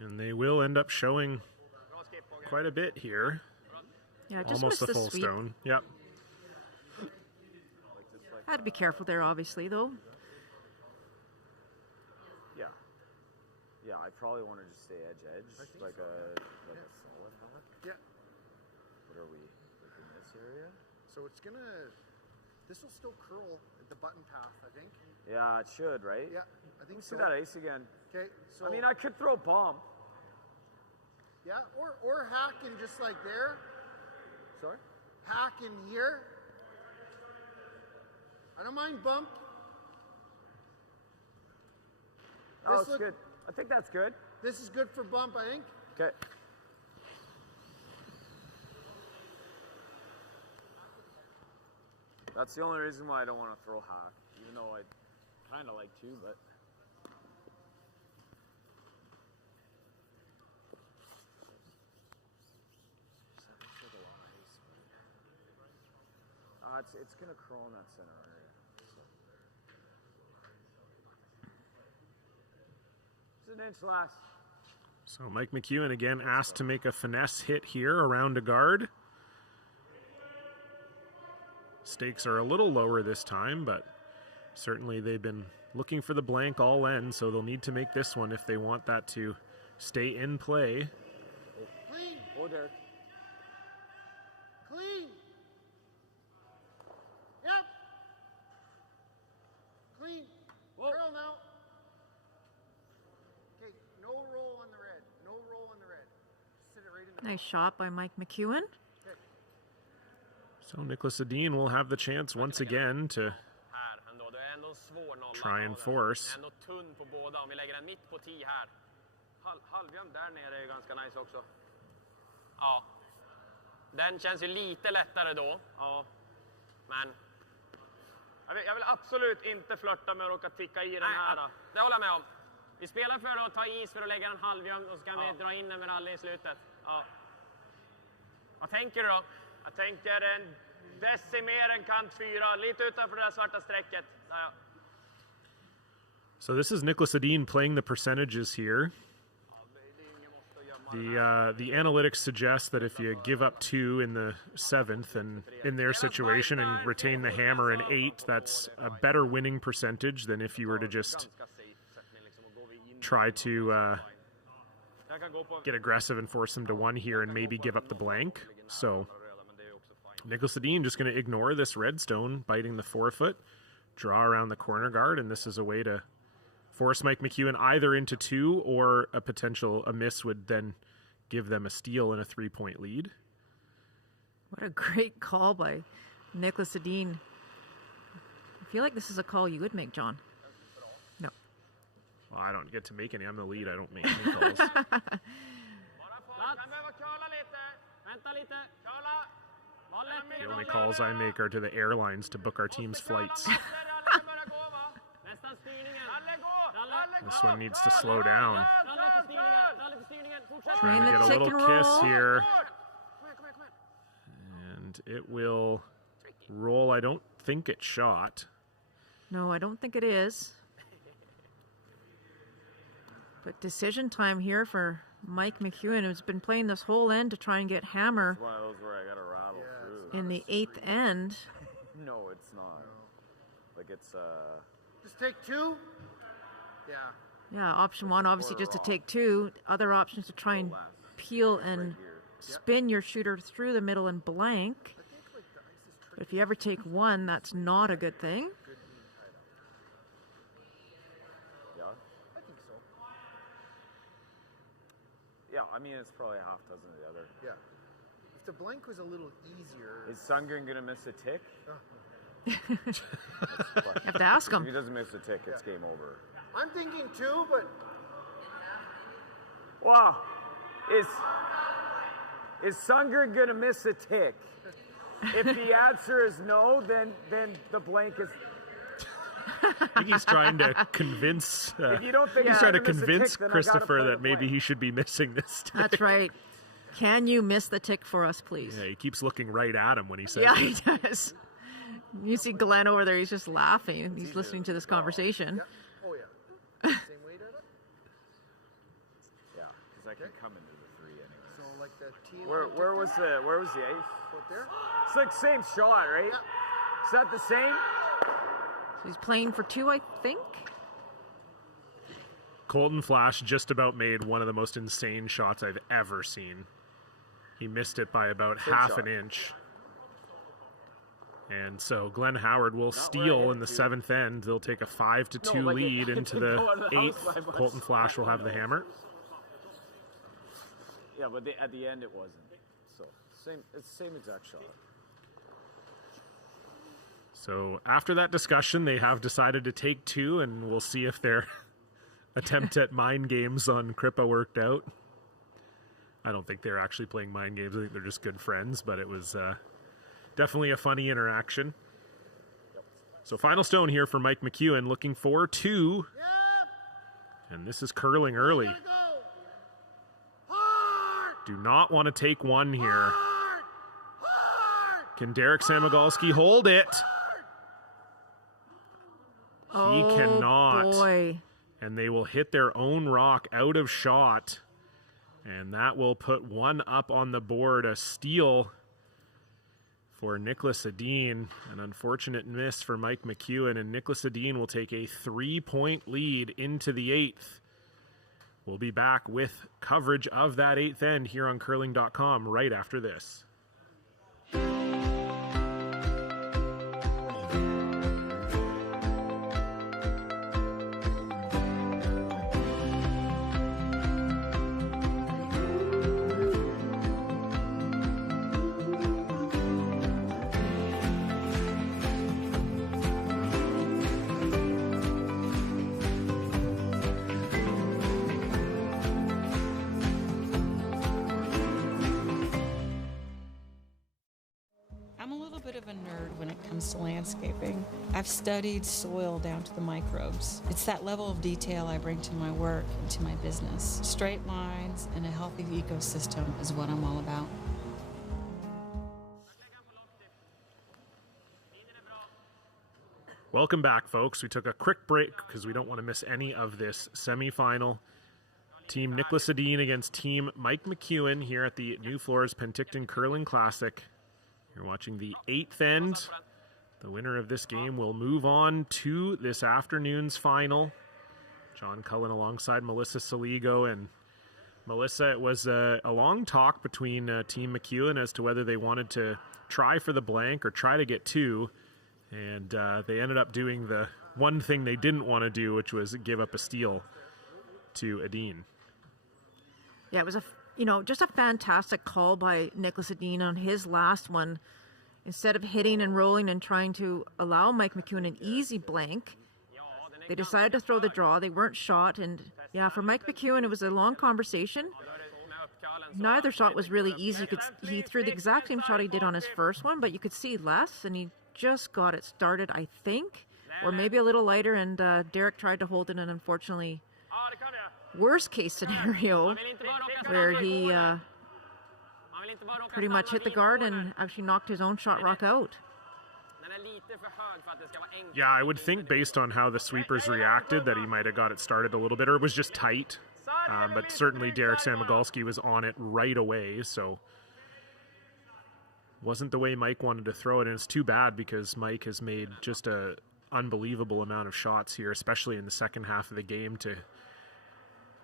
And they will end up showing quite a bit here. Yeah, just almost missed the full sweep. stone. Yep. Had to be careful there, obviously, though. Yeah. Yeah, I probably want to just stay edge, like a solid half. Yeah. What are we, like in this area? So it's gonna, this will still curl at the button path, I think. Yeah, it should, right? Yeah, I think Let's so. see that ace again. Okay, so. I mean, I could throw bomb. Yeah, or hack in just like there. Sorry? Hack in here. I don't mind bump. Oh, it's good. I think that's good. This is good for bump, I think. Okay. That's the only reason why I don't want to throw hack, even though I kind of like to, but. It's gonna curl in that center area. So. It's an inch less. So Mike McEwen again asked to make a finesse hit here around a guard. Stakes are a little lower this time, but certainly they've been looking for the blank all end, so they'll need to make this one if they want that to stay in play. Clean. Oh, Derek. Clean. Yep. Clean. Curl now. Okay, no roll on the red. No roll on the red. Sit it right in the Nice shot by Mike McEwen. So Nicholas Edin will have the chance once again to try and force. Ändå tunn på båda. Om vi lägger den mitt på 10 här. Halvjämn där nere är ganska nice också. Ja. Den känns ju lite lättare då. Ja. Men jag vill absolut inte flirta med att råka ticka i den här. Det håller jag med om. Vi spelar för att ta is för att lägga den halvjämn och så kan vi dra in den med rally i slutet. Ja. Vad tänker du då? Jag tänker en decimer, en kant 4, lite utanför det där svarta strecket. Där, ja. So this is Nicholas Edin playing the percentages here. The analytics suggest that if you give up 2 in the 7th and in their situation and retain the hammer in 8, that's a better winning percentage than if you were to just try to get aggressive and force them to 1 here and maybe give up the blank. So Nicholas Edin just going to ignore this redstone, biting the forefoot, draw around the corner guard, and this is a way to force Mike McEwen either into 2 or a miss would then give them a steal and a 3-point lead. What a great call by Nicholas Edin. I feel like this is a call you would make, John. No. Well, I don't get to make any. I'm the lead. I don't make any calls. The only calls I make are to the airlines to book our team's flights. This one needs to slow down. Trying to get a little kiss here. And it will roll. I don't think it's shot. No, I don't think it is. But decision time here for Mike McEwen, who's been playing this whole end to try and get hammer It's one of those where I gotta rattle through. in the 8th end. No, it's not. Like it's Just take 2. Yeah. Yeah, option 1 obviously just to take 2. Other options to try and peel and spin your shooter through the middle and blank. But if you ever take 1, that's not a good thing. Yeah. I think so. Yeah, I mean it's probably a half dozen of the other. Yeah. If the blank was a little easier. Is Sundgren gonna miss a tick? You have to ask him. If he doesn't miss the tick, it's game over. I'm thinking 2, but Wow. Is Sundgren going to miss a tick? If the answer is no, then the blank is... I think he's trying to convince. If you don't think he's he's trying to gonna miss a convince tick, then I gotta Christopher play that the maybe blank. he should be missing this tick. That's right. Can you miss the tick for us, please? Yeah, he keeps looking right at him when he says Yeah, it. he does. You see Glenn over there, he's just laughing. He's listening to this conversation. oh yeah. Same weight at it? Yeah, because I can come into the 3 anyway. So like the team. Where was the ace? Out there? It's like same shot, right? Is that the same? So he's playing for 2, I think. Colton Flash just about made one of the most insane shots I've ever seen. He missed it by about half an inch. And so Glenn Howard will steal in the 7th end. They'll take a 5-2 lead into the 8th. Colton Flash will have the hammer. Yeah, but at the end it wasn't. So it's the same exact shot. So after that discussion, they have decided to take 2, and we'll see if their attempt at mind games on Crippa worked out. I don't think they're actually playing mind games. I think they're just good friends, but it was definitely a funny interaction. So final stone here for Mike McEwen, looking for 2. And this is curling early. Do not want to take 1 here. Can Derek Samagalski hold it? He cannot. Boy. And they will hit their own rock out of shot. And that will put 1 up on the board. A steal for Nicholas Edin. An unfortunate miss for Mike McEwen. And Nicholas Edin will take a 3-point lead into the 8th. We'll be back with coverage of that 8th end here on curling.com right after this. I'm a little bit of a nerd when it comes to landscaping. I've studied soil down to the microbes. It's that level of detail I bring to my work and to my business. Straight lines and a healthy ecosystem is what I'm all about. Welcome back, folks. We took a quick break because we don't want to miss any of this semifinal. Team Nicholas Edin against Team Mike McEwen here at the Nufloors Penticton Curling Classic. You're watching the 8th end. The winner of this game will move on to this afternoon's final. John Cullen alongside Melissa Saligo. And Melissa, it was a long talk between Team McEwen as to whether they wanted to try for the blank or try to get 2. And they ended up doing the one thing they didn't want to do, which was give up a steal to Edin. Yeah, it was just a fantastic call by Nicholas Edin on his last one. Instead of hitting and rolling and trying to allow Mike McEwen an easy blank, they decided to throw the draw. They weren't shot. And yeah, for Mike McEwen, it was a long conversation. Neither shot was really easy. He threw the exact same shot he did on his first one, but you could see less, and he just got it started, I think, or maybe a little lighter, and Derek tried to hold it, and unfortunately, worst case scenario, where he pretty much hit the guard and actually knocked his own shot rock out. Yeah, I would think based on how the sweepers reacted that he might have got it started a little bit, or it was just tight. But certainly Derek Samagalski was on it right away, so wasn't the way Mike wanted to throw it. And it's too bad because Mike has made just a unbelievable amount of shots here, especially in the second half of the game, to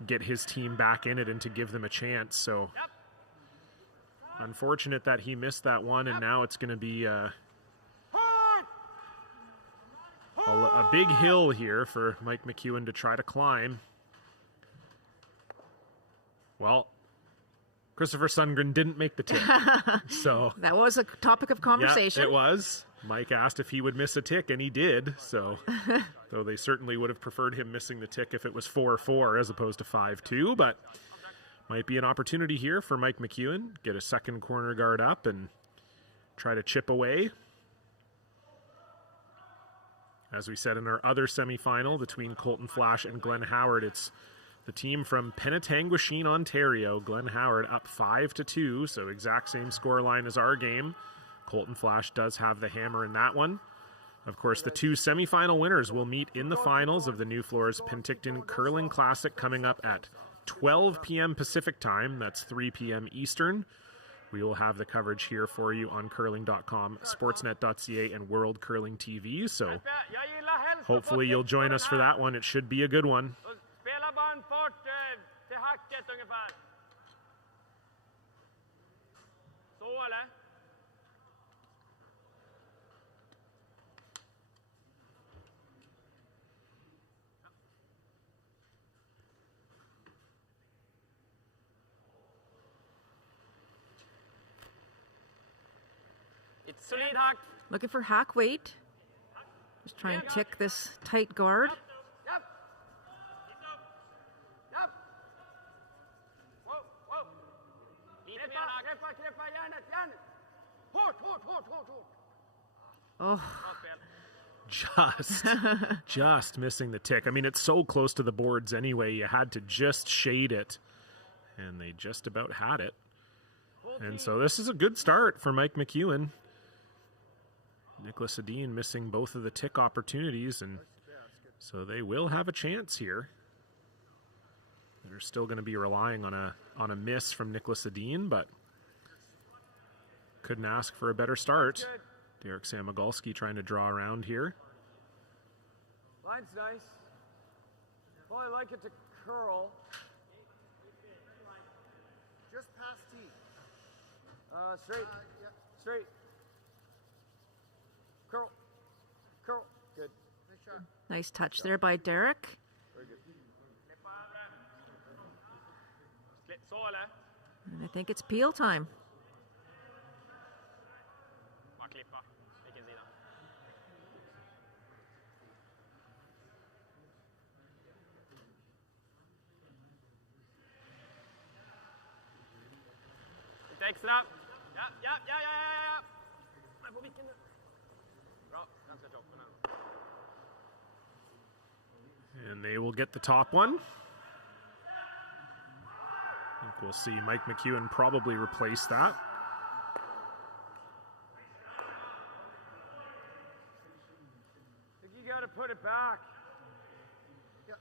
get his team back in it and to give them a chance. So unfortunate that he missed that one, and now it's going to be a big hill here for Mike McEwen to try to climb. Well, Christopher Sundgren didn't make the tip. So that was a topic of conversation. Yeah, it was. Mike asked if he would miss a tick, and he did. So, though they certainly would have preferred him missing the tick if it was 4-4 as opposed to 5-2, but might be an opportunity here for Mike McEwen. Get a second corner guard up and try to chip away. As we said in our other semifinal between Colton Flash and Glenn Howard, it's the team from Penticton, Ontario. Glenn Howard up 5-2, so exact same score line as our game. Colton Flash does have the hammer in that one. Of course, the two semifinal winners will meet in the finals of the Nufloors Penticton Curling Classic coming up at 12 p.m. Pacific time. That's 3 p.m. Eastern. We will have the coverage here for you on curling.com, sportsnet.ca, and World Curling TV. So hopefully you'll join us for that one. It should be a good one. It's solid hack. Looking for hack weight. Just try and tick this tight guard. Yep. Yep. Whoa, whoa. Lite mer hack. Greppa järnet, järnet. Hårt, hårt, hårt, hårt, hårt. Oh. Just missing the tick. I mean, it's so close to the boards anyway. You had to just shade it, and they just about had it. And so this is a good start for Mike McEwen. Nicholas Edin missing both of the tick opportunities, and so they will have a chance here. They're still going to be relying on a miss from Nicholas Edin, but couldn't ask for a better start. Derek Samogolski trying to draw around here. Line's nice. Probably like it to curl. Just past T. Straight. Straight. Curl. Curl. Good. Nice shot. Nice touch there by Derek. Very good. And I think it's peel time. Lite extra. Ja. Men på vilken? Bra, ganska toppen här. And they will get the top one. I think we'll see Mike McEwen probably replace that. I think you got to put it back. Yep.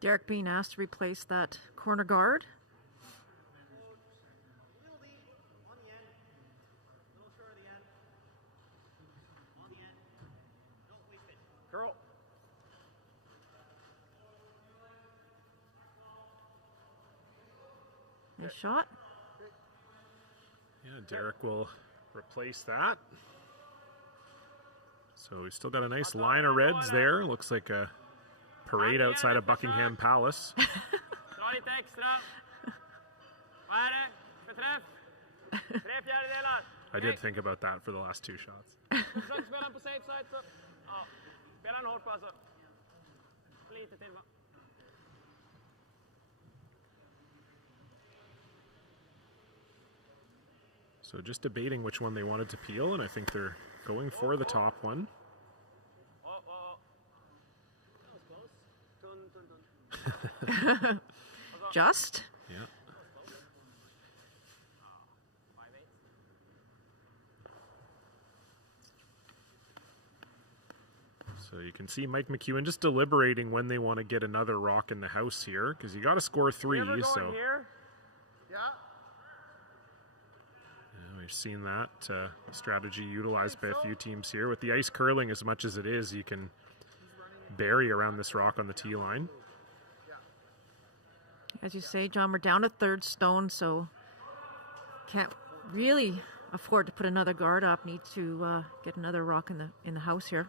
Derek being asked to replace that corner guard. Curl. Nice shot. Yeah, Derek will replace that. So we've still got a nice line of reds there. Looks like a parade outside of Buckingham Palace. Dra lite extra. Vad är det för träff? 3/4. I did think about that for the last two shots. Försök spela den på safe side så. Ja, spela den hårt på alltså. Lite till va. So just debating which one they wanted to peel, and I think they're going for the top one. Just? Yeah. So you can see Mike McEwen just deliberating when they want to get another rock in the house here, because you got to score 3. So Here? Yeah. we've seen that strategy utilized by a few teams here. With the ice curling as much as it is, you can bury around this rock on the tee line. As you say, John, we're down to third stone, so can't really afford to put another guard up need to get another rock in the house here.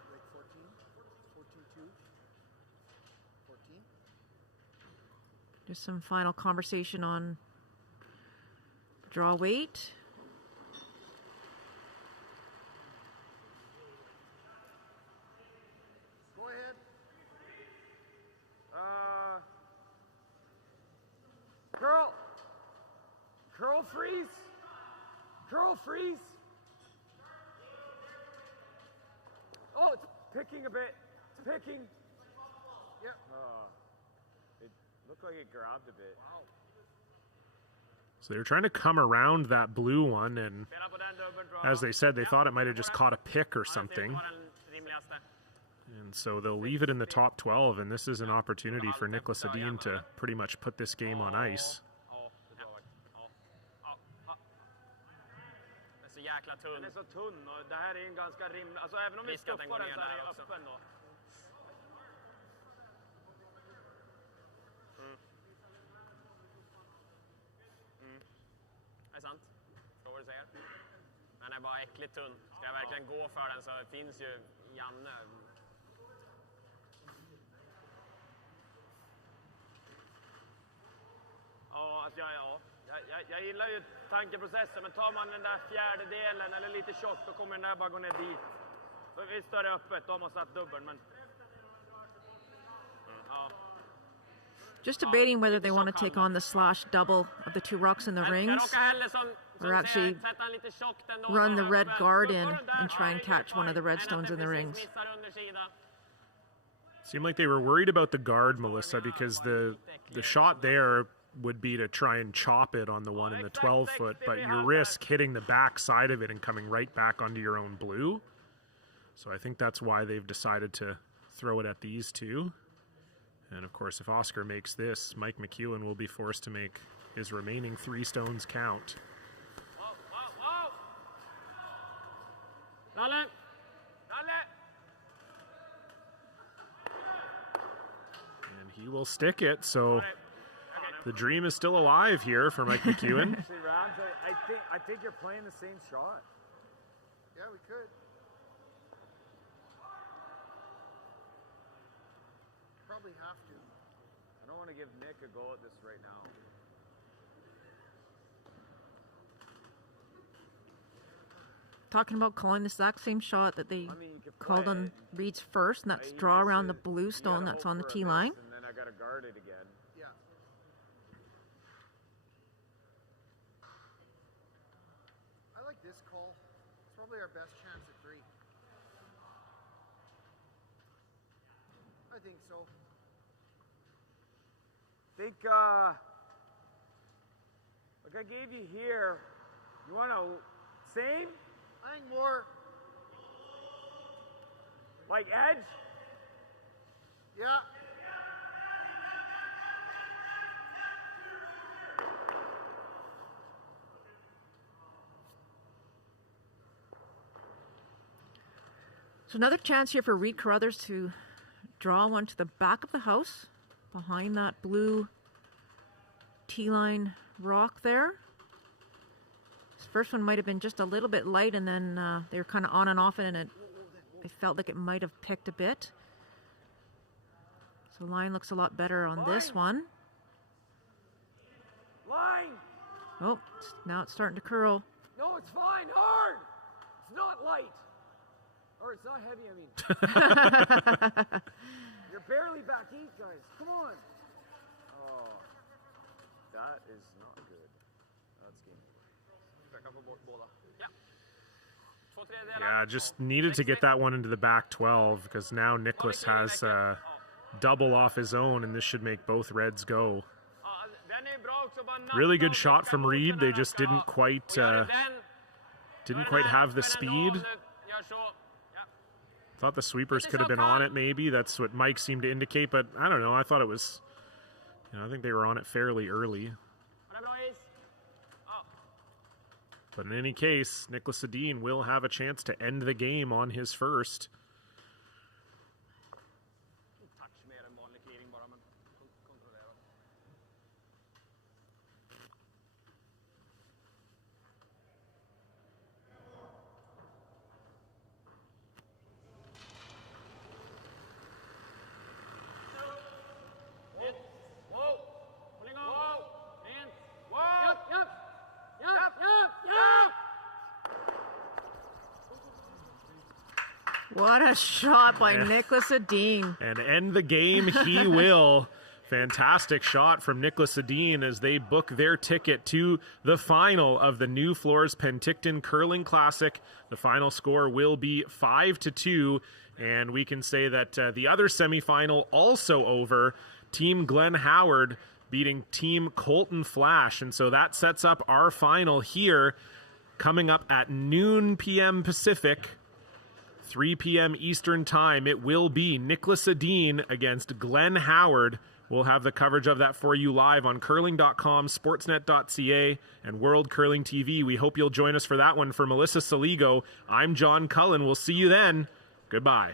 Just some final conversation on draw weight. Go ahead. Curl. Curl freeze. Curl freeze. Oh, it's picking a bit. It's picking. Yep. It looked like it grabbed a bit. Wow. So they were trying to come around that blue one, and as they said, they thought it might have just caught a pick or something. And so they'll leave it in the top 12, and this is an opportunity for Nicholas Edin to pretty much put this game on ice. Den är så tunn och det här är en ganska alltså även om vi stuffar den så är det öppen då. Det är sant. Förstår vad du säger. Den är bara äckligt tunn. Ska jag verkligen gå för den så finns ju Janne. Ja, alltså jag gillar ju tankeprocessen, men tar man den där fjärdedelen eller lite tjock, då kommer den där bara gå ner dit. Så visst är det öppet, de har satt dubbeln, men... Ja. Just debating whether they want to take on the slash double of the two rocks in the rings, or actually run the red guard in and try and catch one of the red stones in the rings. Seemed like they were worried about the guard, Melissa, because the shot there would be to try and chop it on the one in the 12-foot, but you risk hitting the back side of it and coming right back onto your own blue. So I think that's why they've decided to throw it at these two. And of course, if Oscar makes this, Mike McEwen will be forced to make his remaining 3 stones count. And he will stick it, so the dream is still alive here for Mike McEwen. See, Rams, I think you're playing the same shot. Yeah, we could. Probably have to. I don't want to give Nick a go at this right now. Talking about calling the exact same shot that they called on Reed's first, and that's draw around the blue stone that's on the tee line. And then I got to guard it again. Yeah. I like this call. It's probably our best chance at 3. I think so. Think, like I gave you here, you want to, same? I think more. Like edge? Yeah. So another chance here for Reed Carruthers to draw one to the back of the house, behind that blue T-line rock there. This first one might have been just a little bit light, and then they were kind of on and off, and I felt like it might have picked a bit. So line looks a lot better on this one. Line! Oh, now it's starting to curl. No, it's fine, hard! It's not light. Or it's not heavy, I mean. You're barely back 8, guys. Come on. Oh, that is not good. That's game over. Yeah, just needed to get that one into the back 12, because now Nicholas has double off his own, and this should make both Reds go. Really good shot from Reed. They just didn't quite have the speed. Thought the sweepers could have been on it, maybe. That's what Mike seemed to indicate, but I don't know. I thought it was, I think they were on it fairly early. But in any case, Nicholas Edin will have a chance to end the game on his first. What a shot by Nicholas Edin. And end the game he will. Fantastic shot from Nicholas Edin as they book their ticket to the final of the Nufloors Penticton Curling Classic. The final score will be 5-2, and we can say that the other semifinal also over. Team Glenn Howard beating Team Colton Flash, and so that sets up our final here, coming up at noon p.m. Pacific, 3 p.m. Eastern Time. It will be Nicholas Edin against Glenn Howard. We'll have the coverage of that for you live on curling.com, sportsnet.ca, and World Curling TV. We hope you'll join us for that one. For Melissa Saligo, I'm John Cullen. We'll see you then. Goodbye.